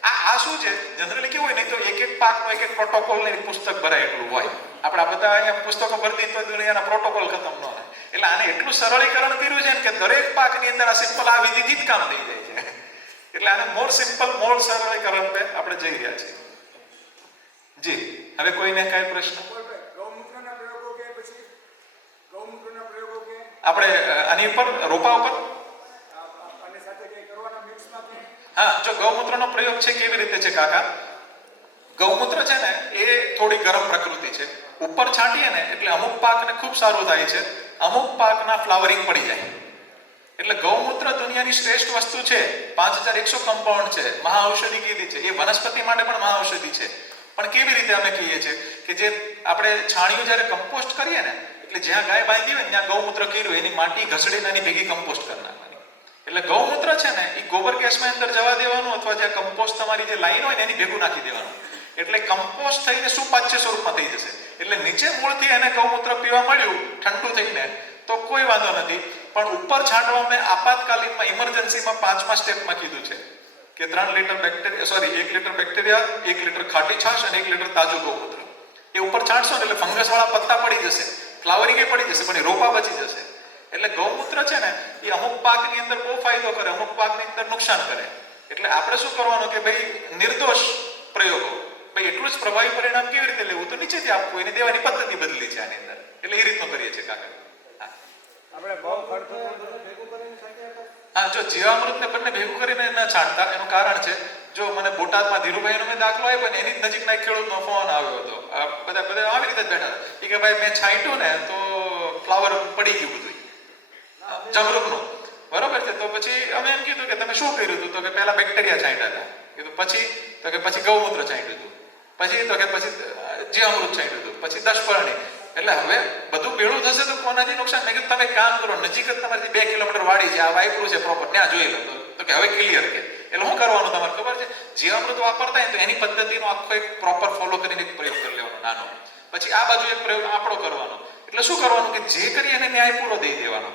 આ શું છે, જનરલી કેવું હોય, નહીં તો એક પાકનો એક પ્રોટોકોલ ને પુસ્તક ભરાય એટલું હોય. આપણા બધા અહીંયા પુસ્તકો ભરતી તો દુનિયાના પ્રોટોકોલ ખતમ ન થાય. એટલે આને એટલું સરળીકરણ કર્યું છે કે દરેક પાકની અંદર આ સિમ્પલ આ વિધિથી જ કામ થઈ જાય છે. એટલે આને મોર સિમ્પલ, મોર સરળીકરણ પે આપણે જઈ રહ્યા છીએ. જી, હવે કોઈને કાંઈ પ્રશ્ન? આપણે આની ઉપર રોપા ઉપર હા, જો ગૌમૂત્રનો પ્રયોગ છે કેવી રીતે છે કાકા? ગૌમૂત્ર છે ને એ થોડી ગરમ પ્રકૃતિ છે. ઉપર છાંટીએ ને એટલે અમુક પાકને ખૂબ સારું થાય છે, અમુક પાકના ફ્લાવરિંગ પડી જાય. એટલે ગૌમૂત્ર દુનિયાની શ્રેષ્ઠ વસ્તુ છે. 5100 કમ્પાઉન્ડ છે, મહાઔષધિ કીધી છે. એ વનસ્પતિ માટે પણ મહાઔષધિ છે. પણ કેવી રીતે અમે કહીએ છીએ કે જે આપણે છાણિયું જ્યારે કમ્પોસ્ટ કરીએ ને, એટલે જ્યાં ગાય બાંધી હોય ને ત્યાં ગૌમૂત્ર કર્યું, એની માટી ઘસડીને એની ભેગી કમ્પોસ્ટ કરી નાખવાની. એટલે ગૌમૂત્ર છે ને એ ગોબર ગેસમાં અંદર જવા દેવાનું, અથવા જ્યાં કમ્પોસ્ટ તમારી જે લાઈન હોય ને એની ભેગું નાખી દેવાનું. એટલે કમ્પોસ્ટ થઈને સુપાચ્ય સ્વરૂપમાં થઈ જશે. એટલે નીચે મૂળથી એને ગૌમૂત્ર પીવા મળ્યું ઠંડુ થઈને તો કોઈ વાંધો નથી. પણ ઉપર છાંટવા મેં આપાતકાલીનમાં ઇમરજન્સીમાં 5મા સ્ટેપમાં કીધું છે કે 1 લીટર બેક્ટેરિયા, 1 લીટર ખાટી છાશ અને 1 લીટર તાજું ગૌમૂત્ર એ ઉપર છાંટશો ને એટલે ફંગસ વાળા પત્તા પડી જશે, ફ્લાવરિંગ એ પડી જશે, પણ એ રોપા બચી જશે. એટલે ગૌમૂત્ર છે ને એ અમુક પાકની અંદર બહુ ફાયદો કરે, અમુક પાકની અંદર નુકસાન કરે. એટલે આપણે શું કરવાનું કે ભાઈ નિર્દોષ પ્રયોગો, ભાઈ એટલું જ પ્રભાવી પરિણામ કેવી રીતે લેવું, તો નીચેથી આપવું, એને દેવાની પદ્ધતિ બદલી છે આની અંદર. એટલે એ રીતનું કરીએ છીએ કાકા. આપણે બહુ ખર્ચ ભેગું કરીને હા, જો જીવામૃતને બંને ભેગું કરીને ન છાંટતા, એનું કારણ છે, જો મને બોટાદમાં ધીરુભાઈનો મેં દાખલો આપ્યો ને, એની નજીકના એક ખેડૂતનો ફોન આવ્યો હતો. બધા આવી રીતે જ બેઠા હતા. એ કે ભાઈ મેં છાંટ્યું ને તો ફ્લાવર પડી ગયું બધું જમરૂકનું, બરોબર છે. તો પછી અમે એમ કીધું કે તમે શું કર્યું હતું? તો કે પહેલા બેક્ટેરિયા છાંટ્યા હતા. કીધું પછી ગૌમૂત્ર છાંટ્યું હતું, પછી જીવામૃત છાંટ્યું હતું, પછી 10 પરણી. એટલે હવે બધું ભેળું થશે તો કોનાથી નુકસાન? મેં કીધું તમે કામ કરો, નજીક જ તમારી 2 કિલોમીટર વાડી છે, આ વાપરું છે પ્રોપર, ત્યાં જોઈ લો. તો કે હવે ક્લિયર કે. એટલે શું કરવાનું તમારે ખબર છે? જીવામૃત વાપરતા હોય તો એની પદ્ધતિનો આખો એક પ્રોપર ફોલો કરીને એક પ્રયોગ કરી લેવાનો નાનો, પછી આ બાજુ એક પ્રયોગ આપણો કરવાનો. એટલે શું કરવાનું કે જે કરી એને ન્યાય પૂરો દઈ દેવાનો.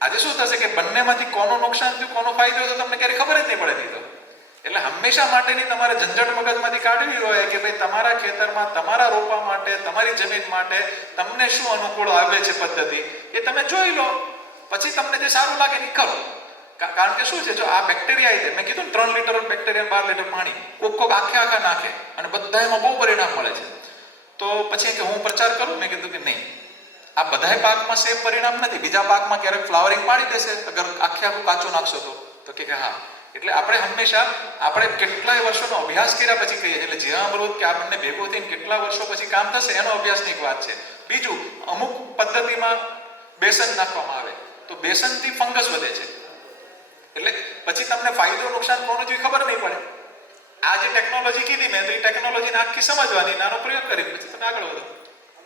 આજે શું થશે કે બંનેમાંથી કોનું નુકસાન થયું, કોનો ફાયદો થયો તમને ક્યારે ખબર જ નહીં પડે દીધો. એટલે હંમેશા માટેની તમારે ઝંઝટ મગજમાંથી કાઢવી હોય કે ભાઈ તમારા ખેતરમાં, તમારા રોપા માટે, તમારી જમીન માટે તમને શું અનુકૂળ આવે છે પદ્ધતિ, એ તમે જોઈ લો. પછી તમને જે સારું લાગે એ કરો. કારણ કે શું છે, જો આ બેક્ટેરિયા છે, મેં કીધું 3 લીટર બેક્ટેરિયા 12 લીટર પાણી કોક આખા નાખે અને બધા એમાં બહુ પરિણામ મળે છે. તો પછી કે હું પ્રચાર કરું? મેં કીધું કે નહીં, આ બધાય પાકમાં સેમ પરિણામ નથી. બીજા પાકમાં ક્યારેક ફ્લાવરિંગ પાડી દેશે અગર આખું કાચું નાખશો તો કે હા. એટલે આપણે હંમેશા કેટલાય વર્ષોનો અભ્યાસ કર્યા પછી કહીએ. એટલે જીવામૃત કે આ બંને ભેગું થઈને કેટલા વર્ષો પછી કામ થશે એનો અભ્યાસની એક વાત છે. બીજું, અમુક પદ્ધતિમાં બેસન નાખવામાં આવે તો બેસનથી ફંગસ વધે છે. એટલે પછી તમને ફાયદો નુકસાન કોનું છે ખબર નહીં પડે. આ જે ટેકનોલોજી કીધી મેં તો એ ટેકનોલોજીને આખી સમજવાની, નાનો પ્રયોગ કરી પછી તમે આગળ વધો.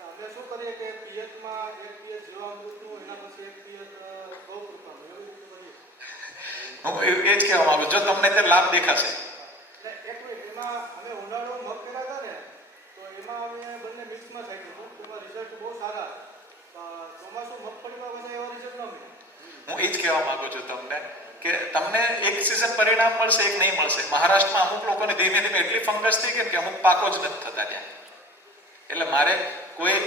અમે શું કરીએ કે પિયતમાં એક પિયત જીવામૃતનું, એના પછી એક પિયત ગૌકૃપાનું, એવી રીતે કરીએ. હું એ જ કહેવા માંગુ, જો તમને તે લાભ દેખાશે. એટલે એક મિનિટ, એમાં અમે ઉનાળો મગ કર્યા હતા ને, તો એમાં અમે બંને મિક્સમાં થઈ ગયું હતું. એમાં રિઝલ્ટ બહુ સારા. ચોમાસું મગફળીમાં બધા એવા રિઝલ્ટ ન મળે. હું એ જ કહેવા માંગુ છું તમને કે તમને એક સિઝન પરિણામ મળશે, એક નહીં મળશે. મહારાષ્ટ્રમાં અમુક લોકોને ધીમે ધીમે એટલી ફંગસ થઈ ગઈ કે અમુક પાકો જ નથી થતા ત્યાં. એટલે મારે કોઈ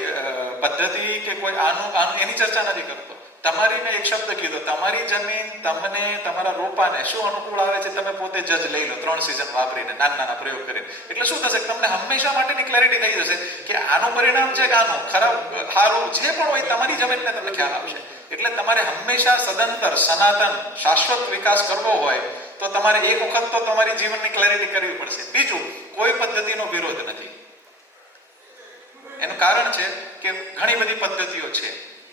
પદ્ધતિ કે કોઈ આનું એની ચર્ચા નથી કરતો. તમારી મેં એક શબ્દ કીધો, તમારી જમીન તમને તમારા રોપાને શું અનુકૂળ આવે છે તમે પોતે જજ લઈ લો 3 સિઝન વાપરીને, નાના પ્રયોગ કરીને. એટલે શું થશે, તમને હંમેશા માટેની ક્લેરિટી થઈ જશે કે આનું પરિણામ છે કે આનું ખરાબ સારું જે પણ હોય તમારી જમીનને તમને ખ્યાલ આવશે. એટલે તમારે હંમેશા સદંતર સનાતન શાશ્વત વિકાસ કરવો હોય તો તમારે એક વખત તો તમારી જીવનની ક્લેરિટી કરવી પડશે. બીજું, કોઈ પદ્ધતિનો વિરોધ નથી. એનું કારણ છે કે ઘણી બધી પદ્ધતિઓ છે.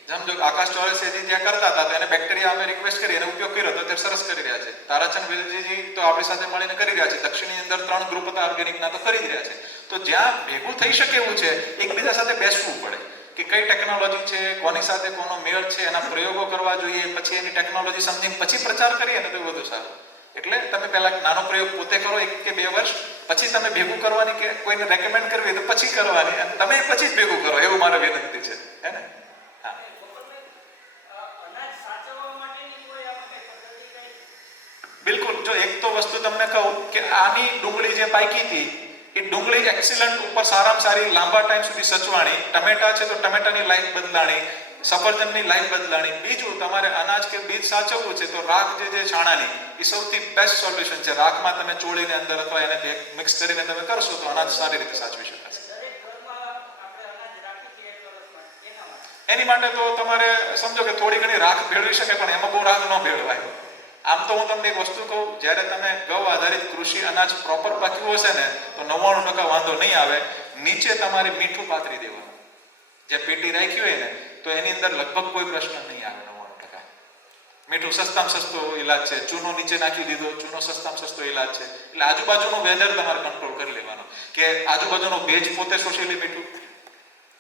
સમજો આકાશ ચોરસિયાજી જ્યાં કરતા હતા તો એને બેક્ટેરિયા અમે રિક્વેસ્ટ કરી એને ઉપયોગ કર્યો તો તે સરસ કરી રહ્યા છે. તારાચંદ વિલજીજી તો આપણી સાથે મળીને કરી રહ્યા છે. દક્ષિણની અંદર 3 ગ્રુપ હતા ઓર્ગેનિકના, તો કરી જ રહ્યા છે. તો જ્યાં ભેગું થઈ શકે એવું છે એકબીજા સાથે બેસવું પડે કે કઈ ટેકનોલોજી છે, કોની સાથે કોનો મેળ છે, એના પ્રયોગો કરવા જોઈએ, પછી એની ટેકનોલોજી સમજીને પછી પ્રચાર કરીએ ને તો વધુ સારું. એટલે તમે પહેલા નાનો પ્રયોગ પોતે કરો 1 કે 2 વર્ષ, પછી તમે ભેગું કરવાની કે કોઈને રેકમેન્ડ કરવી તો પછી કરવાની, અને તમે પછી જ ભેગું કરો એવું મારી વિનંતી છે. હે ને? હા, બિલકુલ. જો એક તો વસ્તુ તમને કહું કે આની ડુંગળી જે પાકી હતી એ ડુંગળી એક્સિલન્ટ ઉપર સારામાં સારી લાંબા ટાઈમ સુધી સચવાણી. ટમેટા છે તો ટમેટાની લાઈફ બદલાણી, સફરજનની લાઈફ બદલાણી. બીજું, તમારે અનાજ કે બીજ સાચવવું છે તો રાખ જે છાણાની એ સૌથી બેસ્ટ સોલ્યુશન છે. રાખમાં તમે ચોળીને અંદર અથવા એને મિક્સ કરીને તમે કરશો તો અનાજ સારી રીતે સાચવી શકાશે. એની માટે તો તમારે સમજો કે થોડી ઘણી રાખ ભેળવી શકે, પણ એમાં બહુ રાખ ન ભેળવાય. આમ તો હું તમને એક વસ્તુ કહું, જ્યારે તમે ગૌ આધારિત કૃષિ અનાજ પ્રોપર પાક્યું હશે ને તો 99% વાંધો નહીં આવે. નીચે તમારે મીઠું પાથરી દેવાનું, જે પેટી રાખી હોય ને તો એની અંદર લગભગ કોઈ પ્રશ્ન નહીં આવે. 99% મીઠું સસ્તામાં સસ્તો ઈલાજ છે. ચૂનો નીચે નાખી દીધો, ચૂનો સસ્તામાં સસ્તો ઈલાજ છે. એટલે આજુબાજુનું વેધર તમારે કંટ્રોલ કરી લેવાનું કે આજુબાજુનો ભેજ પોતે શોષી લે મીઠું,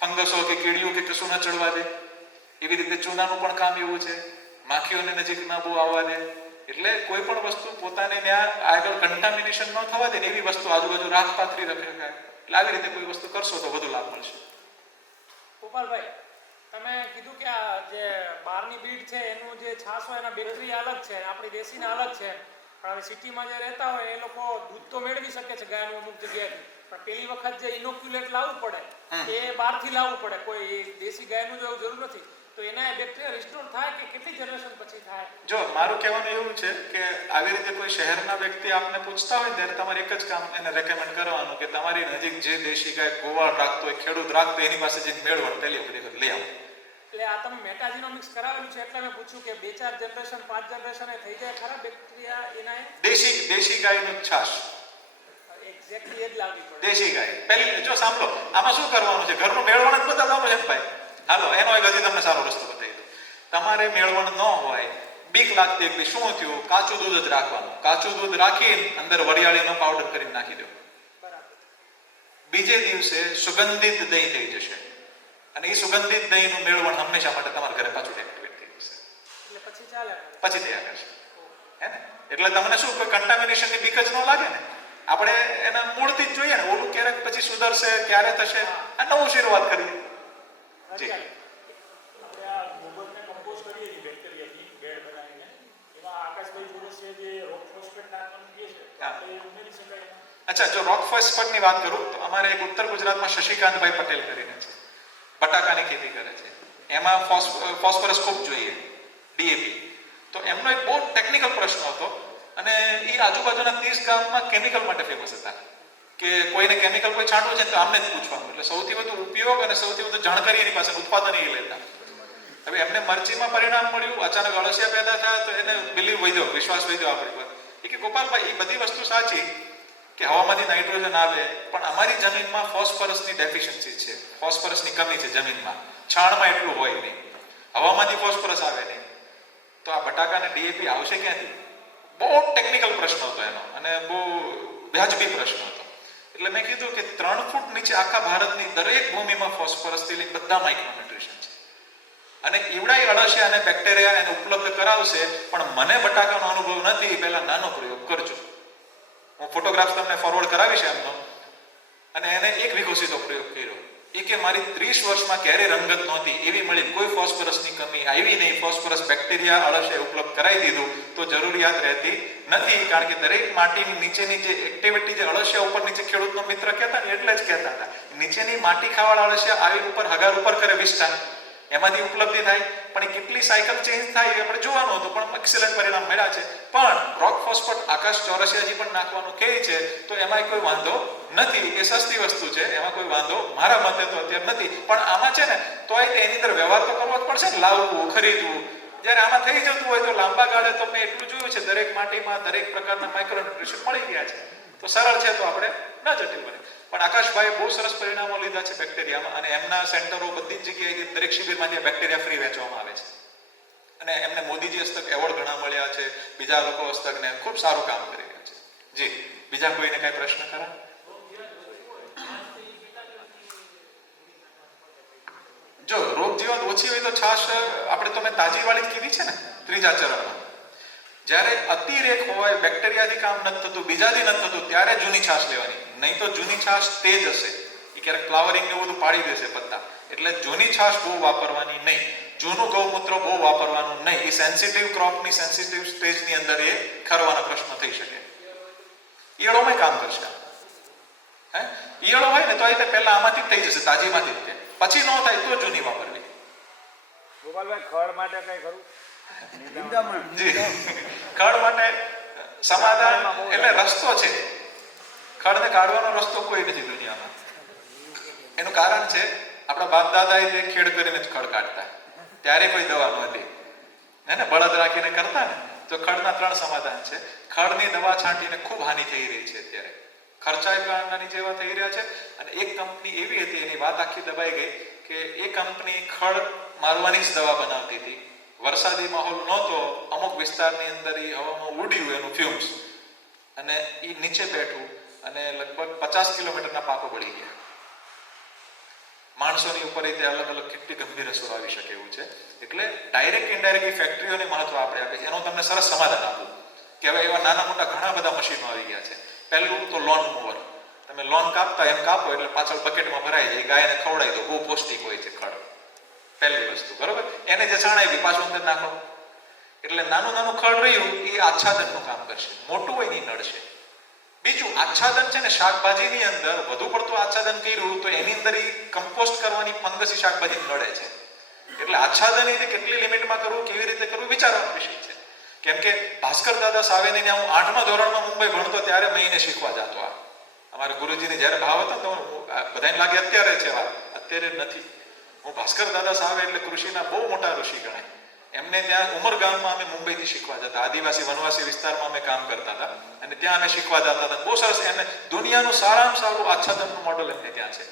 ફંગસો કે કીડીઓ કે કશું ન ચડવા દે. એવી રીતે ચૂનાનું પણ કામ એવું છે, માખીઓને નજીક ના બહુ આવવા દે. એટલે કોઈ પણ વસ્તુ પોતાને ત્યાં આગળ કન્ટામિનેશન ન થવા દે ને એવી વસ્તુ આજુબાજુ રાખ પાથરી રાખે. એટલે આવી રીતે કોઈ વસ્તુ કરશો તો વધુ લાભ મળશે. ગોપાલભાઈ, તમે કીધું કે આ જે બહારની બીડ છે એનું જે છાશ હોય એના બેક્ટેરિયા અલગ છે, આપણી દેશીના અલગ છે. પણ હવે સિટીમાં જે રહેતા હોય એ લોકો દૂધ તો મેળવી શકે છે ગાયનું અમુક જગ્યાએથી, પણ પેલી વખત જે ઇનોક્યુલેટ લાવવું પડે એ બહારથી લાવવું પડે. કોઈ દેશી ગાયનું જો જરૂર નથી તો એના બેક્ટેરિયા રિસ્ટોર થાય કે કેટલી જનરેશન પછી થાય? જો મારું કહેવાનું એવું છે કે આવી રીતે કોઈ શહેરના વ્યક્તિ આપને પૂછતા હોય ત્યારે તમારે એક જ કામ એને રેકમેન્ડ કરવાનું કે તમારી નજીક જે દેશી ગાય ગોવાળ રાખતો હોય, ખેડૂત રાખતો એની પાસે જઈને મેળવવાનું પહેલી વખત લઈ આવો. એટલે આ તમે મેટાજીનોમિક્સ કરાવેલું છે એટલે મેં પૂછ્યું કે 2-4 જનરેશન 5 જનરેશન એ થઈ જાય ખરા બેક્ટેરિયા એના? દેશી ગાયનું છાશ એક્ઝેક્ટલી એ જ લાવવી પડે. દેશી ગાય પહેલી. જો સાંભળો, આમાં શું કરવાનું છે, ઘરનું મેળવણ જ બતાવવાનું છે ભાઈ. હાલો, એનો એક હજી તમને સારો રસ્તો બતાવી દો. તમારે મેળવણ ન હોય, બીક લાગતી કે શું થયું, કાચું દૂધ જ રાખવાનું. કાચું દૂધ રાખીને અંદર વરિયાળીનો પાવડર કરીને નાખી દો. બીજે દિવસે સુગંધિત દહીં થઈ જશે અને એ સુગંધિત દહીંનું મેળવણ હંમેશા માટે તમારા ઘરે પાછું એક્ટિવેટ થઈ જશે. એટલે પછી ચાલે, પછી થયા કરશે. હે ને? એટલે તમને શું કોઈ કન્ટામિનેશનની બીક જ ન લાગે ને. આપણે એના મૂળથી જ જોઈએ ને, ઓલું ક્યારેક પછી સુધરશે, ક્યારે થશે, આ નવું શરૂઆત કરીએ. જી, આપણે આ ગોબરને કમ્પોઝ કરીએ છીએ બેક્ટેરિયાથી બેડ બનાવીને, એમાં આકાશભાઈ જોડે છે જે રોક ફોસ્ફેટ નાખવાનું કહે છે, આપણે ઉમેરી શકાય? અચ્છા, જો રોક ફોસ્ફેટની વાત કરું તો અમારે એક ઉત્તર ગુજરાતમાં શશિકાંતભાઈ પટેલ કરીને છે, બટાકાની ખેતી કરે છે. એમાં ફોસ્ફરસ ખૂબ જોઈએ, ડીએપી. તો એમનો એક બહુ ટેકનિકલ પ્રશ્ન હતો અને એ આજુબાજુના 30 ગામમાં કેમિકલ માટે ફેમસ હતા કે કોઈને કેમિકલ કોઈ છાંટવું છે તો આમને જ પૂછવાનું. એટલે સૌથી વધુ ઉપયોગ અને સૌથી વધુ જાણકારી એની પાસે, ઉત્પાદન એ લેતા. હવે એમને મરચીમાં પરિણામ મળ્યું, અચાનક અળસિયા પેદા થયા તો એને બિલીવ વધ્યો, વિશ્વાસ વધ્યો આપણી પર. એ કે ગોપાલભાઈ, એ બધી વસ્તુ સાચી કે હવામાંથી નાઇટ્રોજન આવે, પણ અમારી જમીનમાં ફોસ્ફરસની ડેફિશિયન્સી છે, ફોસ્ફરસની કમી છે જમીનમાં. છાણમાં એટલું હોય નહીં, હવામાંથી ફોસ્ફરસ આવે નહીં. તો આ બટાકાને ડીએપી આવશે ક્યાંથી? બહુ ટેકનિકલ પ્રશ્ન હતો એનો અને બહુ વ્યાજબી પ્રશ્ન હતો. એટલે મેં કીધું કે 3 ફૂટ નીચે આખા ભારતની દરેક ભૂમિમાં ફોસ્ફરસથી લઈને બધા માઇક્રોન્યુટ્રિશન છે અને એવડાય અળસિયા અને બેક્ટેરિયા એને ઉપલબ્ધ કરાવશે. પણ મને બટાકાનો અનુભવ નથી, પહેલા નાનો પ્રયોગ કરજો. હું ફોટોગ્રાફ્સ તમને ફોરવર્ડ કરાવીશ એમનો. અને એને 1 વીઘો સીધો પ્રયોગ કર્યો. એ કે મારી 30 વર્ષમાં ક્યારેય રંગત નહોતી, એવી મળી, કોઈ ફોસ્ફરસની કમી આવી નહીં. ફોસ્ફરસ બેક્ટેરિયા અળસિયા ઉપલબ્ધ કરાવી દીધું તો જરૂરિયાત રહેતી નથી. કારણ કે દરેક માટીની નીચેની જે એક્ટિવિટી જે અળસિયા ઉપર નીચે ખેડૂતનો મિત્ર કહેતા ને એટલે જ કહેતા હતા, નીચેની માટી ખાવાળા અળસિયા આવી ઉપર હગાર ઉપર કરે વિસ્તાર, એમાંથી ઉપલબ્ધિ થાય. પણ એ કેટલી સાયકલ ચેન્જ થાય એ આપણે જોવાનું હતું. પણ એક્સેલન્ટ પરિણામ મળ્યા છે. પણ રોક ફોસ્ફેટ આકાશ ચોરસિયા હજી પણ નાખવાનું કહે છે તો એમાં કોઈ વાંધો નથી. એ સસ્તી વસ્તુ છે, એમાં કોઈ વાંધો મારા મતે તો અત્યારે નથી. પણ આમાં છે ને તોય એની અંદર વ્યવહાર તો કરવો જ પડશે ને, લાવવું, ખરીદવું. જ્યારે આમાં થઈ જતું હોય તો લાંબા ગાળે તો મેં એટલું જોયું છે દરેક માટીમાં દરેક પ્રકારના માઇક્રોન્યુટ્રિશન મળી ગયા છે. તો સરળ છે, તો આપણે ન જટિલ બને. પણ આકાશભાઈ બહુ સરસ પરિણામો લીધા છે બેક્ટેરિયામાં અને એમના સેન્ટરો બધી જ જગ્યાએ દરેક શિબિરમાંથી બેક્ટેરિયા ફ્રી વેચવામાં આવે છે. અને એમને મોદીજી હસ્તક એવોર્ડ ઘણા મળ્યા છે, બીજા લોકો હસ્તકને ખૂબ સારું કામ કરી રહ્યા છે. જી, બીજા કોઈને કઈ પ્રશ્ન ખરા? જો રોગ જીવાત ઓછી હોય તો છાશ આપણે તો મેં તાજી વાળી જ કીધી છે ને 3જા ચરણમાં. જ્યારે અતિરેક હોય, બેક્ટેરિયાથી કામ નથી થતું, બીજાથી નથી થતું, ત્યારે જૂની છાશ લેવાની. નહીં તો જૂની છાશ તેજ હશે, એ ક્યારેક ફ્લાવરિંગ ને બધું પાડી દેશે પત્તા. એટલે જૂની છાશ બહુ વાપરવાની નહીં. જૂનું ગૌમૂત્ર બહુ વાપરવાનું નહીં. એ સેન્સિટિવ ક્રોપની સેન્સિટિવ સ્ટેજની અંદર એ ખરવાના પ્રશ્ન થઈ શકે. ઈયળોમાં કામ કરશે. ઈયળો હોય ને તો એ પહેલા આમાંથી જ થઈ જશે, તાજીમાંથી જ. પછી ન થાય તો જૂની વાપરવી. ગોપાલભાઈ ખડ માટે કઈ ખરું? જી, ખડ માટે સમાધાન એટલે રસ્તો છે. ખડને કાઢવાનો રસ્તો કોઈ નથી દુનિયામાં. એનું કારણ છે આપણા બાપ દાદાએ તે ખેડ કરીને જ ખડ કાઢતા, ત્યારે કોઈ દવા નહોતી. ને બળદ રાખીને કરતા ને તો ખડના 3 સમાધાન છે. ખડની દવા છાંટીને ખૂબ હાનિ થઈ રહી છે અત્યારે. ખર્ચાય પ્લાન્ટની જેવા થઈ રહ્યા છે. અને એક કંપની એવી હતી, એની વાત આખી દબાઈ ગઈ કે એ કંપની ખડ મારવાની જ દવા બનાવતી હતી. વરસાદી માહોલ નહોતો, અમુક વિસ્તારની અંદર એ હવામાં ઉડ્યું એનું ફ્યુમ્સ અને એ નીચે બેઠું અને લગભગ 50 કિલોમીટરના પાકો બળી ગયા. માણસોની ઉપર એ અલગ અલગ કેટલી ગંભીર અસર આવી શકે એવું છે. એટલે ડાયરેક્ટ ઇનડાયરેક્ટ ફેક્ટરીઓને મહત્વ આપણે આપીએ. એનું તમને સરસ સમાધાન આપું કે હવે એવા નાના મોટા ઘણા બધા મશીનો આવી ગયા છે. પહેલું તો લોન મૂવર. તમે લોન કાપતા એમ કાપો એટલે પાછળ બકેટમાં ભરાઈ જાય, ગાયને ખવડાવી દો, બહુ પૌષ્ટિક હોય છે ખડ. પહેલી વસ્તુ, બરોબર. એને જે છાણાવી પાછું અંદર નાખો એટલે નાનું નાનું ખડ રહ્યું એ આચ્છાદનનું કામ કરશે. મોટું હોય નહીં નડશે. બીજું, આચ્છાદન છે ને શાકભાજીની અંદર વધુ પડતું આચ્છાદન કર્યું તો એની અંદર એ કમ્પોસ્ટ કરવાની ફંગસી શાકભાજી નડે છે. એટલે આચ્છાદન એ કેટલી લિમિટમાં કરવું, કેવી રીતે કરવું વિચારવાનો વિષય છે. કેમ કે ભાસ્કર દાદા સાવેને હું 8મા ધોરણમાં મુંબઈ ભણતો ત્યારે મહિને શીખવા જતો. અમારા ગુરુજીને જ્યારે ભાવ હતો તો બધાને લાગે અત્યારે છે વાત, અત્યારે નથી. હું ભાસ્કર દાદા સાવે એટલે કૃષિના બહુ મોટા ઋષિ ગણાય. એમને ત્યાં ઉમરગામમાં અમે મુંબઈથી શીખવા જતા, આદિવાસી વનવાસી વિસ્તારમાં અમે કામ કરતા હતા અને ત્યાં અમે શીખવા જતા હતા. બહુ સરસ. એને દુનિયાનું સારામાં સારું આચ્છાદનનું મોડલ એમને ત્યાં છે.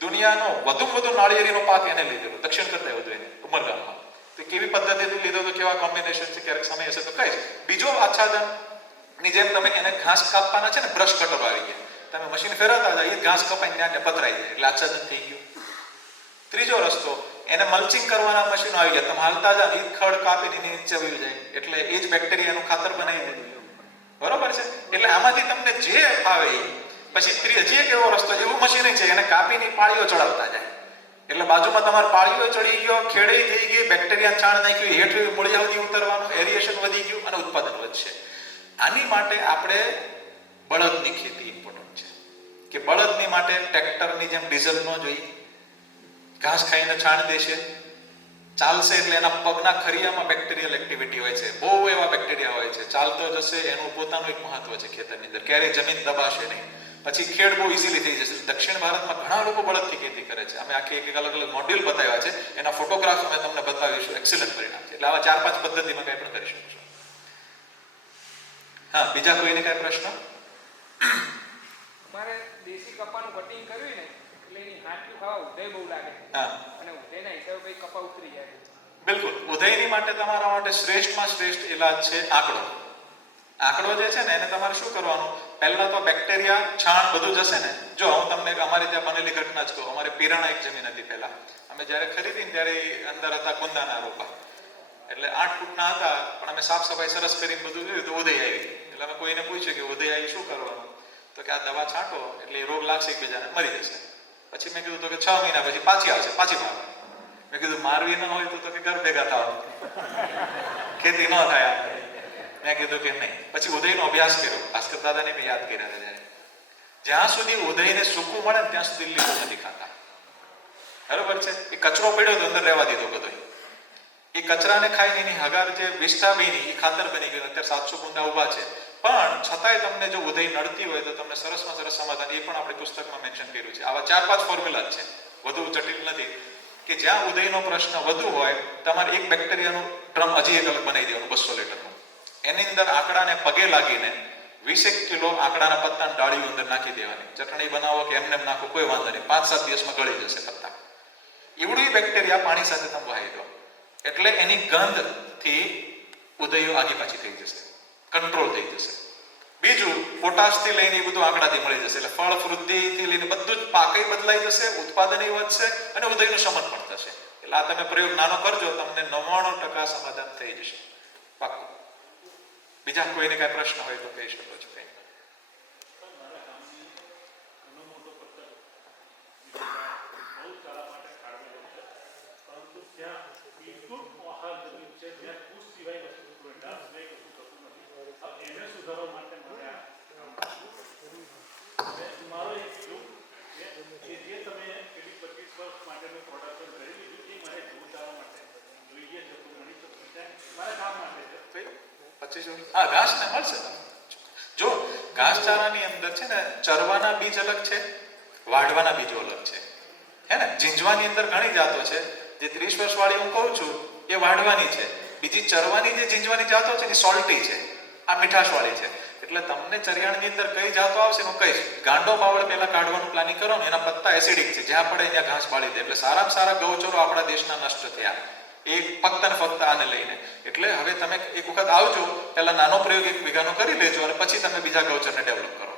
દુનિયાનો વધુ નાળિયેરીનો પાક એને લીધેલો, દક્ષિણ કરતા વધુ એને ઉમરગામમાં. તો કેવી પદ્ધતિથી લીધો તો કેવા કોમ્બિનેશન છે, ક્યારેક સમય હશે તો કહીશ. બીજો આચ્છાદનની જેમ તમે એને ઘાસ કાપવાના છે ને, બ્રશ કટર આવી ગયા, તમે મશીન ફેરવતા જાય એ ઘાસ કપાઈને ત્યાં પતરાઈ જાય એટલે આચ્છાદન થઈ ગયું. ત્રીજો રસ્તો, એને મલ્ચિંગ કરવાના મશીનો આવી ગયા. તમે હાલતા જાઓ એ ખડ કાપીને નીચે વહી જાય એટલે એ જ બેક્ટેરિયાનું ખાતર બનાવી દે. બરોબર છે. એટલે આમાંથી તમને જે ફાવે એ. પછી હજી એક એવો રસ્તો, એવું મશીન છે એને કાપીને પાળીઓ ચડાવતા જાય એટલે બાજુમાં તમારે પાળીઓ ચડી ગયો, ખેડે થઈ ગઈ, બેક્ટેરિયા છાણ નાખ્યું, હેઠ મૂળિયા સુધી ઉતરવાનું, એરિએશન વધી ગયું અને ઉત્પાદન વધશે. આની માટે આપણે બળદની ખેતી ઇમ્પોર્ટન્ટ છે કે બળદની માટે ટ્રેક્ટરની જેમ ડીઝલ ન જોઈએ, ઘાસ ખાઈને છાણ દેશે, ચાલશે એટલે એના પગના ખરિયામાં બેક્ટેરિયલ એક્ટિવિટી હોય છે, બહુ એવા બેક્ટેરિયા હોય છે, ચાલતો જશે. એનું પોતાનું એક મહત્વ છે ખેતરની અંદર, ક્યારેય જમીન દબાશે નહીં. પછી ખેડ બહુ ઇઝીલી થઈ જશે. દક્ષિણ ભારતમાં ઘણા લોકો બળદથી ખેતી કરે છે. અમે આખી એક અલગ અલગ મોડ્યુલ બતાવ્યા છે, એના ફોટોગ્રાફ અમે તમને બતાવીશું. એક્સેલન્ટ પરિણામ છે. એટલે આવા 4-5 પદ્ધતિમાં કંઈ પણ કરી શકો છો. હા, બીજા કોઈને કઈ પ્રશ્ન? અમારે દેશી કપાનું કટિંગ કર્યું ને એટલે એની હાંઠિયું ખાવા ઉદય બહુ લાગે. હા, અને ઉદયના હિસાબે ભાઈ કપા ઉતરી જાય. બિલકુલ. ઉદયની માટે તમારા માટે શ્રેષ્ઠમાં શ્રેષ્ઠ ઇલાજ છે આંકડો. આંકડો જે છે ને એને તમારે શું કરવાનું, પહેલા તો બેક્ટેરિયા, છાણ બધું જશે ને. જો હું તમને અમારી ત્યાં બનેલી ઘટના જ કહું. અમારે પીરાણા એક જમીન હતી પહેલા, અમે જ્યારે ખરીદી ને ત્યારે અંદર હતા કુંદાના રોપા, એટલે 8 ફૂટના હતા, પણ અમે સાફ સફાઈ સરસ કરીને બધું જોયું તો ઉદય આવી. એટલે અમે કોઈને પૂછ્યું કે ઉદય આવી શું કરવાનું, તો કે આ દવા છાંટો એટલે રોગ લાગશે એકબીજાને મરી જશે. પછી મેં કીધું તો કે 6 મહિના પછી પાછી આવશે, પાછી મારવાની. મેં કીધું મારવી ન હોય તો કે ઘર ભેગા થવાનું, ખેતી ન થાય. મેં કીધું કે નહીં. પછી ઉદયનો અભ્યાસ કર્યો, ભાસ્કર દાદાને મેં યાદ કર્યા હતા ત્યારે. જ્યાં સુધી ઉદયને સૂકું મળે ને ત્યાં સુધી લીલું નથી ખાતા. બરોબર છે. એ કચરો પડ્યો તો અંદર રહેવા દીધો બધો. એ કચરાને ખાઈને એની હગાર જે વિષ્ઠા બની એ ખાતર બની ગયું. અત્યારે 700 કુંડા ઉભા છે. પણ છતાંય તમને જો ઉદય નડતી હોય તો તમને સરસમાં સરસ સમાધાન, એ પણ આપણે પુસ્તકમાં મેન્શન કર્યું છે. આવા 4-5 ફોર્મ્યુલા જ છે, વધુ જટિલ નથી. કે જ્યાં ઉદયનો પ્રશ્ન વધુ હોય, તમારે એક બેક્ટેરિયાનું ડ્રમ હજી એક અલગ બનાવી દેવાનું 200 લીટરનું. એની અંદર આંકડાને પગે લાગીને 20 કિલો આંકડાના પત્તાની ડાળીઓ અંદર નાખી દેવાની. ચટણી બનાવો કે એમને નાખો કોઈ વાંધો નહીં, 5-7 દિવસમાં ગળી જશે પત્તા. એવડું બેક્ટેરિયા પાણી સાથે તમે વહાઈ દો એટલે એની ગંધથી ઉદયો આગી પાછી થઈ જશે, કંટ્રોલ થઈ જશે. બીજું, પોટાશથી લઈને એ બધું આંકડાથી મળી જશે. એટલે ફળ વૃદ્ધિથી લઈને બધું જ પાકય બદલાઈ જશે, ઉત્પાદન વધશે અને ઉદયનું શમન પણ થશે. એટલે આ તમે પ્રયોગ નાનો કરજો, તમને 99% સમાધાન થઈ જશે, પાક્કું. બીજા કોઈને કઈ પ્રશ્ન હોય તો કહી શકો છો. હા, ઘાસ ને મળશે. જો ઘાસચારાની અંદર છે ને ચરવાના બીજ અલગ છે, વાઢવાના બીજો અલગ છે, હે ને. ઝીંઝવાની અંદર ઘણી જાતો છે. જે 30 વર્ષવાળી હું કહું છું એ વાઢવાની છે. બીજી ચરવાની જે ઝીંઝવાની જાતો છે એ સોલ્ટી છે, આ મીઠાશવાળી છે. એટલે તમને ચરિયાણની અંદર કઈ જાતો આવશે હું કહીશ. ગાંડો બાવળ પહેલા કાઢવાનું પ્લાનિંગ કરો ને, એના પત્તા એસિડિક છે, જ્યાં પડે ત્યાં ઘાસ બાળી દે. એટલે સારામાં સારા ગૌચરો આપણા દેશના નષ્ટ થયા એક ફક્ત ને ફક્ત આને લઈને. એટલે હવે તમે એક વખત આવજો, પહેલા નાનો પ્રયોગ 1 વીઘાનો કરી લેજો અને પછી તમે બીજા ગૌચરને ડેવલપ કરો.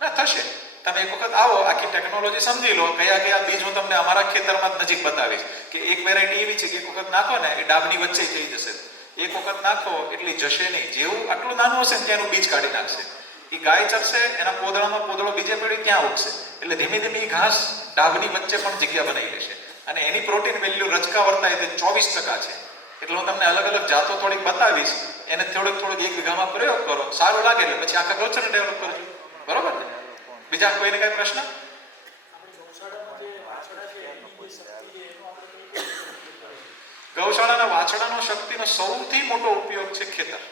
ના થશે. તમે એક વખત આવો, આખી ટેકનોલોજી સમજી લો. કયા કયા બીજ હું તમને અમારા ખેતરમાં જ નજીક બતાવીશ. કે એક વેરાયટી એવી છે કે એક વખત નાખો ને એ ડાબની વચ્ચે થઈ જશે. એક વખત નાખો એટલી જશે નહીં. જેવું આટલું નાનું હશે ને ત્યાંનું બીજ કાઢી નાખશે. એ ગાય ચરશે, એના પોદળામાં પોદળો બીજે પેઢી ક્યાં ઉગશે. એટલે ધીમે ધીમે એ ઘાસ ડાબની વચ્ચે પણ જગ્યા બનાવી લેશે. અને એની પ્રોટીન વેલ્યુ રચકા વર્તાય તે 24% છે. એટલે હું તમને અલગ અલગ જાતો થોડીક બતાવીશ. એને થોડુંક 1 વીઘામાં પ્રયોગ કરો, સારું લાગે એટલે પછી આખા ગૌચરને ડેવલપ કરજો. બરોબર ને? બીજા કોઈને કઈ પ્રશ્ન? ગૌશાળાના વાછડાનો શક્તિનો સૌથી મોટો ઉપયોગ છે ખેતર.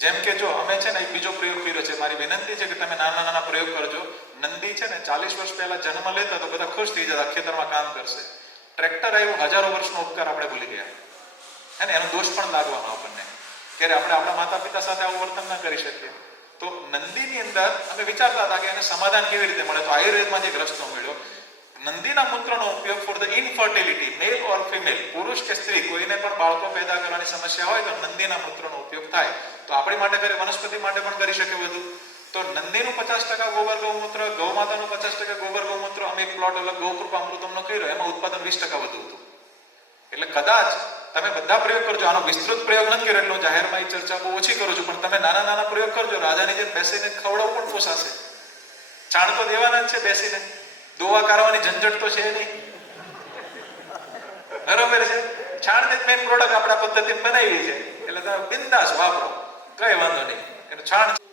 જેમ કે જો અમે છે ને એક બીજો પ્રયોગ કર્યો છે. મારી વિનંતી છે કે તમે નાના નાના પ્રયોગ કરજો. નંદી છે ને 40 વર્ષ પહેલા જન્મ લેતા તો બધા ખુશ થઈ જતા, ખેતરમાં કામ કરશે. ટ્રેક્ટર આવ્યું, હજારો વર્ષનો ઉપકાર આપણે ભૂલી ગયા, હે ને. એનો દોષ પણ લાગવાનો આપણને, ત્યારે આપણે આપણા માતા પિતા સાથે આવું વર્તન ના કરી શકીએ. તો નંદીની અંદર અમે વિચારતા હતા કે એને સમાધાન કેવી રીતે મળે. તો આયુર્વેદમાં જે રસ્તો મળ્યો, નંદીના મૂત્રનો ઉપયોગ for the infertility, male or female, પુરુષ કે સ્ત્રી કોઈને પણ બાળકો પેદા કરવાની સમસ્યા હોય તો નંદીના મૂત્રનો ઉપયોગ થાય. તો આપણી માટે કરે, વનસ્પતિ માટે પણ કરી શકે બધું. તો નંદીનું 50% ગોબર ગૌમૂત્ર, ગૌ માતાનું 50% ગોબર ગૌમૂત્ર. અમે એક પ્લોટ અલગ ગૌકૃપા અમૃતમનો કર્યો, એમાં ઉત્પાદન 20% વધુ હતું. એટલે કદાચ તમે બધા પ્રયોગ કરજો. આનો વિસ્તૃત પ્રયોગ નથી કર્યો એટલે હું જાહેરમાં એ ચર્ચા બહુ ઓછી કરું છું, પણ તમે નાના નાના પ્રયોગ કરજો. રાજાની જેમ બેસીને ખવડાવવું પણ પોસાશે. છાણ તો દેવાના જ છે બેસીને, દોવા કરવાની ઝંઝટ તો છે નહીં. બરોબર છે? છાણની મેઇન પ્રોડક્ટ આપણા પદ્ધતિમાં બનાવી છે એટલે તમે બિંદાસ વાપરો, કઈ વાંધો નહીં. એનું છાણ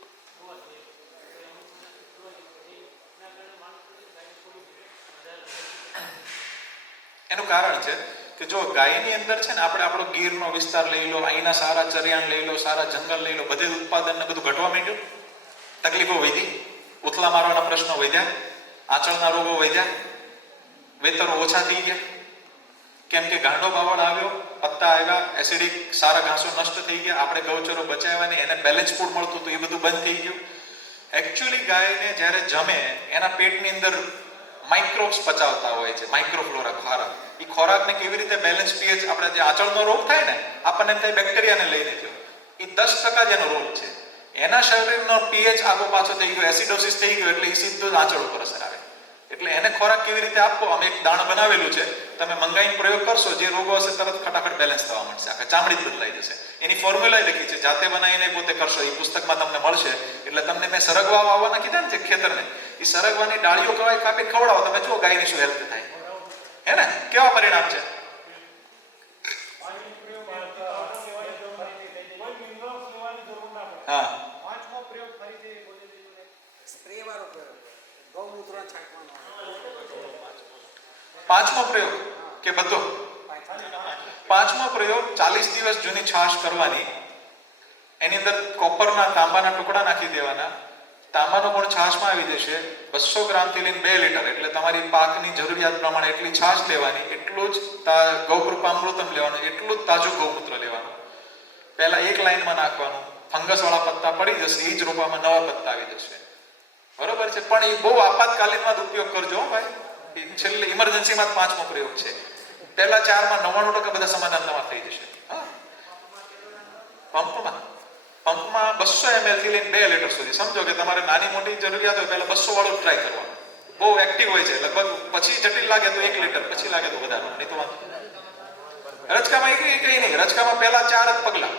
એનું કારણ છે કે જો ગાયની અંદર છે ને આપણે આપણો ગીરનો વિસ્તાર લઈ લો, અહીંના સારા ચરિયાણ લઈ લો, સારા જંગલ લઈ લો, બધે ઉત્પાદન ને બધું ઘટવા માંડ્યું. તકલીફો વધી, ઉથલા મારવાના પ્રશ્નો વધ્યા, આંચળના રોગો વધ્યા, વેતરો ઓછા થઈ ગયા. કેમ કે ગાંડો બાવળ આવ્યો, પત્તા આવ્યા, એસિડિક સારા ઘાસો નષ્ટ થઈ ગયા, આપણે ગૌચરો બચાવ્યા નહીં, એને બેલેન્સ ફૂડ મળતું હતું એ બધું બંધ થઈ ગયું. એકચ્યુઅલી ગાયને જ્યારે જમે એના પેટની અંદર માઇક્રોબ્સ પચાવતા હોય છે, માઇક્રોફ્લોરા ખોરાક. એ ખોરાકને કેવી રીતે બેલેન્સ પીએચ, આપણે જે આંચળનો રોગ થાય ને, આપણને એમ થાય બેક્ટેરિયાને લઈને થયો, એ 10% જ એનો રોગ છે. એના શરીરનો પીએચ આગો પાછો થઈ ગયો, એસિડોસિસ થઈ ગયો, એટલે એ સીધો જ આંચળ ઉપર અસર આવે. એટલે એને ખોરાક કેવી રીતે આપવો, અમે એક દાણ બનાવેલું છે, તમે મંગાઈને પ્રયોગ કરશો, જે રોગો હશે તરત ખટાખટ બેલેન્સ થવા મળશે, આખા ચામડી જ બદલાઈ જશે. એની ફોર્મ્યુલા લખી છે, જાતે બનાવીને પોતે કરશો, એ પુસ્તકમાં તમને મળશે. એટલે તમને મેં સરગવા વાવવાના કીધા ને, જે ખેતરને, એ સરગવાની ડાળીઓ કવાય કાપીને ખવડાવો, તમે જુઓ ગાયની શું હેલ્થ થાય, હે ને, કેવા પરિણામ છે. હા, પાંચમો પ્રયોગ ફરીથી બોલી દીધો ને. સ્પ્રે વાળો પ્રયોગ, ગૌમૂત્ર છાંટવાનો. પાંચમો પ્રયોગ કે બધો? પાંચમો પ્રયોગ 40 દિવસ જૂની છાશ કરવાની, એની અંદર કોપરના તાંબાના ટુકડા નાખી દેવાના, તાંબાનો ગુણ છાશમાં આવી જશે. 200 ગ્રામથી લઈને 2 લીટર, એટલે તમારી પાકની જરૂરિયાત પ્રમાણે એટલી છાશ લેવાની, એટલું જ ગૌકૃપામૃતમ લેવાનું, એટલું જ તાજું ગૌમૂત્ર લેવાનું. પહેલા એક લાઈનમાં નાખવાનું, ફંગસ વાળા પત્તા પડી જશે, એ જ રોપામાં નવા પત્તા આવી જશે. બરોબર છે, પણ એ બહુ આપાતકાલીનમાં જ ઉપયોગ કરજો ભાઈ. છેલ્લે ઇમરજન્સીમાં જ પાંચમો પ્રયોગ છે. પહેલા 4માં 99% બધા સમાધાન તમારા થઈ જશે. પંપમાં 200 ml થી લઈને 2 લીટર સુધી, સમજો કે તમારે નાની મોટી જરૂરિયાત હોય, પહેલા 200 વાળું ટ્રાય કરવાનું. બહુ એક્ટિવ હોય છે, લગભગ પછી જટિલ લાગે તો 1 લીટર, પછી લાગે તો વધારે, નહીં તો વાંધો. રચકામાં એ કઈ નહીં, રચકામાં પહેલા 4 જ પગલા.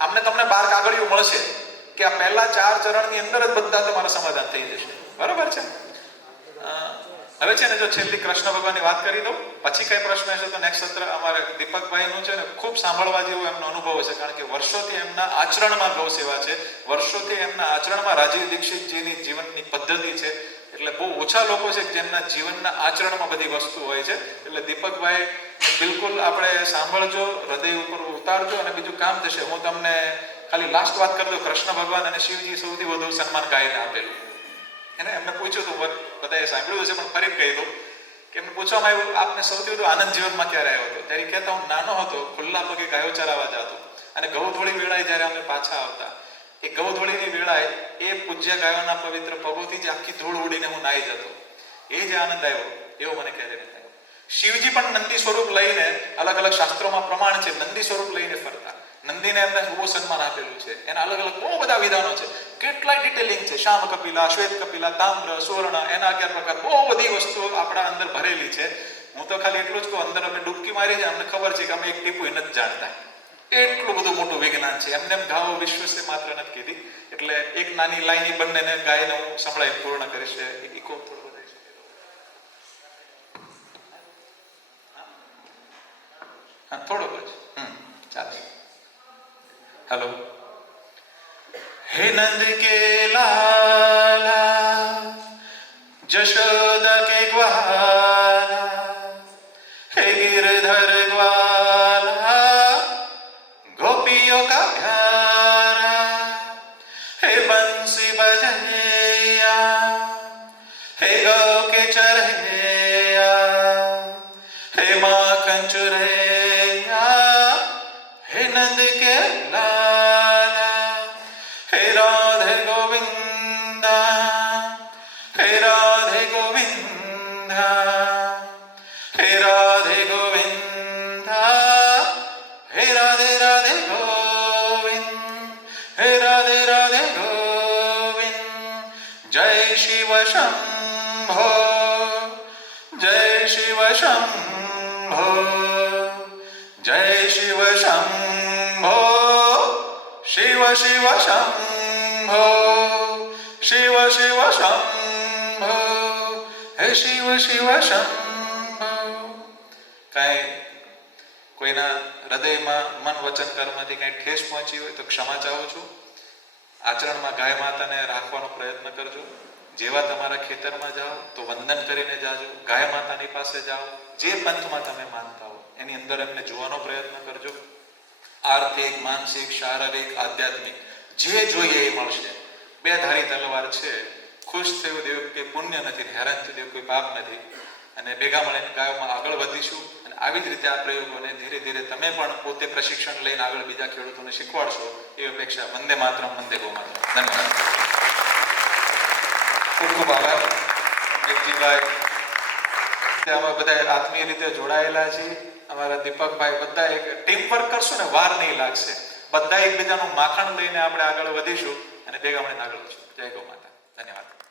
આમને તમને 12 કાગળિયું મળશે કે આ પહેલા 4 ચરણની અંદર જ બધા તમારા સમાધાન થઈ જશે. બરોબર છે. હવે છે ને, જો છેલ્લી કૃષ્ણ ભગવાનની વાત કરી દઉં, પછી કઈ પ્રશ્ન હશે તો નેક્સ્ટ સત્ર અમારે દીપકભાઈનું છે ને, ખૂબ સાંભળવા જેવો એમનો અનુભવ હશે, કારણ કે વર્ષોથી એમના આચરણમાં ગૌ સેવા છે, વર્ષોથી એમના આચરણમાં રાજીવ દીક્ષિતજીની જીવનની પદ્ધતિ છે. એટલે બહુ ઓછા લોકો છે જેમના જીવનના આચરણમાં બધી વસ્તુ હોય છે. એટલે દીપકભાઈ બિલકુલ આપણે સાંભળજો, હૃદય ઉપર ઉતારજો, અને બીજું કામ થશે. હું તમને ખાલી લાસ્ટ વાત કરી દઉં. કૃષ્ણ ભગવાન અને શિવજી સૌથી વધુ સન્માન ગાયને આપેલું. એને એમને પૂછ્યું હતું, બધાએ સાંભળ્યું હશે પણ ફરી કહી દઉં કે એમને પૂછવામાં આવ્યું, આપને સૌથી વધુ આનંદ જીવનમાં ક્યારે આવ્યો હતો? ત્યારે કહેતા, હું નાનો હતો, ખુલ્લા પગે ગાયો ચરાવવા જતો, અને ગૌધોળી વેળાએ જ્યારે અમે પાછા આવતા, એ ગૌધોળીની વેળાએ એ પૂજ્ય ગાયોના પવિત્ર પગોથી જ આખી ધૂળ ઉડીને હું નાહી જતો. એ જે આનંદ આવ્યો એવો મને ક્યારે નથી આવ્યો. શિવજી પણ નંદી સ્વરૂપ લઈને, અલગ અલગ શાસ્ત્રોમાં પ્રમાણ છે, નંદી સ્વરૂપ લઈને ફરતા. નંદીને એમને બહુ સન્માન આપેલું છે. એના અલગ અલગ બહુ બધા વિધાનો છે, કેટલાય ડિટેલિંગ છે. શ્યામ કપિલા, શ્વેત કપિલા, તામ્ર, સુવર્ણ, એના 11 પ્રકાર, બહુ બધી વસ્તુઓ આપણા અંદર ભરેલી છે. હું તો ખાલી એટલું જ કહું, અંદર અમે ડૂબકી મારી છે, અમને ખબર છે કે અમે એક ટીપું નથી જાણતા. એટલું બધું મોટું વિજ્ઞાન છે. એમને એમ ગાવો વિશ્વસે માત્ર નથી કીધી. એટલે એક નાની લાઈન બંનેને ગાયને હું સંભળાઈ પૂર્ણ કરીશ. ઇકો થોડું વધારે થોડુંક જ ચાલે. हेलो। हे नंद के लाला, जशोदा के ग्वाला, हे गिरधर ग्वाला, गोपियों का प्यारा, हे बंसी बजैया, हे गौ के चरैया, हे माखन चुरैया, हे नंद के लाला, हे राधे गोविंदा, हे राधे गोविंदा, हे राधे गोविंदा, हे राधे राधे गोविंद, हे राधे राधे गोविंद। जय शिव शंभो, जय शिव शंभो, जय शिव शंभो, शिव शिव शंभो, शिव शिव शंभो, हे शिव शिव शंभो। કાંઈ કોઈના હૃદયમાં મન વચન કર્મથી કંઈ ઠેસ પહોંચી હોય તો ક્ષમા ચાહું છું. આચરણમાં ગાય માતાને રાખવાનો પ્રયત્ન કરજો. જેવા તમારા ખેતરમાં જાઓ તો વંદન કરીને જાજો, ગાય માતાની પાસે જાઓ, જે પંથમાં તમે માનતા હો એની અંદર એમને જોવાનો પ્રયત્ન કરજો. આર્થિક, માનસિક, શારીરિક, આધ્યાત્મિક જે જોઈએ એ મળશે. બે ધારી તલવાર છે. ખુશ થયું દેવ કે પુણ્ય નથી, હેરાન થયું દેવ કોઈ પાપ નથી. અને ભેગા મળીને ગાયોમાં આગળ વધીશું. અને આવી જ રીતે આ પ્રયોગોને ધીરે ધીરે તમે પણ પોતે પ્રશિક્ષણ લઈને આગળ બીજા ખેડૂતોને શીખવાડશો એ અપેક્ષા. વંદે માતરમ, વંદે ગો માતરમ. ધન્યવાદ. ખૂબ ખૂબ આભાર મેઘજીભાઈ, કે અમે બધા આત્મીય રીતે જોડાયેલા છીએ. અમારા દીપકભાઈ બધા એક ટીમ વર્ક કરશું ને વાર નહીં લાગશે. બધા એકબીજાનું માખણ લઈને આપણે આગળ વધીશું અને ભેગા મળીને આગળ વધીશું. જય ગૌ માતા. ધન્યવાદ.